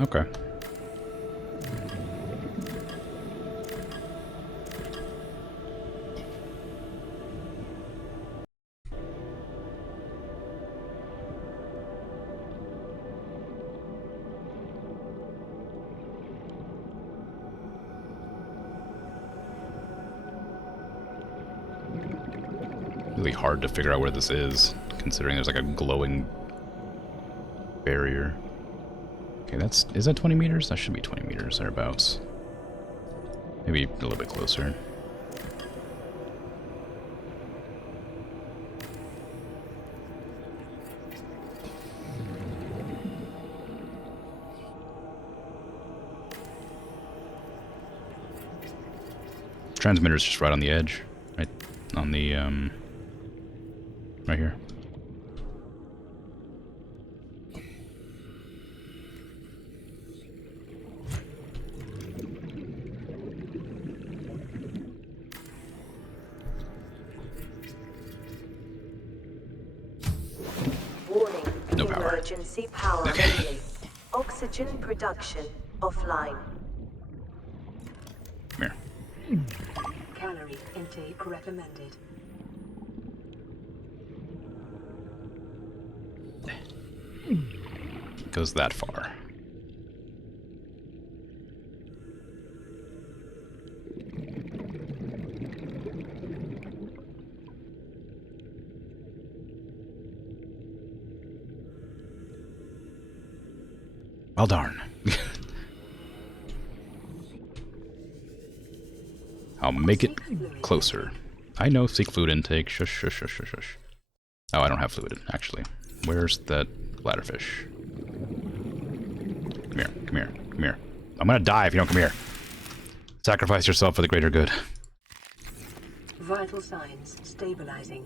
Okay. Really hard to figure out where this is, considering there's like a glowing barrier. Okay, is that 20 meters? That should be 20 meters, thereabouts. Maybe a little bit closer. Transmitter's just right on the edge. Right on the, right here. Emergency power only. Oxygen production offline. Come here. Calorie intake recommended. Goes that far. Well, darn. I'll make it closer. I know, seek fluid intake. Shush, shush, shush, shush, shush. Oh, I don't have fluid, actually. Where's that bladderfish? Come here, come here, come here. I'm gonna die if you don't come here. Sacrifice yourself for the greater good. Vital signs stabilizing.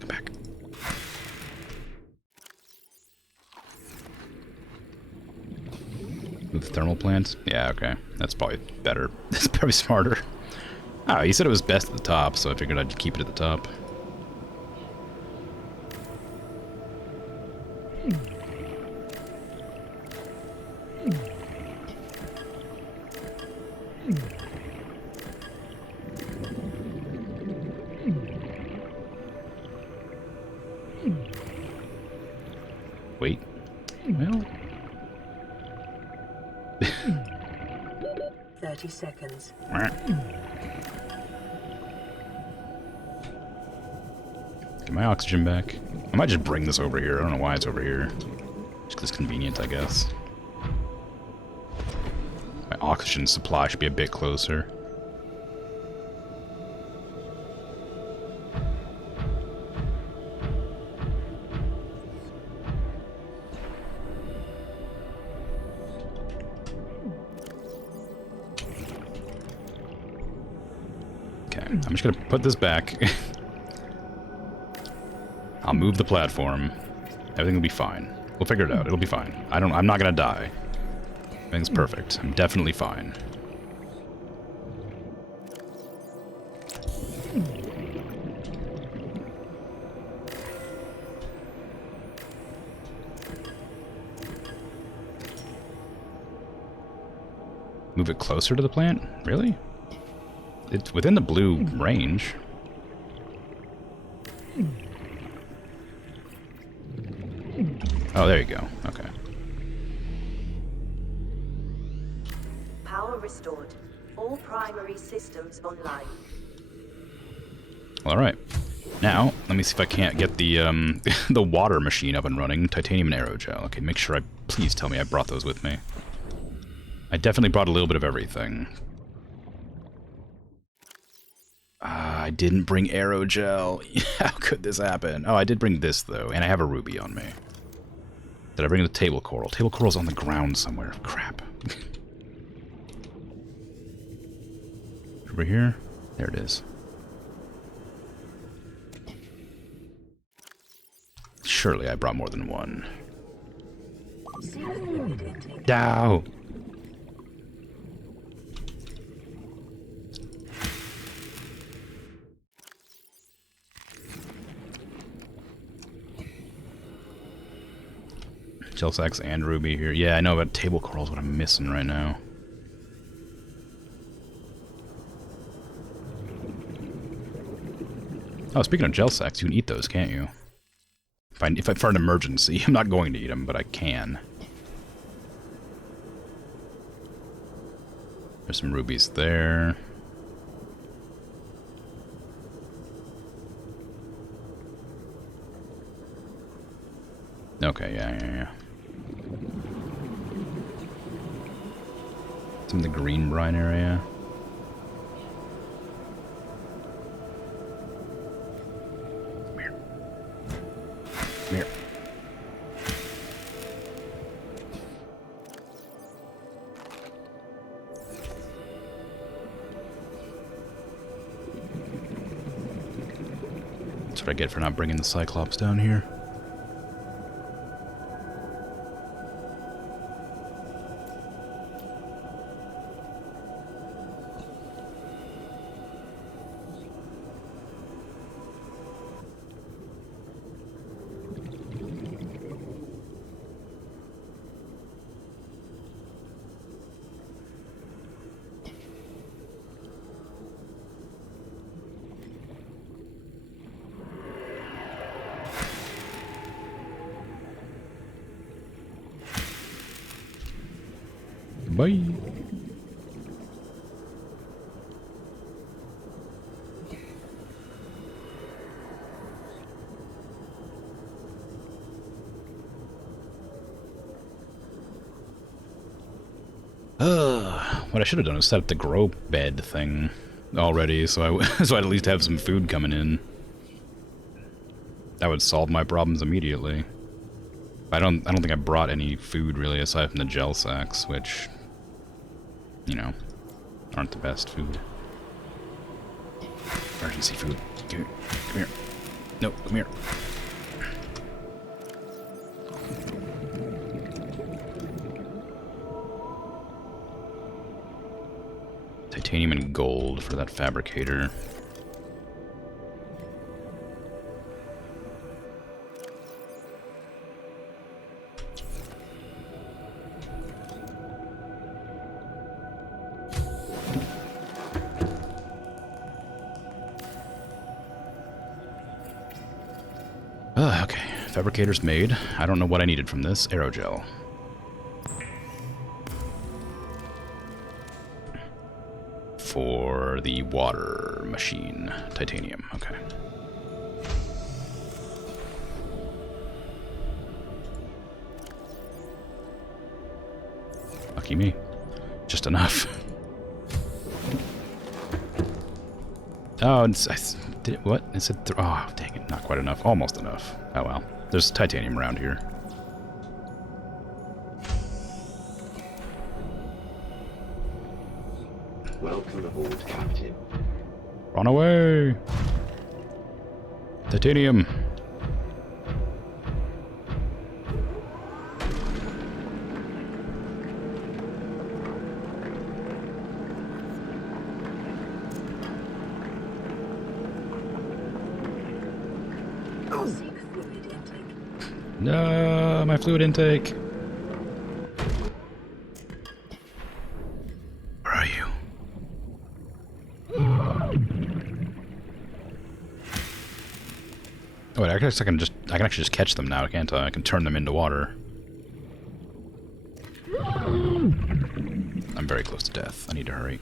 Come back. With thermal plants? Yeah, okay. That's probably better. That's probably smarter. Oh, you said it was best at the top, so I figured I'd keep it at the top. Wait. Well... 30 seconds. Get my oxygen back. I might just bring this over here. I don't know why it's over here. Just 'cause it's convenient, I guess. My oxygen supply should be a bit closer. Okay, I'm just gonna put this back. I'll move the platform. Everything will be fine. We'll figure it out. It'll be fine. I'm not gonna die. Everything's perfect. I'm definitely fine. Move it closer to the plant? Really? It's within the blue range. Oh, there you go. Okay. Power restored. All primary systems online. All right. Now, let me see if I can't get the the water machine up and running. Titanium and aerogel. Okay, make sure please tell me I brought those with me. I definitely brought a little bit of everything. I didn't bring aerogel. How could this happen? Oh, I did bring this, though, and I have a ruby on me. Did I bring the table coral? Table coral's on the ground somewhere. Crap. Over here? There it is. Surely I brought more than one. Dow! Gel sacks and ruby here. Yeah, I know, but table coral's what I'm missing right now. Oh, speaking of gel sacks, you can eat those, can't you? If for an emergency. I'm not going to eat them, but I can. There's some rubies there. Okay, yeah. It's in the green brine area. Come here. Come here. That's what I get for not bringing the Cyclops down here. Bye. What I should have done is set up the grow bed thing already, so so I'd at least have some food coming in. That would solve my problems immediately. I don't think I brought any food really aside from the gel sacks, which, you know, aren't the best food. Emergency food. Come here. No, come here. Titanium and gold for that fabricator. Okay, fabricator's made. I don't know what I needed from this. Aerogel. For the water machine. Titanium, okay. Lucky me. Just enough. Oh, what? Is it? Oh, dang it. Not quite enough. Almost enough. Oh well. There's titanium around here. Welcome aboard, Captain. Run away! Titanium! Seek fluid intake. No, my fluid intake. Where are you? Oh wait, I guess I can actually just catch them now, can't I? I can turn them into water. I'm very close to death. I need to hurry.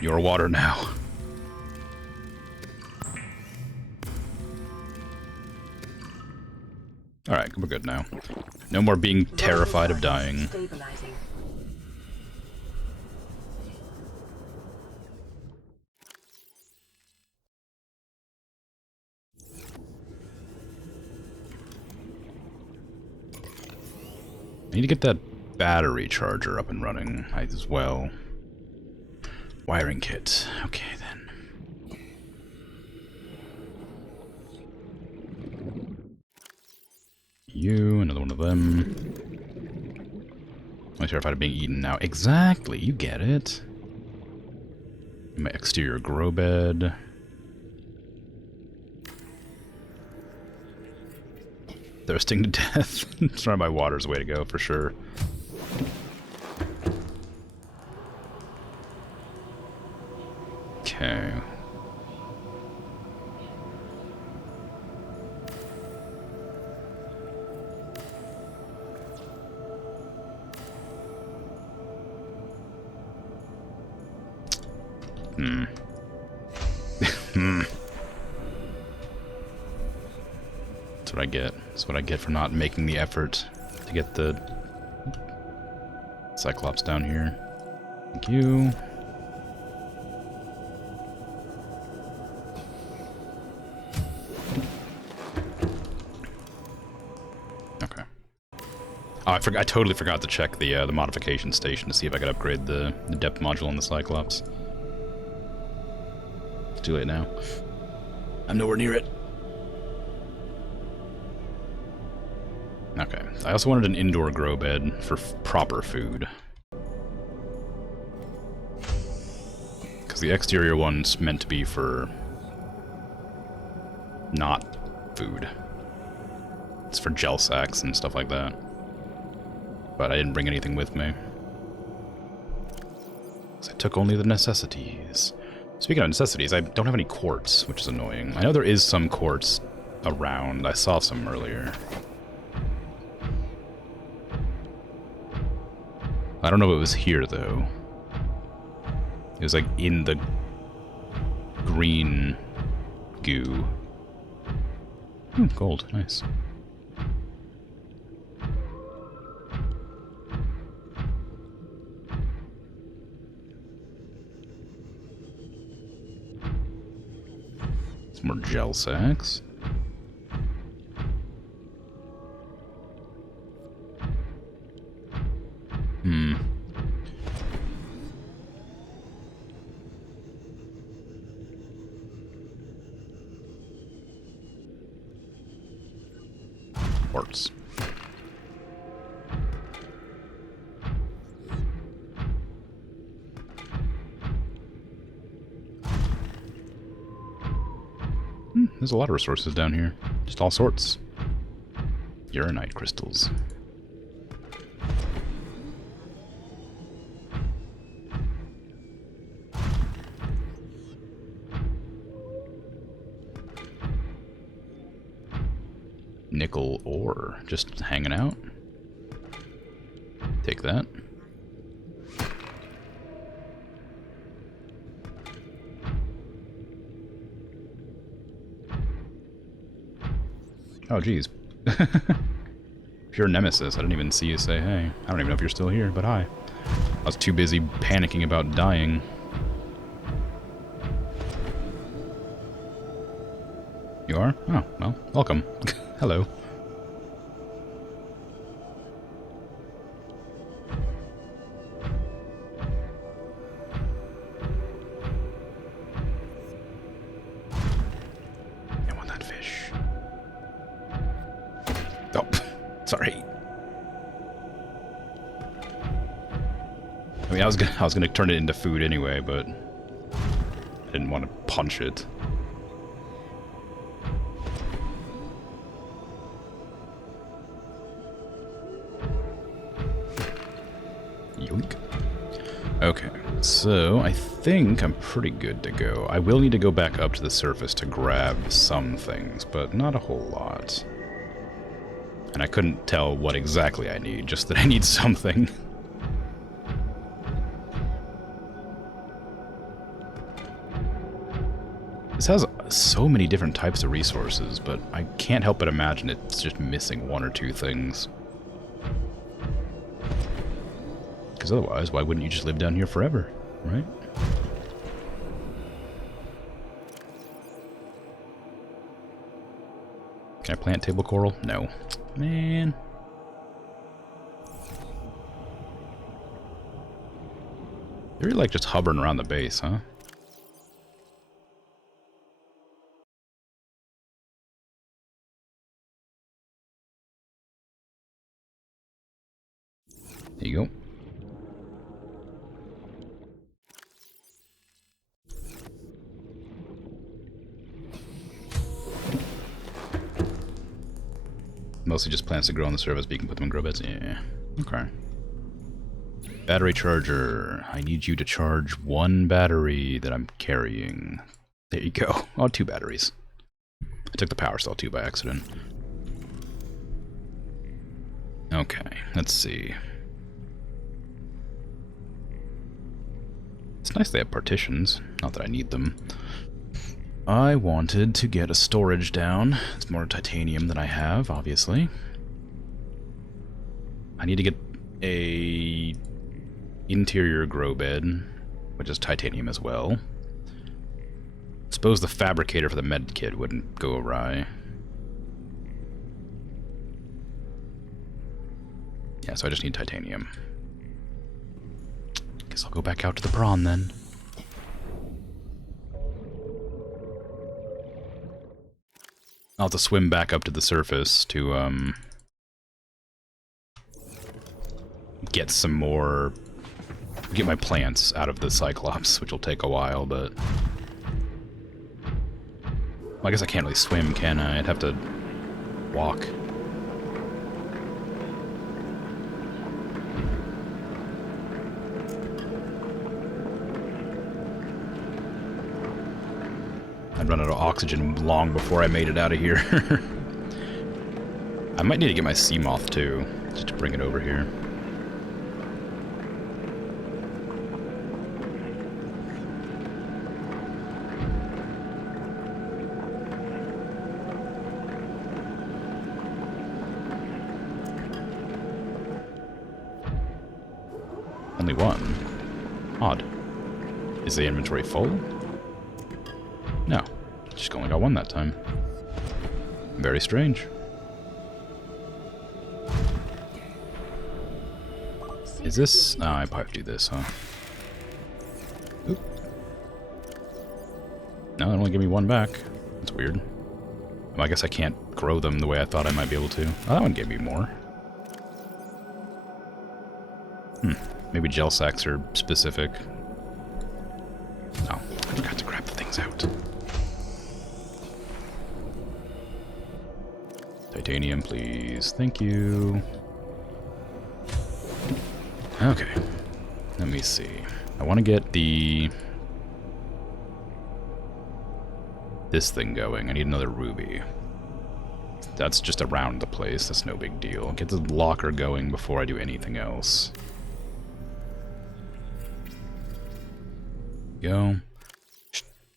Your water now. Alright, we're good now. No more being terrified of dying. Stabilizing. I need to get that battery charger up and running as well. Wiring kit. Okay, then. You, another one of them. I'm terrified of being eaten now. Exactly, you get it. My exterior grow bed. Thirsting to death. Surrounded by water's the way to go, for sure. Okay. That's what I get. That's what I get for not making the effort to get the Cyclops down here. Thank you. Okay. Oh, I totally forgot to check the modification station to see if I could upgrade the depth module on the Cyclops. It's too late now. I'm nowhere near it. Okay. I also wanted an indoor grow bed for proper food. Because the exterior one's meant to be for not food. It's for gel sacks and stuff like that. But I didn't bring anything with me. 'Cause I took only the necessities. Speaking of necessities, I don't have any quartz, which is annoying. I know there is some quartz around. I saw some earlier. I don't know if it was here, though. It was, like, in the green goo. Gold. Nice. Some more gel sacks. Quartz. There's a lot of resources down here. Just all sorts. Uranite crystals. Nickel ore. Just hanging out. Take that. Oh, geez. Pure nemesis. I didn't even see you say hey. I don't even know if you're still here, but hi. I was too busy panicking about dying. You are? Oh, well, welcome. Hello. I want that fish. Oh, sorry. I mean, I was gonna turn it into food anyway, but I didn't want to punch it. Yoink. Okay, so I think I'm pretty good to go. I will need to go back up to the surface to grab some things, but not a whole lot. And I couldn't tell what exactly I need, just that I need something. This has so many different types of resources, but I can't help but imagine it's just missing one or two things. Because otherwise, why wouldn't you just live down here forever, right? Can I plant table coral? No. Man. They're really like just hovering around the base, huh? There you go. Mostly just plants that grow on the surface, but you can put them in grow beds. Yeah. Okay. Battery charger. I need you to charge one battery that I'm carrying. There you go. Oh, 2 batteries. I took the power cell too by accident. Okay, let's see. It's nice they have partitions. Not that I need them. I wanted to get a storage down. It's more titanium than I have, obviously. I need to get a interior grow bed, which is titanium as well. Suppose the fabricator for the med kit wouldn't go awry. Yeah, so I just need titanium. Guess I'll go back out to the prawn then. I'll have to swim back up to the surface to, get some more... get my plants out of the Cyclops, which will take a while, but... Well, I guess I can't really swim, can I? I'd have to walk. I'd run out of oxygen long before I made it out of here. I might need to get my sea moth too, just to bring it over here. Only one. Odd. Is the inventory full? No. Just only got one that time. Very strange. Is this... Oh, I probably have to do this, huh? Oop. No, they only give me one back. That's weird. Well, I guess I can't grow them the way I thought I might be able to. Oh, that one gave me more. Maybe gel sacks are specific. Oh, I forgot to grab the things out. Titanium, please. Thank you. Okay. Let me see. I want to get this thing going. I need another ruby. That's just around the place. That's no big deal. Get the locker going before I do anything else. Go.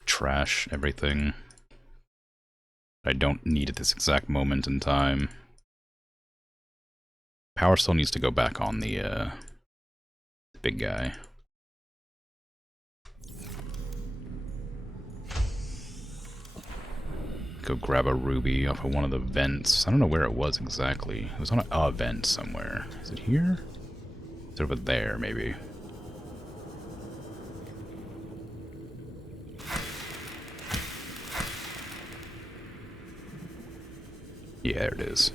Trash everything I don't need at this exact moment in time. Power still needs to go back on the big guy. Go grab a ruby off of one of the vents. I don't know where it was exactly. It was on a vent somewhere. Is it here? It's over there, maybe. Yeah, there it is.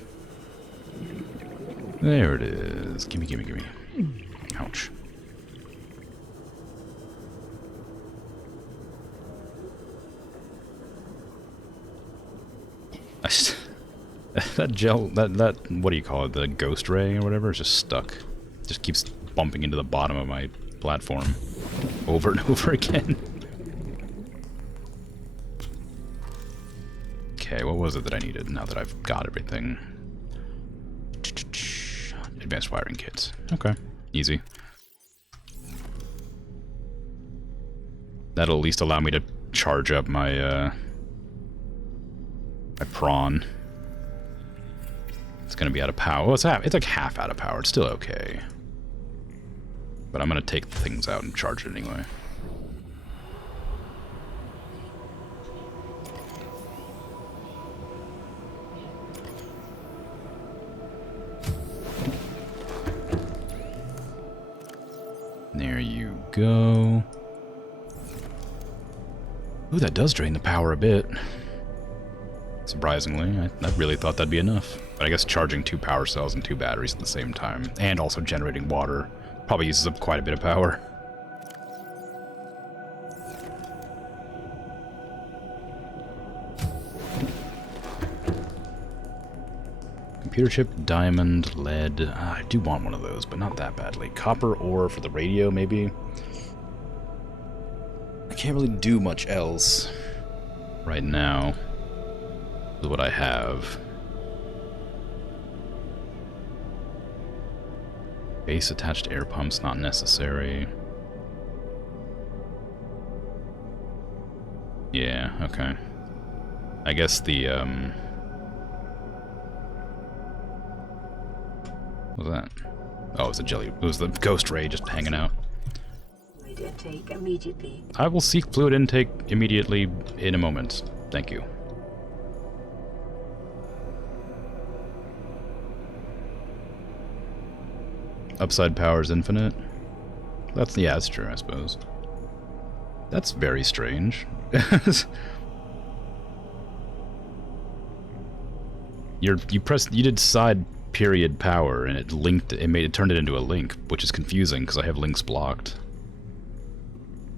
There it is. Gimme, gimme, gimme. Ouch. That gel, that, what do you call it? The ghost ray or whatever is just stuck. Just keeps bumping into the bottom of my platform over and over again. Okay, what was it that I needed now that I've got everything? Advanced wiring kits. Okay, easy. That'll at least allow me to charge up my, my prawn. It's gonna be out of power. Well, it's like half out of power. It's still okay. But I'm gonna take the things out and charge it anyway. There you go. Ooh, that does drain the power a bit. Surprisingly, I really thought that'd be enough. But I guess charging 2 power cells and 2 batteries at the same time, and also generating water, probably uses up quite a bit of power. Computer chip, diamond, lead. I do want one of those, but not that badly. Copper ore for the radio, maybe? I can't really do much else right now with what I have. Base attached air pumps, not necessary. Yeah, okay. I guess the, what was that? Oh, it was a jelly. It was the ghost ray just hanging out. Fluid intake immediately. I will seek fluid intake immediately in a moment. Thank you. Upside power is infinite. That's, yeah, that's true, I suppose. That's very strange. You did side period power and it linked, it turned it into a link, which is confusing because I have links blocked.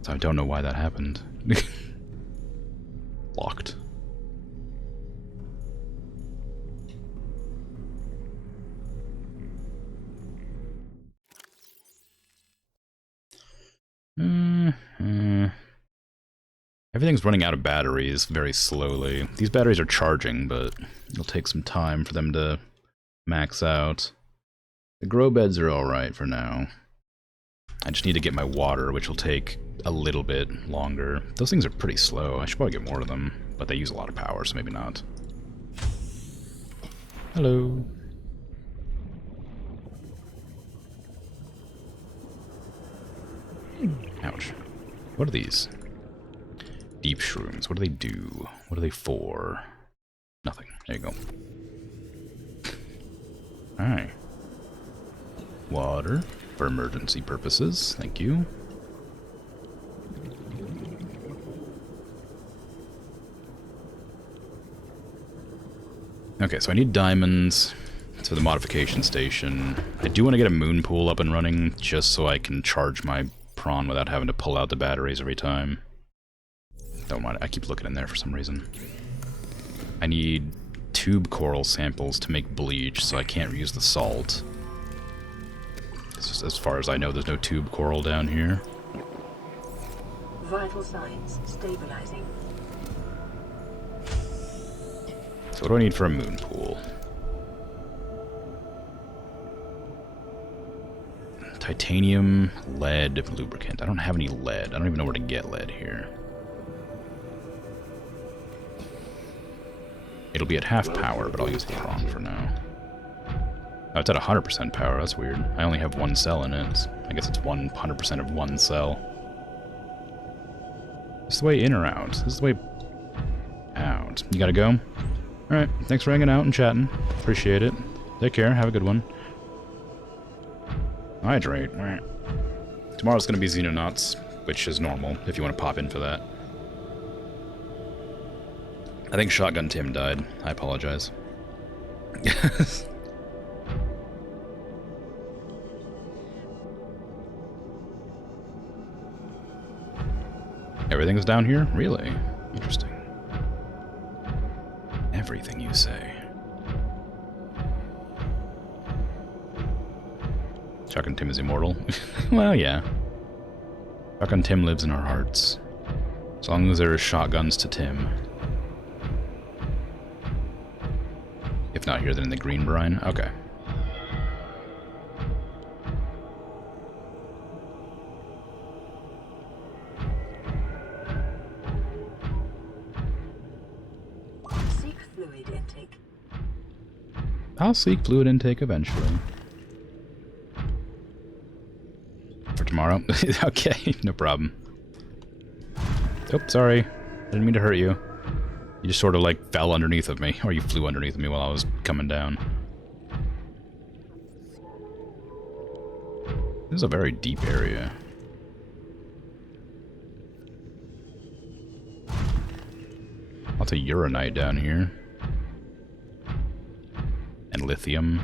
So I don't know why that happened. Locked. Everything's running out of batteries very slowly. These batteries are charging, but it'll take some time for them to max out. The grow beds are alright for now. I just need to get my water, which will take a little bit longer. Those things are pretty slow. I should probably get more of them, but they use a lot of power, so maybe not. Hello. Ouch. What are these? Deep shrooms. What do they do? What are they for? Nothing. There you go. Alright. Water for emergency purposes. Thank you. Okay, so I need diamonds to the modification station. I do want to get a moon pool up and running just so I can charge my prawn without having to pull out the batteries every time. Don't mind it. I keep looking in there for some reason. I need tube coral samples to make bleach, so I can't reuse the salt. It's just, as far as I know, there's no tube coral down here. Vital signs stabilizing. So what do I need for a moon pool? Titanium, lead, lubricant. I don't have any lead. I don't even know where to get lead here. It'll be at half power, but I'll use the prawn for now. Oh, it's at 100% power. That's weird. I only have one cell in it. I guess it's 100% of one cell. Is this the way in or out? This is the way out. You gotta go? Alright, thanks for hanging out and chatting. Appreciate it. Take care. Have a good one. Hydrate. Alright. Tomorrow's gonna be Xenonauts, which is normal, if you want to pop in for that. I think Shotgun Tim died. I apologize. Everything's down here? Really? Interesting. Everything you say. Shotgun Tim is immortal? Well, yeah. Shotgun Tim lives in our hearts. As long as there are shotguns to Tim. If not here, then in the green brine? Okay. Seek fluid intake. I'll seek fluid intake eventually. For tomorrow? Okay, no problem. Oh, sorry. I didn't mean to hurt you. You just sort of like fell underneath of me, or you flew underneath of me while I was coming down. This is a very deep area. Lots of uranite down here. And lithium.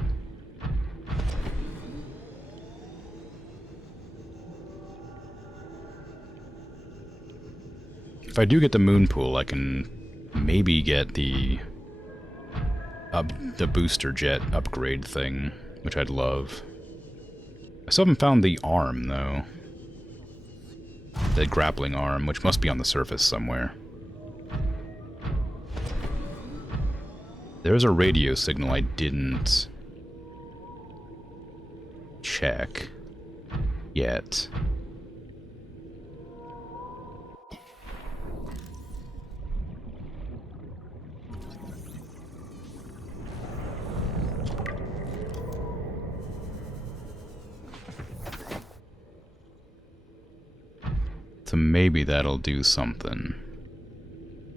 If I do get the moon pool, I can maybe get the booster jet upgrade thing, which I'd love. I still haven't found the arm, though. The grappling arm, which must be on the surface somewhere. There's a radio signal I didn't check yet. So maybe that'll do something.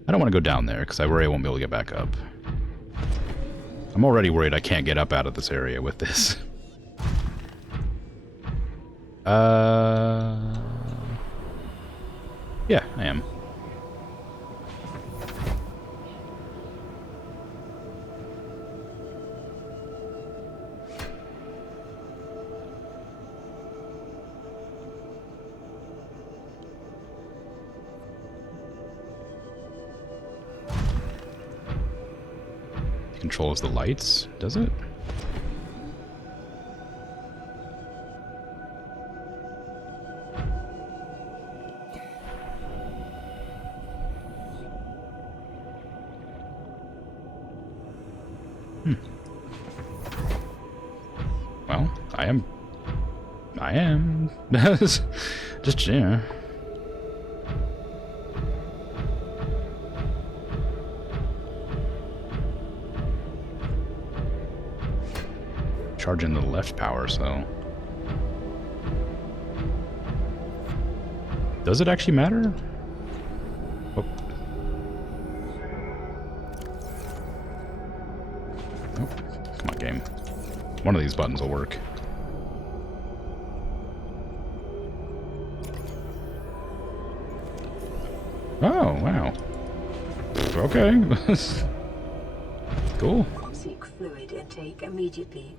I don't want to go down there, because I worry I won't be able to get back up. I'm already worried I can't get up out of this area with this. Yeah, I am. Controls the lights, does it? Well, I am. Just, yeah. Charging the left power cell. Does it actually matter? Oh. Oh, come on, game. One of these buttons will work. Oh, wow. Okay. Cool. Seek fluid intake immediately.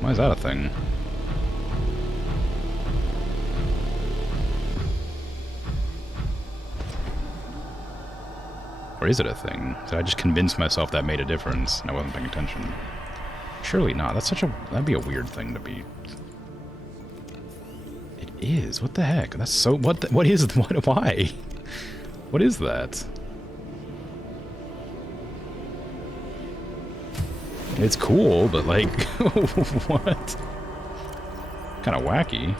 Why is that a thing? Or is it a thing? Did I just convince myself that made a difference and I wasn't paying attention? Surely not. That'd be a weird thing to be. It is. What the heck? That's so. What is? Why? What is that? It's cool, but like, what? Kind of wacky.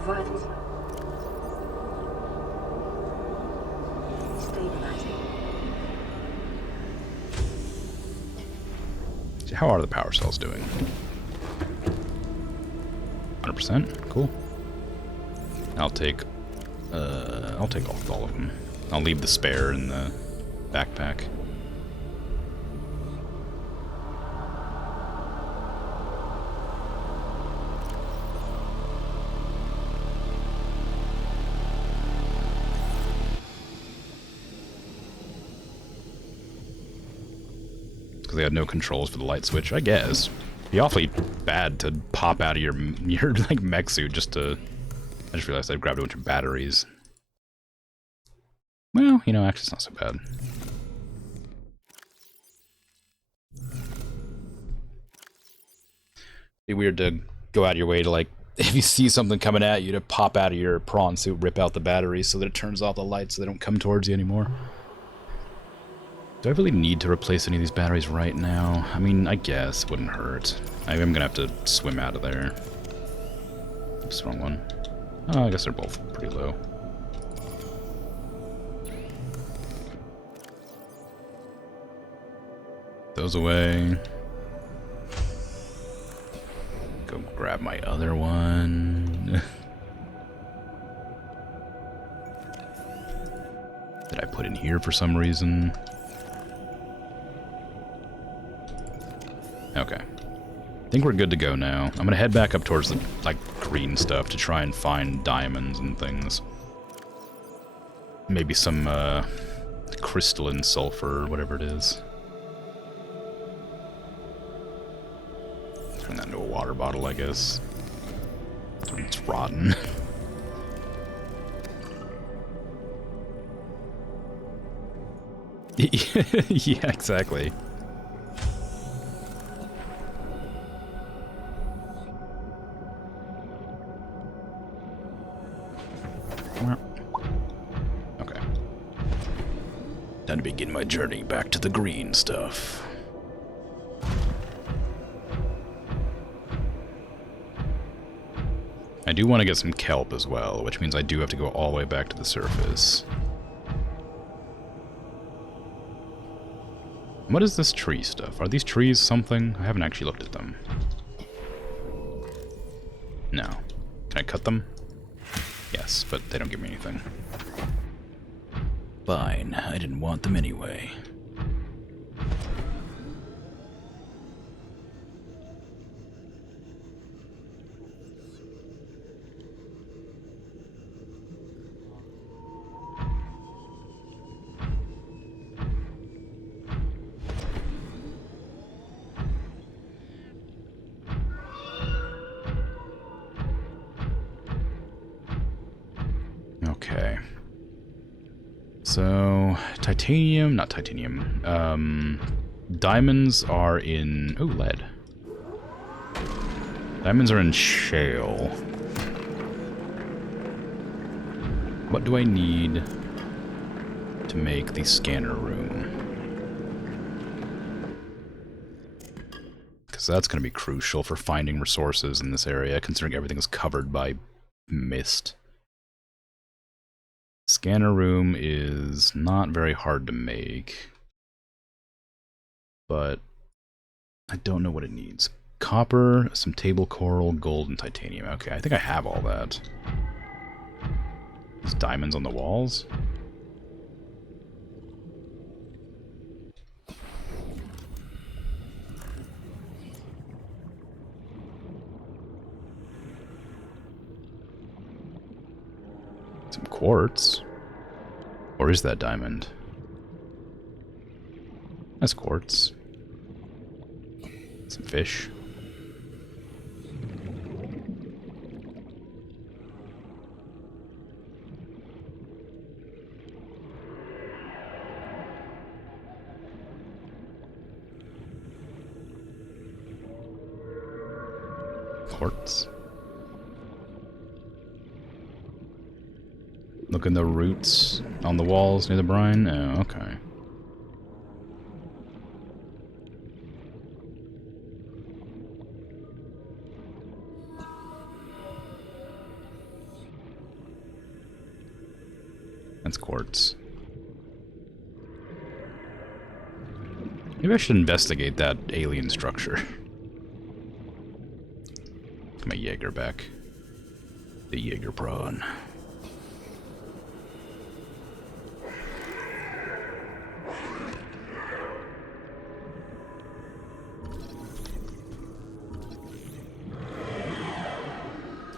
Vitals. Stabilizing. How are the power cells doing? 100%. Cool. I'll take all of them. I'll leave the spare in the backpack. Because they had no controls for the light switch, I guess. Be awfully bad to pop out of your like mech suit just to. I just realized I grabbed a bunch of batteries. Well, you know, actually, it's not so bad. Be weird to go out of your way to, like, if you see something coming at you, to pop out of your prawn suit, rip out the batteries so that it turns off the lights so they don't come towards you anymore. Do I really need to replace any of these batteries right now? I mean, I guess it wouldn't hurt. I'm gonna have to swim out of there. Oops, wrong one. Oh, I guess they're both pretty low. Those away. Go grab my other one. That I put in here for some reason. Okay. I think we're good to go now. I'm gonna head back up towards the, like, green stuff to try and find diamonds and things. Maybe some, crystalline sulfur or whatever it is. Turn that into a water bottle, I guess. It's rotten. Yeah, exactly. Okay. Time to begin my journey back to the green stuff. I do want to get some kelp as well, which means I do have to go all the way back to the surface. What is this tree stuff? Are these trees something? I haven't actually looked at them. No. Can I cut them? Yes, but they don't give me anything. Fine, I didn't want them anyway. Okay. So, titanium, not titanium, diamonds are in, oh, lead. Diamonds are in shale. What do I need to make the scanner room? Because that's going to be crucial for finding resources in this area, considering everything is covered by mist. Scanner room is not very hard to make, but I don't know what it needs. Copper, some table coral, gold, and titanium. Okay, I think I have all that. These diamonds on the walls? Some quartz. Or is that diamond? That's quartz. Some fish. Quartz. Look in the roots on the walls near the brine. Oh, okay. That's quartz. Maybe I should investigate that alien structure. Get my Jaeger back. The Jaeger prawn.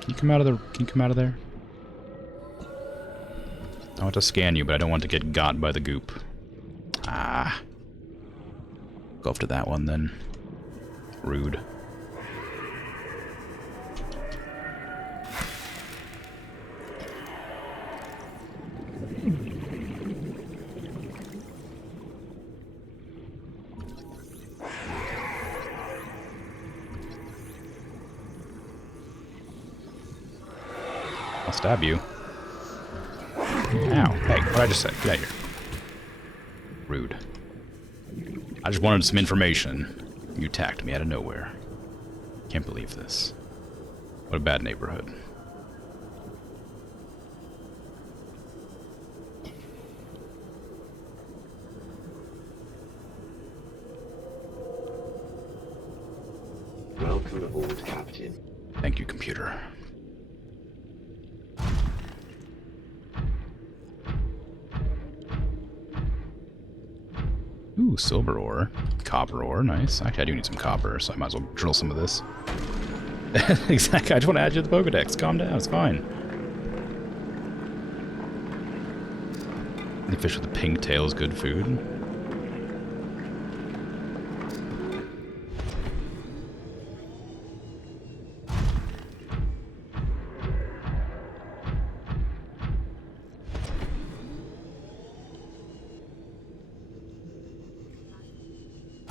Can you come out of the? Can you come out of there? I want to scan you, but I don't want to get got by the goop. Ah. Go after that one then. Rude. I'll stab you. Ow. Hey, what did I just say? Get out of here. Rude. I just wanted some information. You attacked me out of nowhere. Can't believe this. What a bad neighborhood. Welcome aboard, Captain. Thank you, computer. Ooh, silver ore. Copper ore, nice. Actually, I do need some copper, so I might as well drill some of this. Exactly, I just want to add you to the Pokedex. Calm down, it's fine. The fish with the pink tail is good food.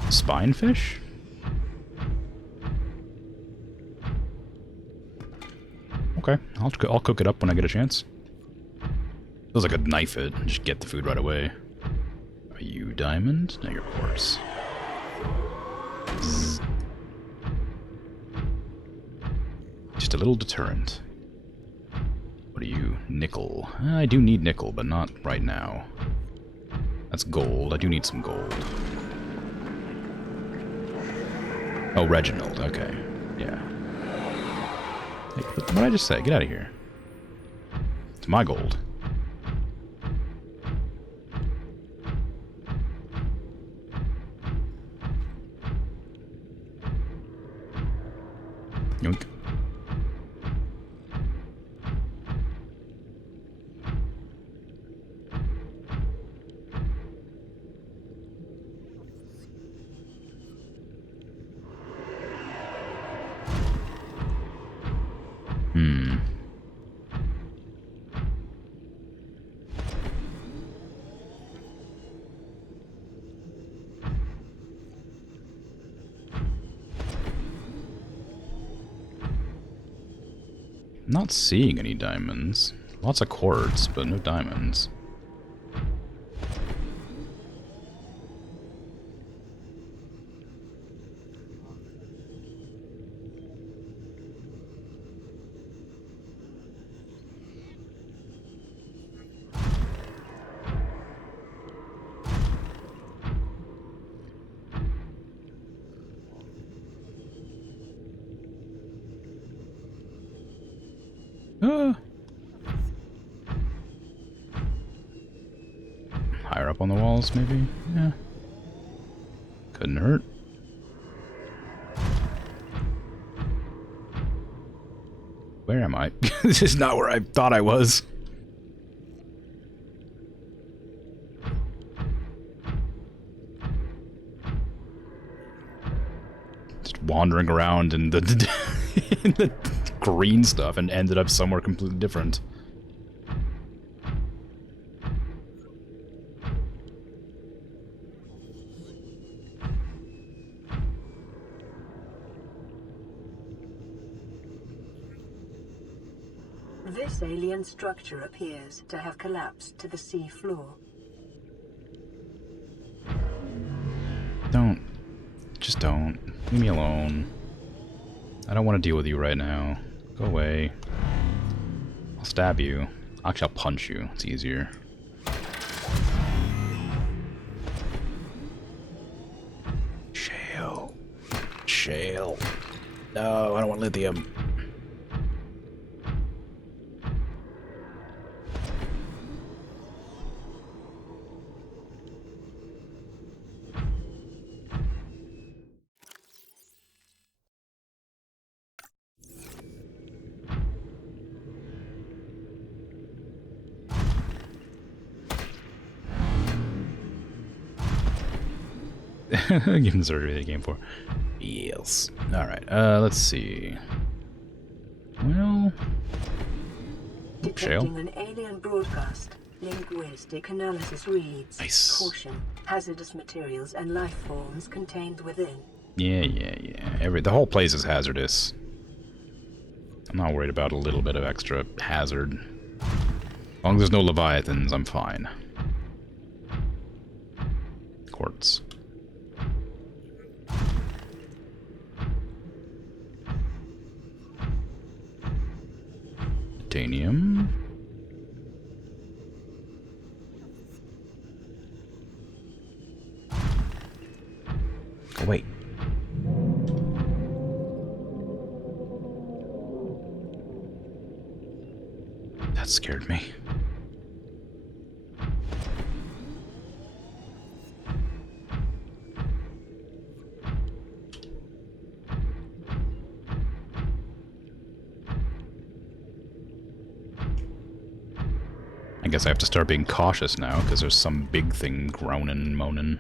Spinefish? Okay, I'll cook it up when I get a chance. Feels like I'd knife it and just get the food right away. Are you diamond? No, you're quartz. Zzz. Just a little deterrent. What are you? Nickel. I do need nickel, but not right now. That's gold. I do need some gold. Oh, Reginald. Okay. Yeah. Hey, what did I just say? Get out of here. It's my gold. Yoink. Not seeing any diamonds. Lots of quartz, but no diamonds. Higher up on the walls, maybe? Yeah. Couldn't hurt. Where am I? This is not where I thought I was. Just wandering around in the, in the green stuff and ended up somewhere completely different. This alien structure appears to have collapsed to the sea floor. Don't. Just don't. Leave me alone. I don't want to deal with you right now. Go away. I'll stab you. Actually, I'll punch you. It's easier. Shale. Shale. No, I don't want lithium. Give him the surgery they came for. Yes. Alright, let's see. Well... Shale? Detecting an alien broadcast. Linguistic analysis reads. Nice. Caution. Hazardous materials and life forms contained within. Yeah. The whole place is hazardous. I'm not worried about a little bit of extra hazard. As long as there's no leviathans, I'm fine. Quartz. Titanium. Oh, wait. That scared me. I guess I have to start being cautious now, because there's some big thing groaning and moaning.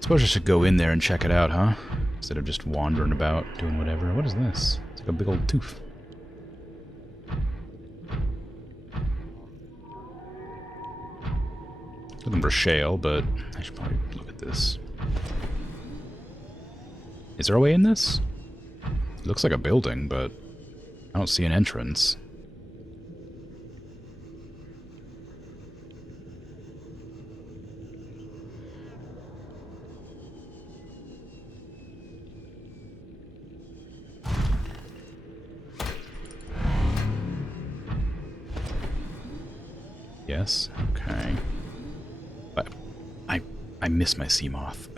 Suppose I should go in there and check it out, huh? Instead of just wandering about, doing whatever. What is this? It's like a big old tooth. Looking for shale, but I should probably look at this. Is there a way in this? It looks like a building, but I don't see an entrance. Yes, okay. But I miss my sea moth.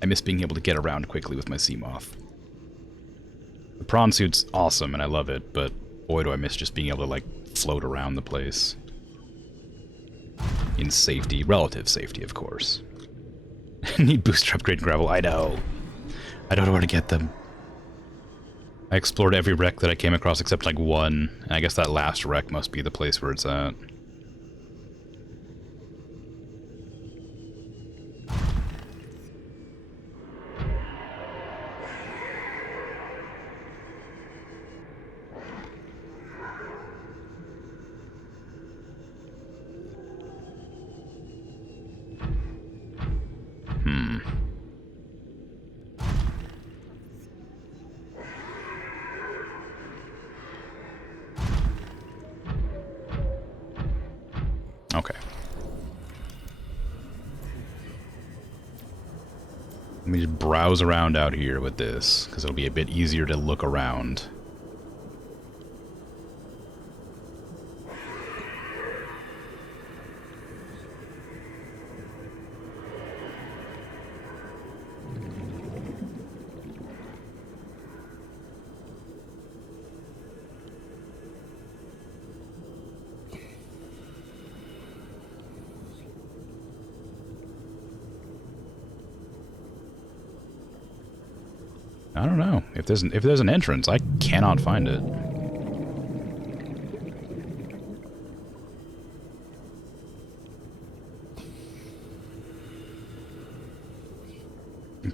I miss being able to get around quickly with my sea moth. The prawn suit's awesome and I love it, but boy do I miss just being able to like float around the place. In safety, relative safety of course. Need booster upgrade gravel, I know. I don't know where to get them. I explored every wreck that I came across except like one, and I guess that last wreck must be the place where it's at. Okay. Let me just browse around out here with this, because it'll be a bit easier to look around. I don't know. If there's an entrance, I cannot find it.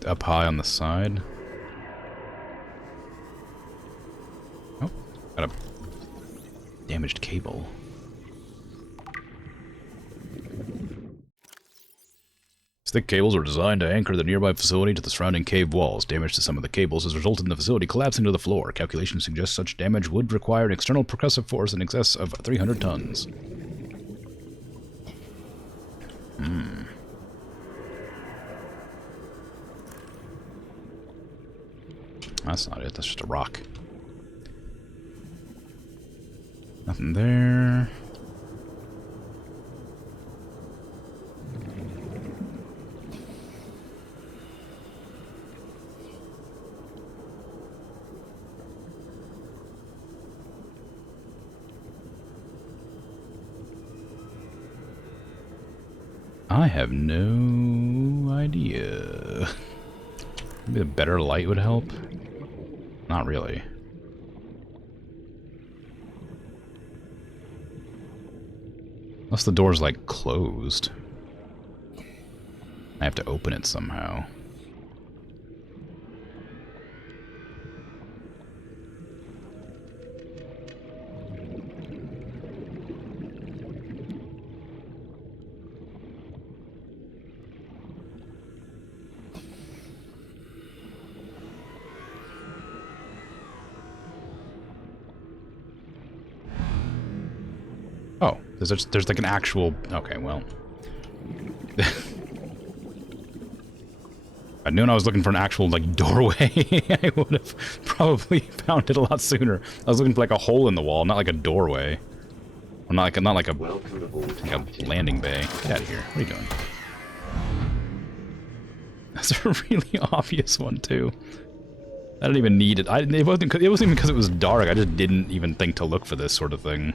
Up high on the side. Oh, got a damaged cable. Thick cables were designed to anchor the nearby facility to the surrounding cave walls. Damage to some of the cables has resulted in the facility collapsing to the floor. Calculations suggest such damage would require an external percussive force in excess of 300 tons. That's not it, that's just a rock. Nothing there. I have no idea. Maybe a better light would help? Not really. Unless the door's like closed. I have to open it somehow. Oh, there's like an actual... Okay, well. I'd known I was looking for an actual, like, doorway. I would have probably found it a lot sooner. I was looking for, like, a hole in the wall, not like a doorway. Or not like a landing bay. Get out of here. What are you doing? That's a really obvious one, too. I didn't even need it. It wasn't even because it was dark. I just didn't even think to look for this sort of thing.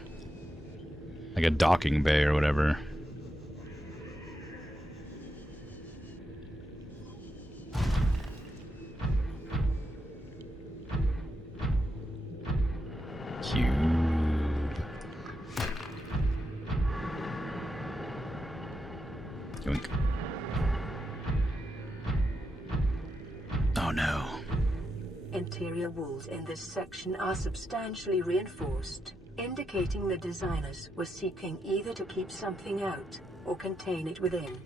Like a docking bay or whatever. Cube. Yoink. Oh no. Interior walls in this section are substantially reinforced, indicating the designers were seeking either to keep something out or contain it within.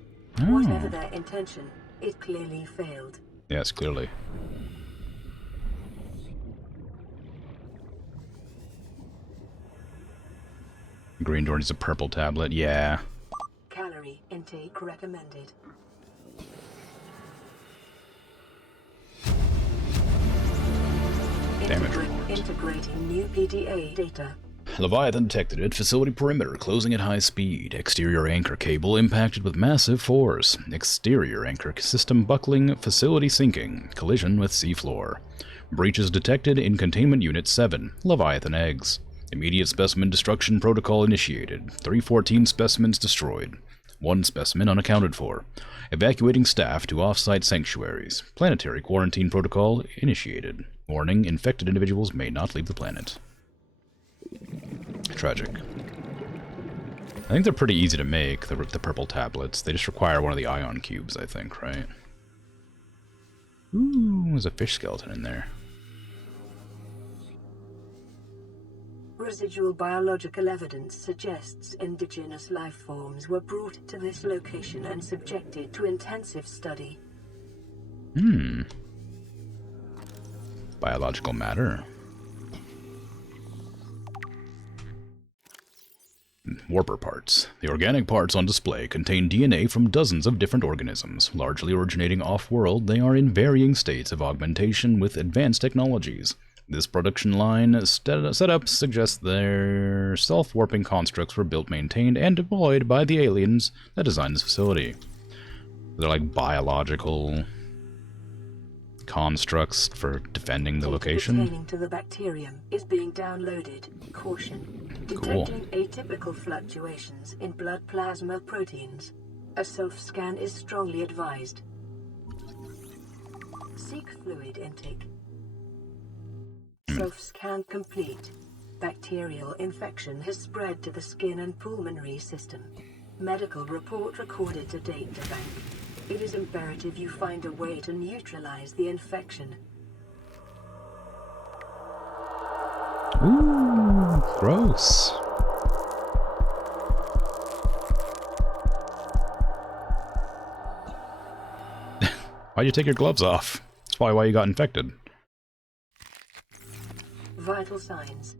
Whatever their intention, it clearly failed. Yes, clearly. Green door needs a purple tablet, yeah. Calorie intake recommended. Damage report. Integrating new PDA data. Leviathan detected at facility perimeter, closing at high speed. Exterior anchor cable impacted with massive force. Exterior anchor system buckling, facility sinking. Collision with seafloor. Breaches detected in Containment Unit 7. Leviathan eggs. Immediate specimen destruction protocol initiated. 314 specimens destroyed. 1 specimen unaccounted for. Evacuating staff to off-site sanctuaries. Planetary quarantine protocol initiated. Warning, infected individuals may not leave the planet. Tragic. I think they're pretty easy to make, the purple tablets. They just require one of the ion cubes, I think, right? Ooh, there's a fish skeleton in there. Residual biological evidence suggests indigenous life forms were brought to this location and subjected to intensive study. Biological matter. Warper parts. The organic parts on display contain DNA from dozens of different organisms. Largely originating off-world, they are in varying states of augmentation with advanced technologies. This production line setup suggests their self-warping constructs were built, maintained, and deployed by the aliens that designed this facility. They're like biological constructs for defending the location. Pertaining to the bacterium is being downloaded. Caution. Detecting atypical fluctuations in blood plasma proteins. A self-scan is strongly advised. Seek fluid intake. Self-scan complete. Bacterial infection has spread to the skin and pulmonary system. Medical report recorded to data bank. It is imperative you find a way to neutralize the infection. Ooh, gross. Why'd you take your gloves off? That's probably why you got infected. Vital signs.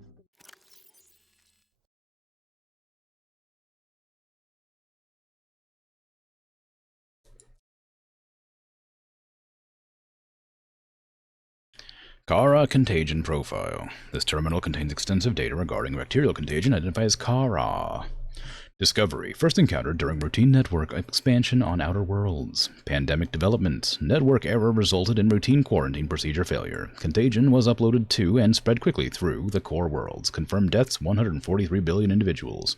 Kara Contagion Profile. This terminal contains extensive data regarding bacterial contagion identified as Kara. Discovery. First encountered during routine network expansion on Outer Worlds. Pandemic development. Network error resulted in routine quarantine procedure failure. Contagion was uploaded to and spread quickly through the core worlds. Confirmed deaths 143 billion individuals.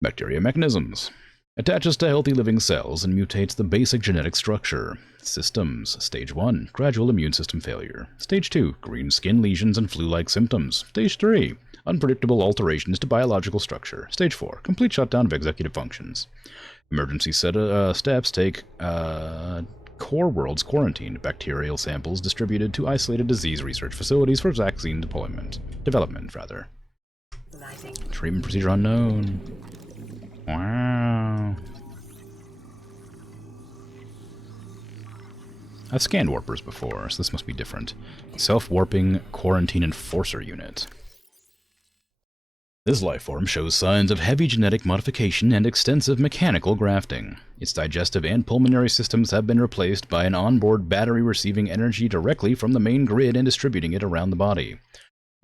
Bacteria mechanisms. Attaches to healthy living cells and mutates the basic genetic structure. Systems. Stage 1. Gradual immune system failure. Stage 2. Green skin lesions and flu-like symptoms. Stage 3. Unpredictable alterations to biological structure. Stage 4. Complete shutdown of executive functions. Emergency steps take core worlds quarantine. Bacterial samples distributed to isolated disease research facilities for vaccine development. Treatment procedure unknown. Wow. I've scanned warpers before, so this must be different. Self-warping quarantine enforcer unit. This lifeform shows signs of heavy genetic modification and extensive mechanical grafting. Its digestive and pulmonary systems have been replaced by an onboard battery receiving energy directly from the main grid and distributing it around the body.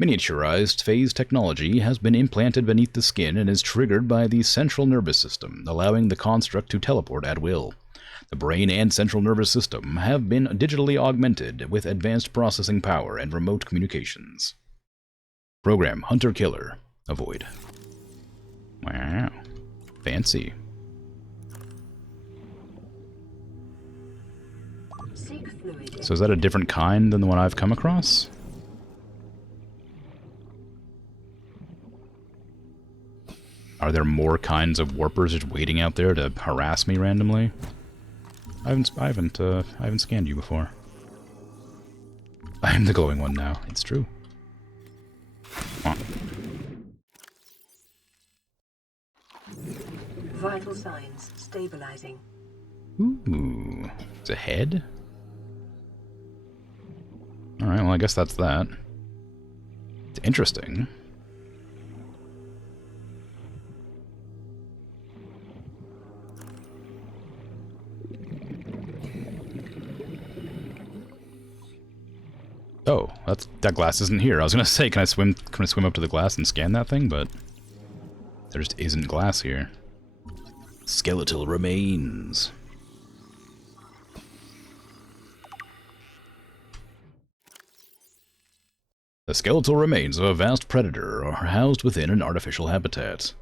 Miniaturized phase technology has been implanted beneath the skin and is triggered by the central nervous system, allowing the construct to teleport at will. The brain and central nervous system have been digitally augmented with advanced processing power and remote communications. Program Hunter-Killer. Avoid. Wow. Fancy. So is that a different kind than the one I've come across? Are there more kinds of warpers just waiting out there to harass me randomly? I haven't scanned you before. I am the glowing one now. It's true. Huh. Vital signs stabilizing. Ooh, it's a head? Alright, well I guess that's that. It's interesting. Oh, that glass isn't here. I was gonna say, can I swim up to the glass and scan that thing, but there just isn't glass here. Skeletal remains. The skeletal remains of a vast predator are housed within an artificial habitat.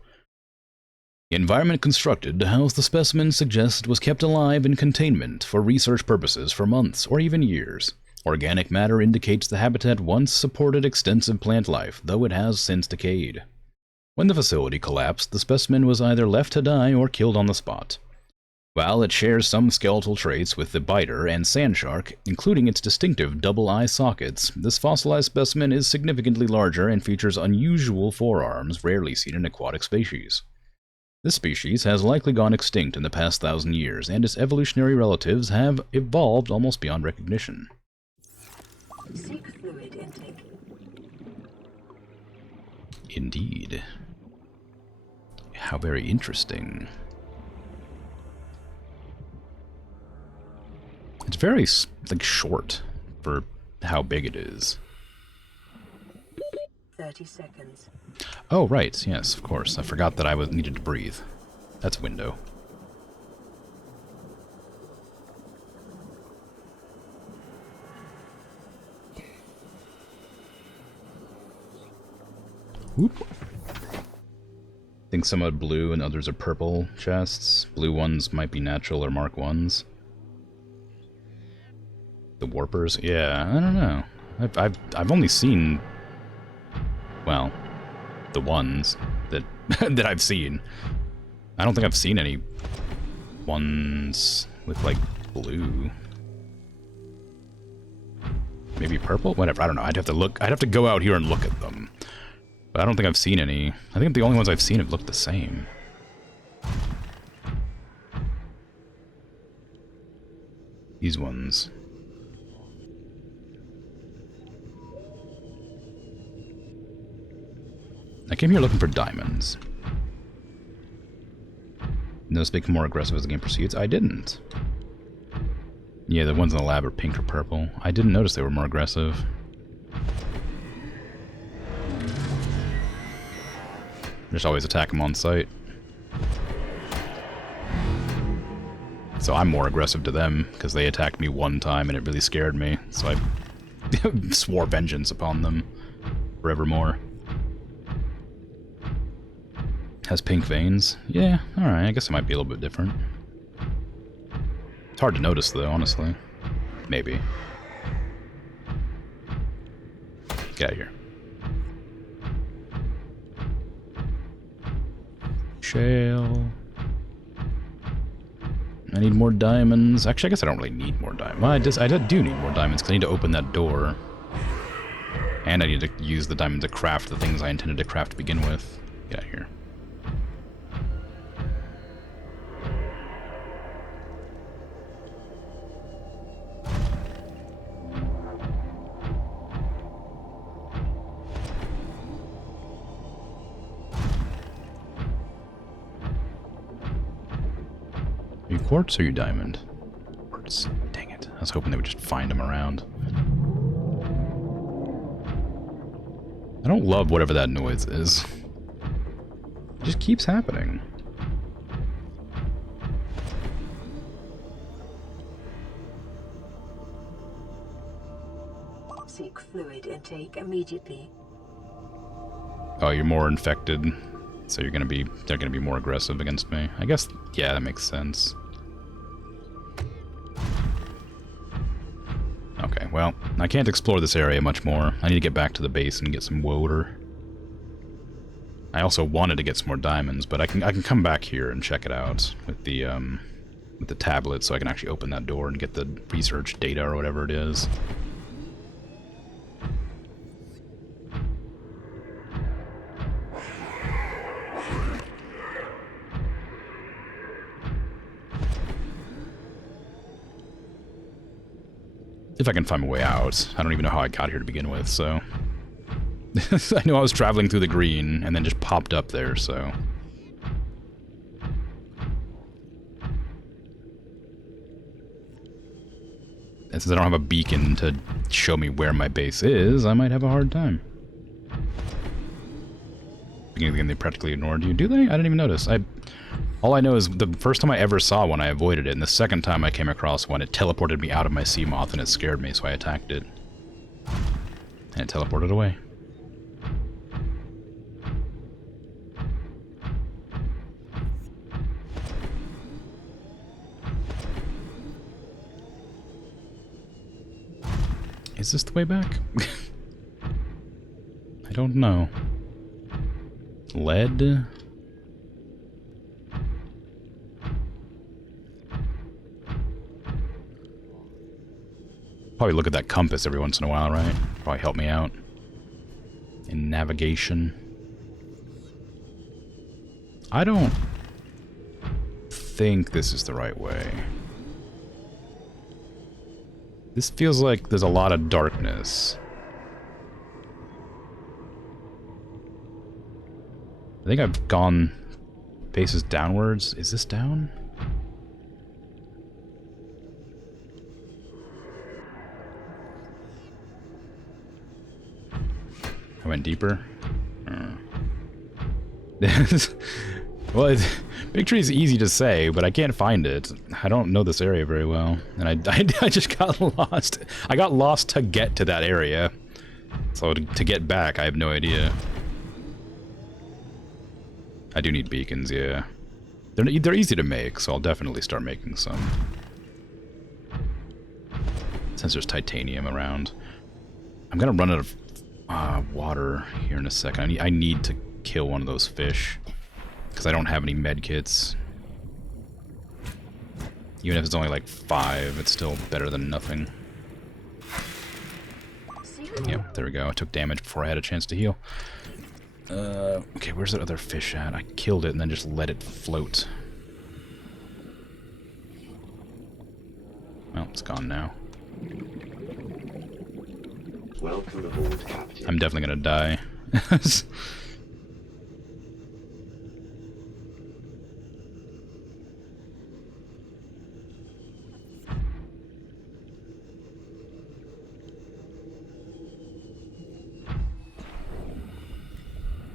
The environment constructed to house the specimen suggests it was kept alive in containment for research purposes for months or even years. Organic matter indicates the habitat once supported extensive plant life, though it has since decayed. When the facility collapsed, the specimen was either left to die or killed on the spot. While it shares some skeletal traits with the biter and sand shark, including its distinctive double eye sockets, this fossilized specimen is significantly larger and features unusual forearms rarely seen in aquatic species. This species has likely gone extinct in the past 1,000 years, and its evolutionary relatives have evolved almost beyond recognition. Seek fluid intake. Indeed. How very interesting. It's very, like, short for how big it is. 30 seconds. Oh, right. Yes, of course. I forgot that I needed to breathe. That's window. Whoop. I think some are blue and others are purple chests. Blue ones might be natural or Mark 1s. The warpers? Yeah, I don't know. I've only seen, well, the ones that that I've seen. I don't think I've seen any ones with, like, blue. Maybe purple? Whatever, I don't know. I'd have to look. I'd have to go out here and look at them. But I don't think I've seen any. I think the only ones I've seen have looked the same. These ones. I came here looking for diamonds. Notice they become more aggressive as the game proceeds. I didn't. Yeah, the ones in the lab are pink or purple. I didn't notice they were more aggressive. Just always attack them on sight. So I'm more aggressive to them, because they attacked me one time and it really scared me. So I swore vengeance upon them forevermore. Has pink veins? Yeah, alright, I guess it might be a little bit different. It's hard to notice though, honestly. Maybe. Get out of here. Shale. I need more diamonds. Actually, I guess I don't really need more diamonds. Well, I do need more diamonds because I need to open that door. And I need to use the diamond to craft the things I intended to craft to begin with. Get out of here. Are you quartz or are you diamond? Quartz. Dang it. I was hoping they would just find them around. I don't love whatever that noise is. It just keeps happening. Seek fluid intake immediately. Oh, you're more infected, so they're gonna be more aggressive against me. I guess, yeah, that makes sense. Okay, well, I can't explore this area much more. I need to get back to the base and get some water. I also wanted to get some more diamonds, but I can come back here and check it out with the tablet, so I can actually open that door and get the research data or whatever it is. If I can find my way out. I don't even know how I got here to begin with, so... I knew I was traveling through the green, and then just popped up there, so... And since I don't have a beacon to show me where my base is, I might have a hard time. Beginning of the game, they practically ignored you. Do they? I didn't even notice. All I know is the first time I ever saw one, I avoided it, and the second time I came across one, it teleported me out of my sea moth, and it scared me, so I attacked it. And it teleported away. Is this the way back? I don't know. Lead? Probably look at that compass every once in a while, right? Probably help me out. In navigation. I don't think this is the right way. This feels like there's a lot of darkness. I think I've gone Faces downwards. Is this down? I went deeper. Well, Big Tree is easy to say, but I can't find it. I don't know this area very well, and I just got lost. I got lost to get to that area, so to get back, I have no idea. I do need beacons, yeah. They're easy to make, so I'll definitely start making some. Since there's titanium around, I'm gonna run out of water here in a second. I need to kill one of those fish. Because I don't have any med kits. Even if it's only like 5, it's still better than nothing. Yep, there we go. I took damage before I had a chance to heal. Okay, where's that other fish at? I killed it and then just let it float. Well, it's gone now. Welcome aboard, Captain. I'm definitely gonna die.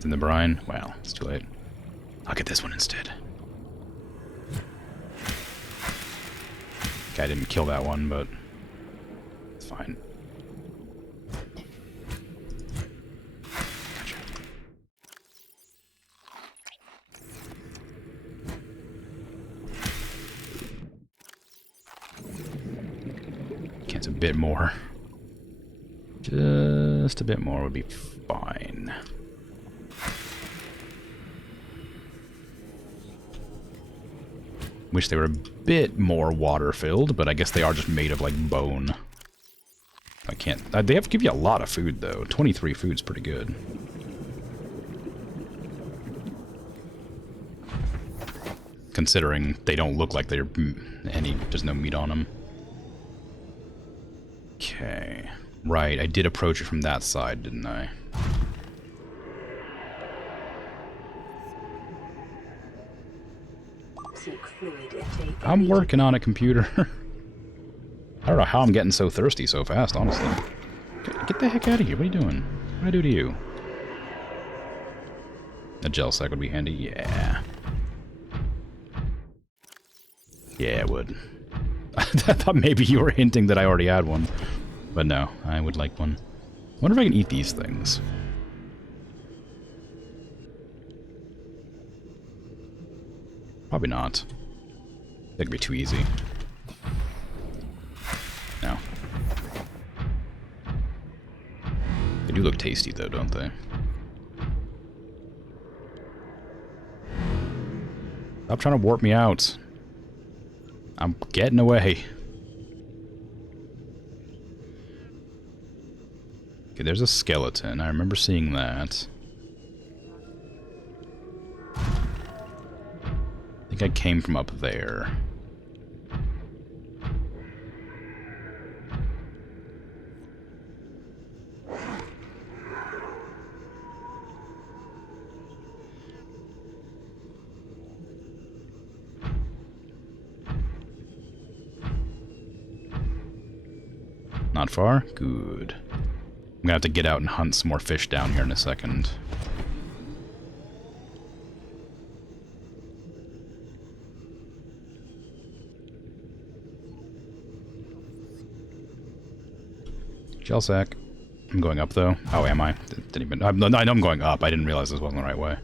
In the brine? Well, it's too late. I'll get this one instead. Okay, I didn't kill that one, but it's fine. Gotcha. Can't a bit more. Just a bit more would be fine. Wish they were a bit more water-filled, but I guess they are just made of, like, bone. I can't... they have to give you a lot of food, though. 23 food's pretty good. Considering they don't look like they're there's no meat on them. Okay. Right, I did approach it from that side, didn't I? I'm working on a computer. I don't know how I'm getting so thirsty so fast, honestly. Get the heck out of here. What are you doing? What did I do to you? A gel sack would be handy. Yeah. Yeah, it would. I thought maybe you were hinting that I already had one. But no, I would like one. I wonder if I can eat these things. Probably not. That could be too easy. No. They do look tasty though, don't they? Stop trying to warp me out. I'm getting away. Okay, there's a skeleton. I remember seeing that. I think I came from up there. Not far? Good. I'm gonna have to get out and hunt some more fish down here in a second. Gel sack. I'm going up though. Oh, am I? Didn't even. I know I'm going up. I didn't realize this wasn't the right way.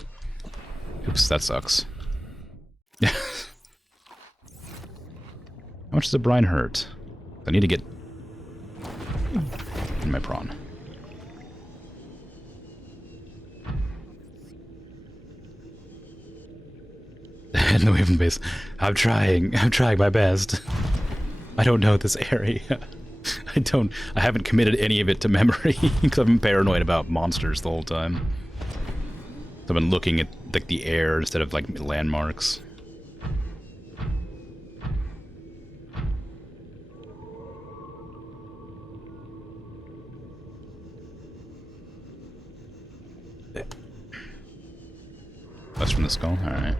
Oops, that sucks. How much does the brine hurt? I need to get in my prawn. In the Waven base. I'm trying my best. I don't know this area. I haven't committed any of it to memory because I've been paranoid about monsters the whole time. I've been looking at like the air instead of like landmarks. That's from the skull? Alright.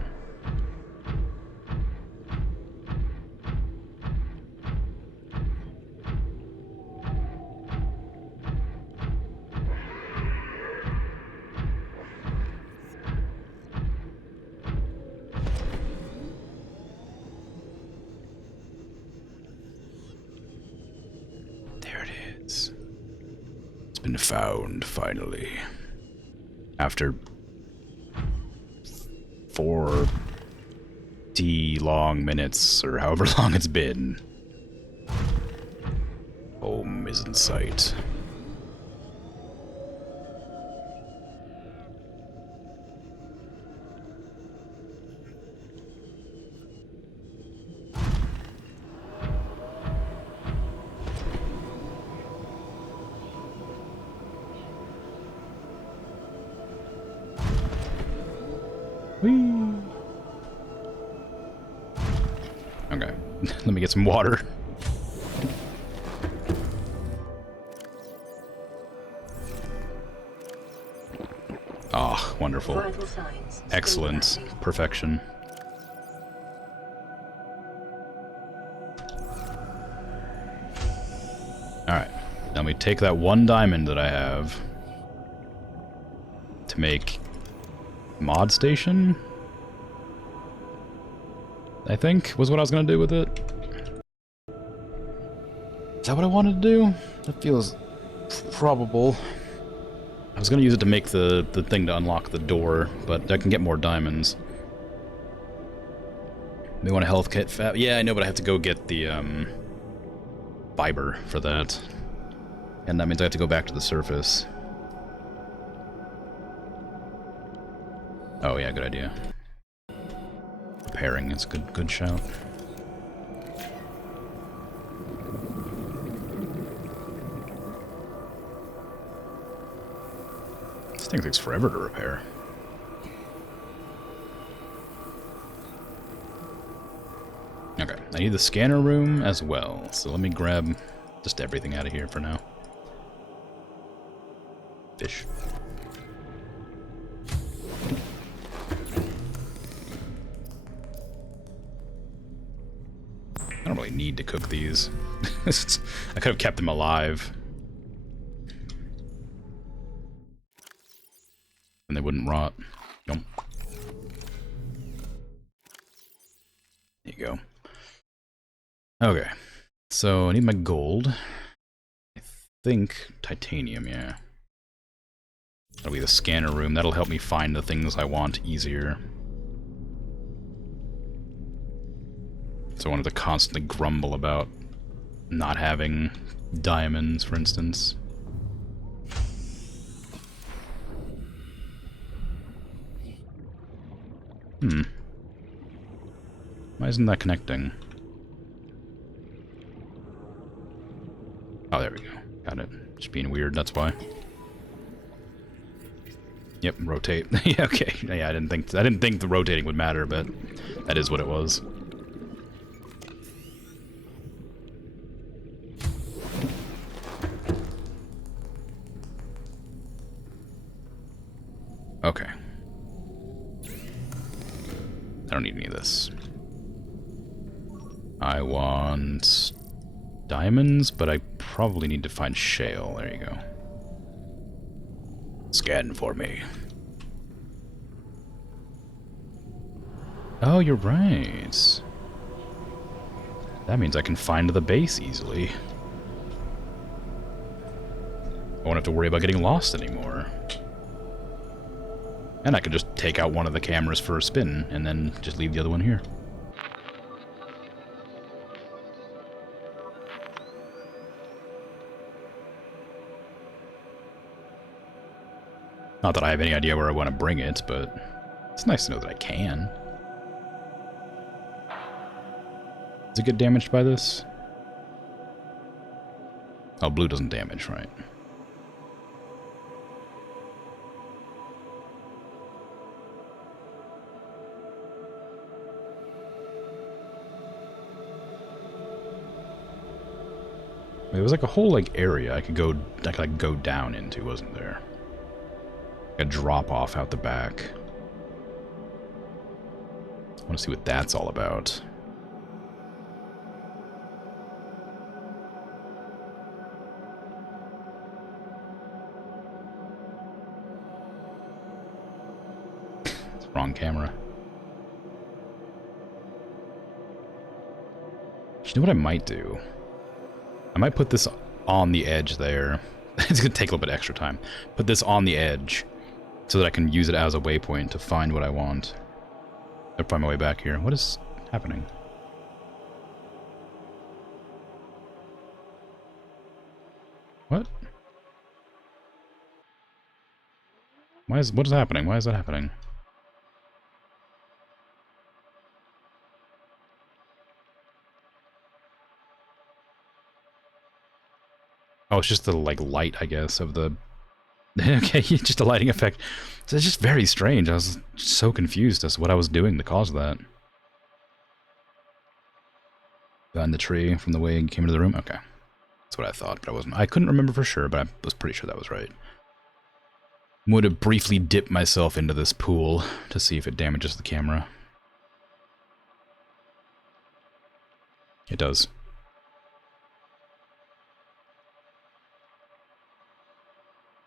found, finally. After 40 long minutes, or however long it's been. Home is in sight. Whee! Okay, let me get some water. Ah, wonderful. Vital signs Excellent. stabilizing. Perfection. Alright. Now we take that one diamond that I have to make mod station, I think, was what I was going to do with it. Is that what I wanted to do? That feels probable. I was going to use it to make the thing to unlock the door, but I can get more diamonds. They want a health kit fab. Yeah, I know, but I have to go get the fiber for that. And that means I have to go back to the surface. Oh yeah, good idea. Repairing is good shout. This thing takes forever to repair. Okay, I need the scanner room as well, so let me grab just everything out of here for now. Fish. I don't really need to cook these. I could have kept them alive. And they wouldn't rot. Nope. There you go. Okay. So I need my gold. I think titanium, yeah. That'll be the scanner room. That'll help me find the things I want easier. So I wanted to constantly grumble about not having diamonds, for instance. Why isn't that connecting? Oh, there we go. Got it. Just being weird, that's why. Yep, rotate. Yeah, okay. Yeah, I didn't think the rotating would matter, but that is what it was. Okay. I don't need any of this. I want diamonds, but I probably need to find shale. There you go. Scan for me. Oh, you're right. That means I can find the base easily. I won't have to worry about getting lost anymore. And I could just take out one of the cameras for a spin, and then just leave the other one here. Not that I have any idea where I want to bring it, but it's nice to know that I can. Does it get damaged by this? Oh, blue doesn't damage, right? There was like a whole like area I could like go down into, wasn't there? A drop off out the back. I want to see what that's all about. It's the wrong camera. You know what I might do? I might put this on the edge there, It's going to take a little bit extra time. Put this on the edge so that I can use it as a waypoint to find what I want. I'll find my way back here. What is happening? What? What is happening? Why is that happening? Oh, it's just the, like, light, I guess, of the... Okay, just a lighting effect. So it's just very strange. I was so confused as to what I was doing to cause that. Behind the tree from the way it came into the room? Okay. That's what I thought, but I wasn't. I couldn't remember for sure, but I was pretty sure that was right. I'm going to briefly dip myself into this pool to see if it damages the camera. It does.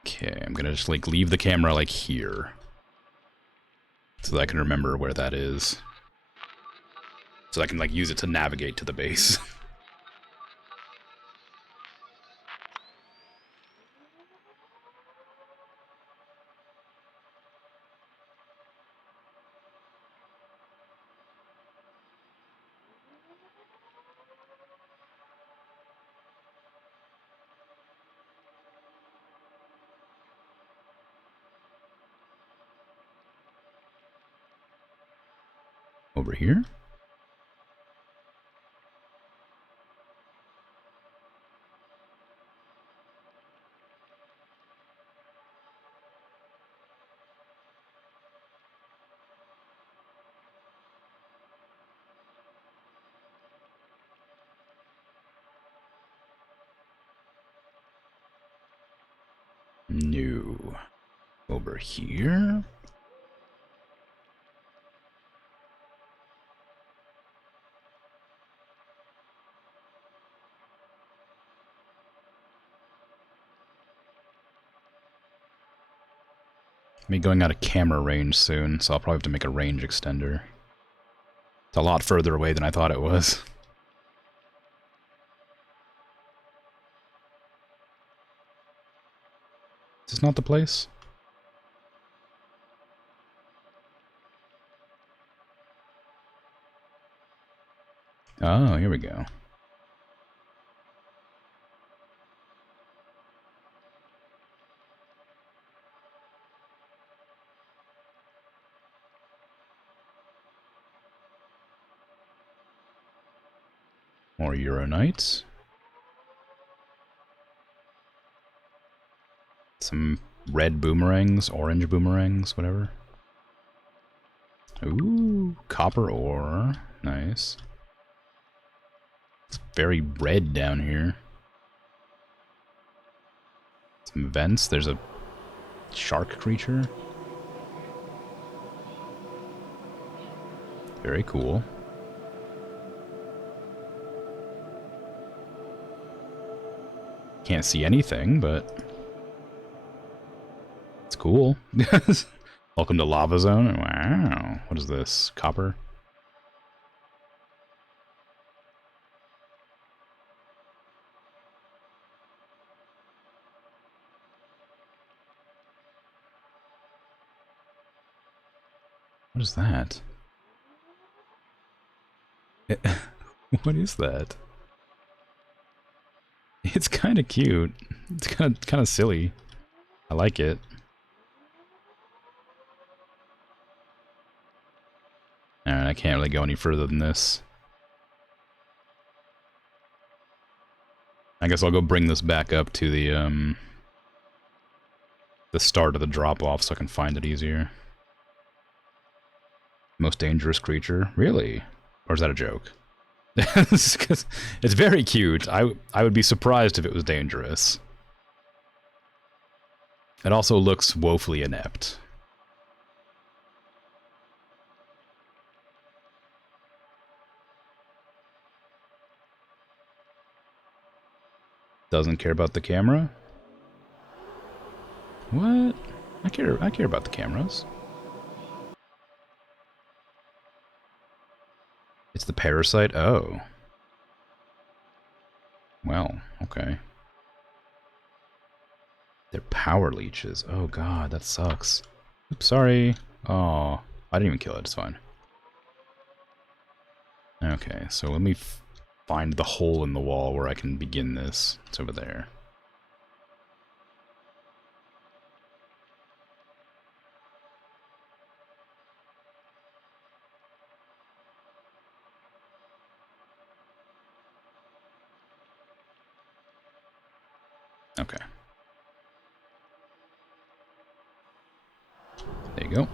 Okay, I'm gonna just, like, leave the camera, like, here. So that I can remember where that is. So I can, like, use it to navigate to the base. Over here? No. Over here? Me going out of camera range soon, so I'll probably have to make a range extender. It's a lot further away than I thought it was. Is this not the place? Oh, here we go. More Euronites. Some red boomerangs, orange boomerangs, whatever. Ooh, copper ore. Nice. It's very red down here. Some vents. There's a shark creature. Very cool. Can't see anything, but it's cool. Welcome to Lava Zone. Wow. What is this? Copper? What is that? What is that? It's kind of cute. It's kind of silly. I like it. Alright, I can't really go any further than this. I guess I'll go bring this back up to the start of the drop-off so I can find it easier. Most dangerous creature? Really? Or is that a joke? It's very cute. I would be surprised if it was dangerous. It also looks woefully inept. Doesn't care about the camera? What? I care about the cameras. It's the parasite? Oh. Well, okay. They're power leeches. Oh god, that sucks. Oops, sorry. Oh, I didn't even kill it, it's fine. Okay, so let me find the hole in the wall where I can begin this. It's over there. Okay. There you go.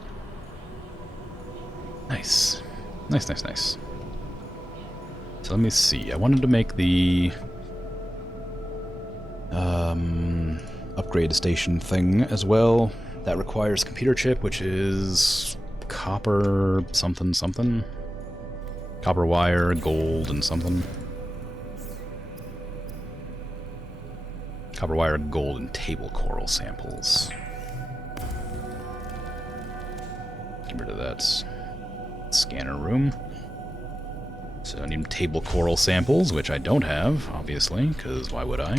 Nice. Nice, nice, nice. So let me see. I wanted to make the upgrade station thing as well. That requires computer chip, which is copper something something. Copper wire, gold, and something. Copper wire, gold, and table coral samples. Get rid of that scanner room. So I need table coral samples, which I don't have, obviously, because why would I?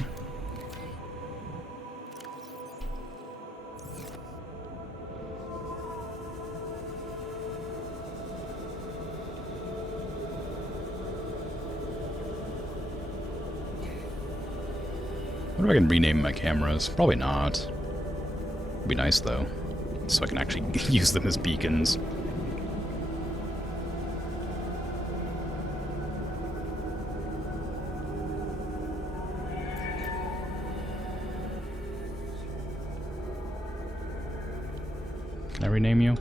I wonder if I can rename my cameras. Probably not. It'd be nice, though, so I can actually use them as beacons. Can I rename you?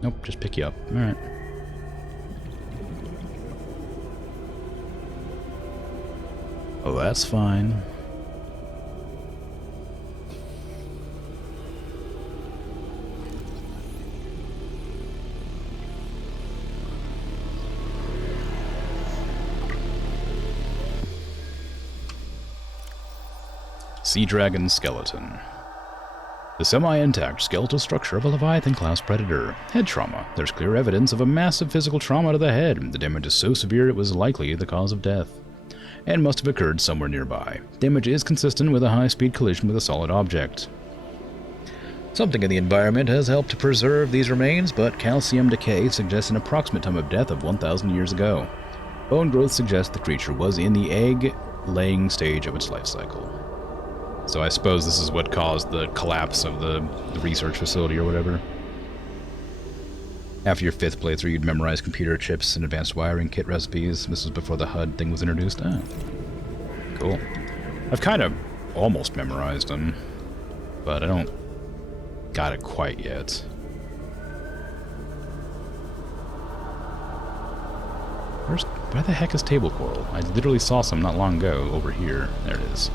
Nope, just pick you up. Alright. Oh, that's fine. Sea Dragon Skeleton. The semi-intact skeletal structure of a Leviathan-class predator. Head trauma. There's clear evidence of a massive physical trauma to the head. The damage is so severe it was likely the cause of death, and must have occurred somewhere nearby. Damage is consistent with a high-speed collision with a solid object. Something in the environment has helped to preserve these remains, but calcium decay suggests an approximate time of death of 1,000 years ago. Bone growth suggests the creature was in the egg-laying stage of its life cycle. So I suppose this is what caused the collapse of the research facility or whatever. After your 5th playthrough, you'd memorize computer chips and advanced wiring kit recipes. This was before the HUD thing was introduced. Ah, cool. I've kind of almost memorized them, but I don't got it quite yet. Where the heck is table coral? I literally saw some not long ago over here. There it is.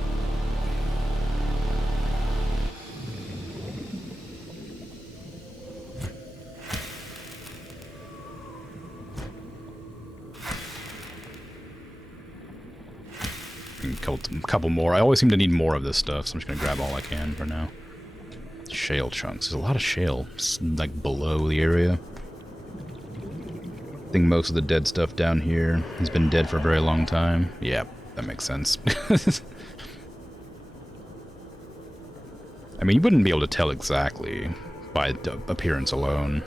A couple more. I always seem to need more of this stuff, so I'm just gonna grab all I can for now. Shale chunks. There's a lot of shale, like, below the area. I think most of the dead stuff down here has been dead for a very long time. Yeah, that makes sense. I mean, you wouldn't be able to tell exactly by appearance alone.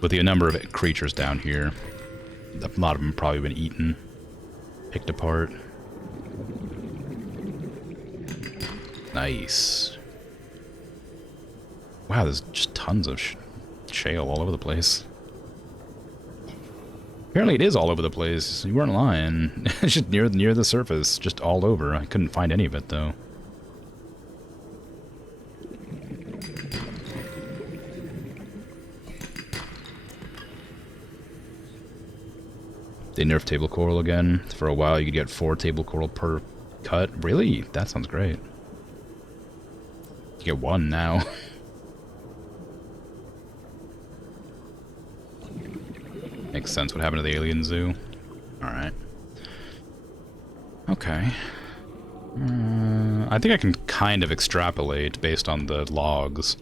With the number of creatures down here, a lot of them have probably been eaten, picked apart. Nice. Wow, there's just tons of shale all over the place. Apparently it is all over the place. You weren't lying. It's just near the surface, just all over. I couldn't find any of it, though. They nerfed table coral again. For a while, you could get 4 table coral per cut. Really? That sounds great. You get 1 now. Makes sense what happened to the alien zoo. Alright. Okay. I think I can kind of extrapolate based on the logs.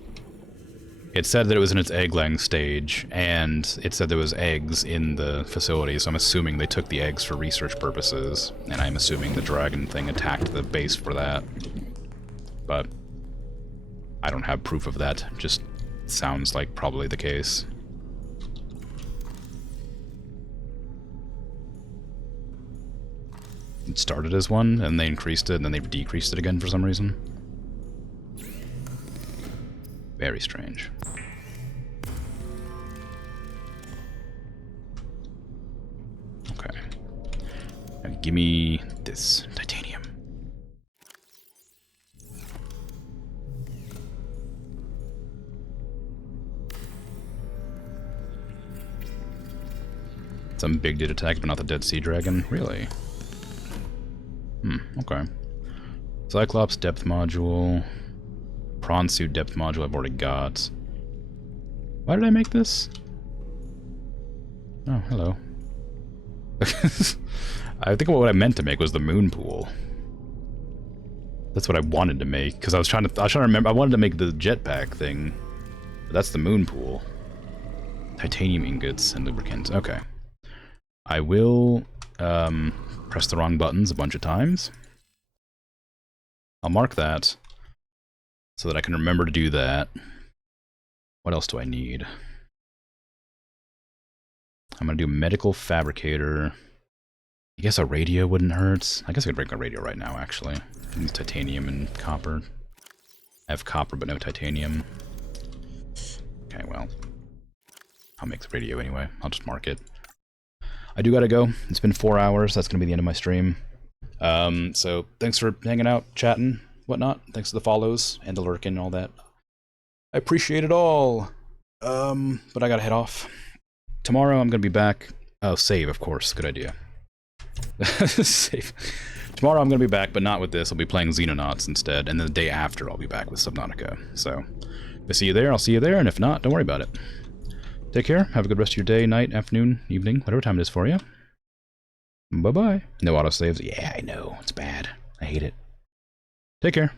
It said that it was in its egg-laying stage, and it said there was eggs in the facility, so I'm assuming they took the eggs for research purposes, and I'm assuming the dragon thing attacked the base for that. But I don't have proof of that. Just sounds like probably the case. It started as one, and they increased it, and then they decreased it again for some reason. Very strange. Okay. Now give me this titanium. Some big dude attack, but not the Dead Sea Dragon? Really? Okay. Cyclops depth module. Prawn suit depth module I've already got. Why did I make this? Oh, hello. I think what I meant to make was the moon pool. That's what I wanted to make, because I was trying to remember. I wanted to make the jetpack thing. But that's the moon pool. Titanium ingots and lubricants. Okay. I will press the wrong buttons a bunch of times. I'll mark that so that I can remember to do that. What else do I need? I'm going to do medical fabricator. I guess a radio wouldn't hurt. I guess I could break a radio right now, actually. Titanium and copper. I have copper but no titanium. Okay, well. I'll make the radio anyway. I'll just mark it. I do gotta go. It's been 4 hours. That's gonna be the end of my stream. So thanks for hanging out, chatting, whatnot. Thanks for the follows and the lurking and all that. I appreciate it all. But I gotta head off. Tomorrow I'm gonna be back. Oh, save, of course. Good idea. Save. Tomorrow I'm gonna be back, but not with this. I'll be playing Xenonauts instead, and then the day after I'll be back with Subnautica. So if I see you there, I'll see you there, and if not, don't worry about it. Take care. Have a good rest of your day, night, afternoon, evening, whatever time it is for you. Bye-bye. No autosaves. Yeah, I know. It's bad. I hate it. Take care.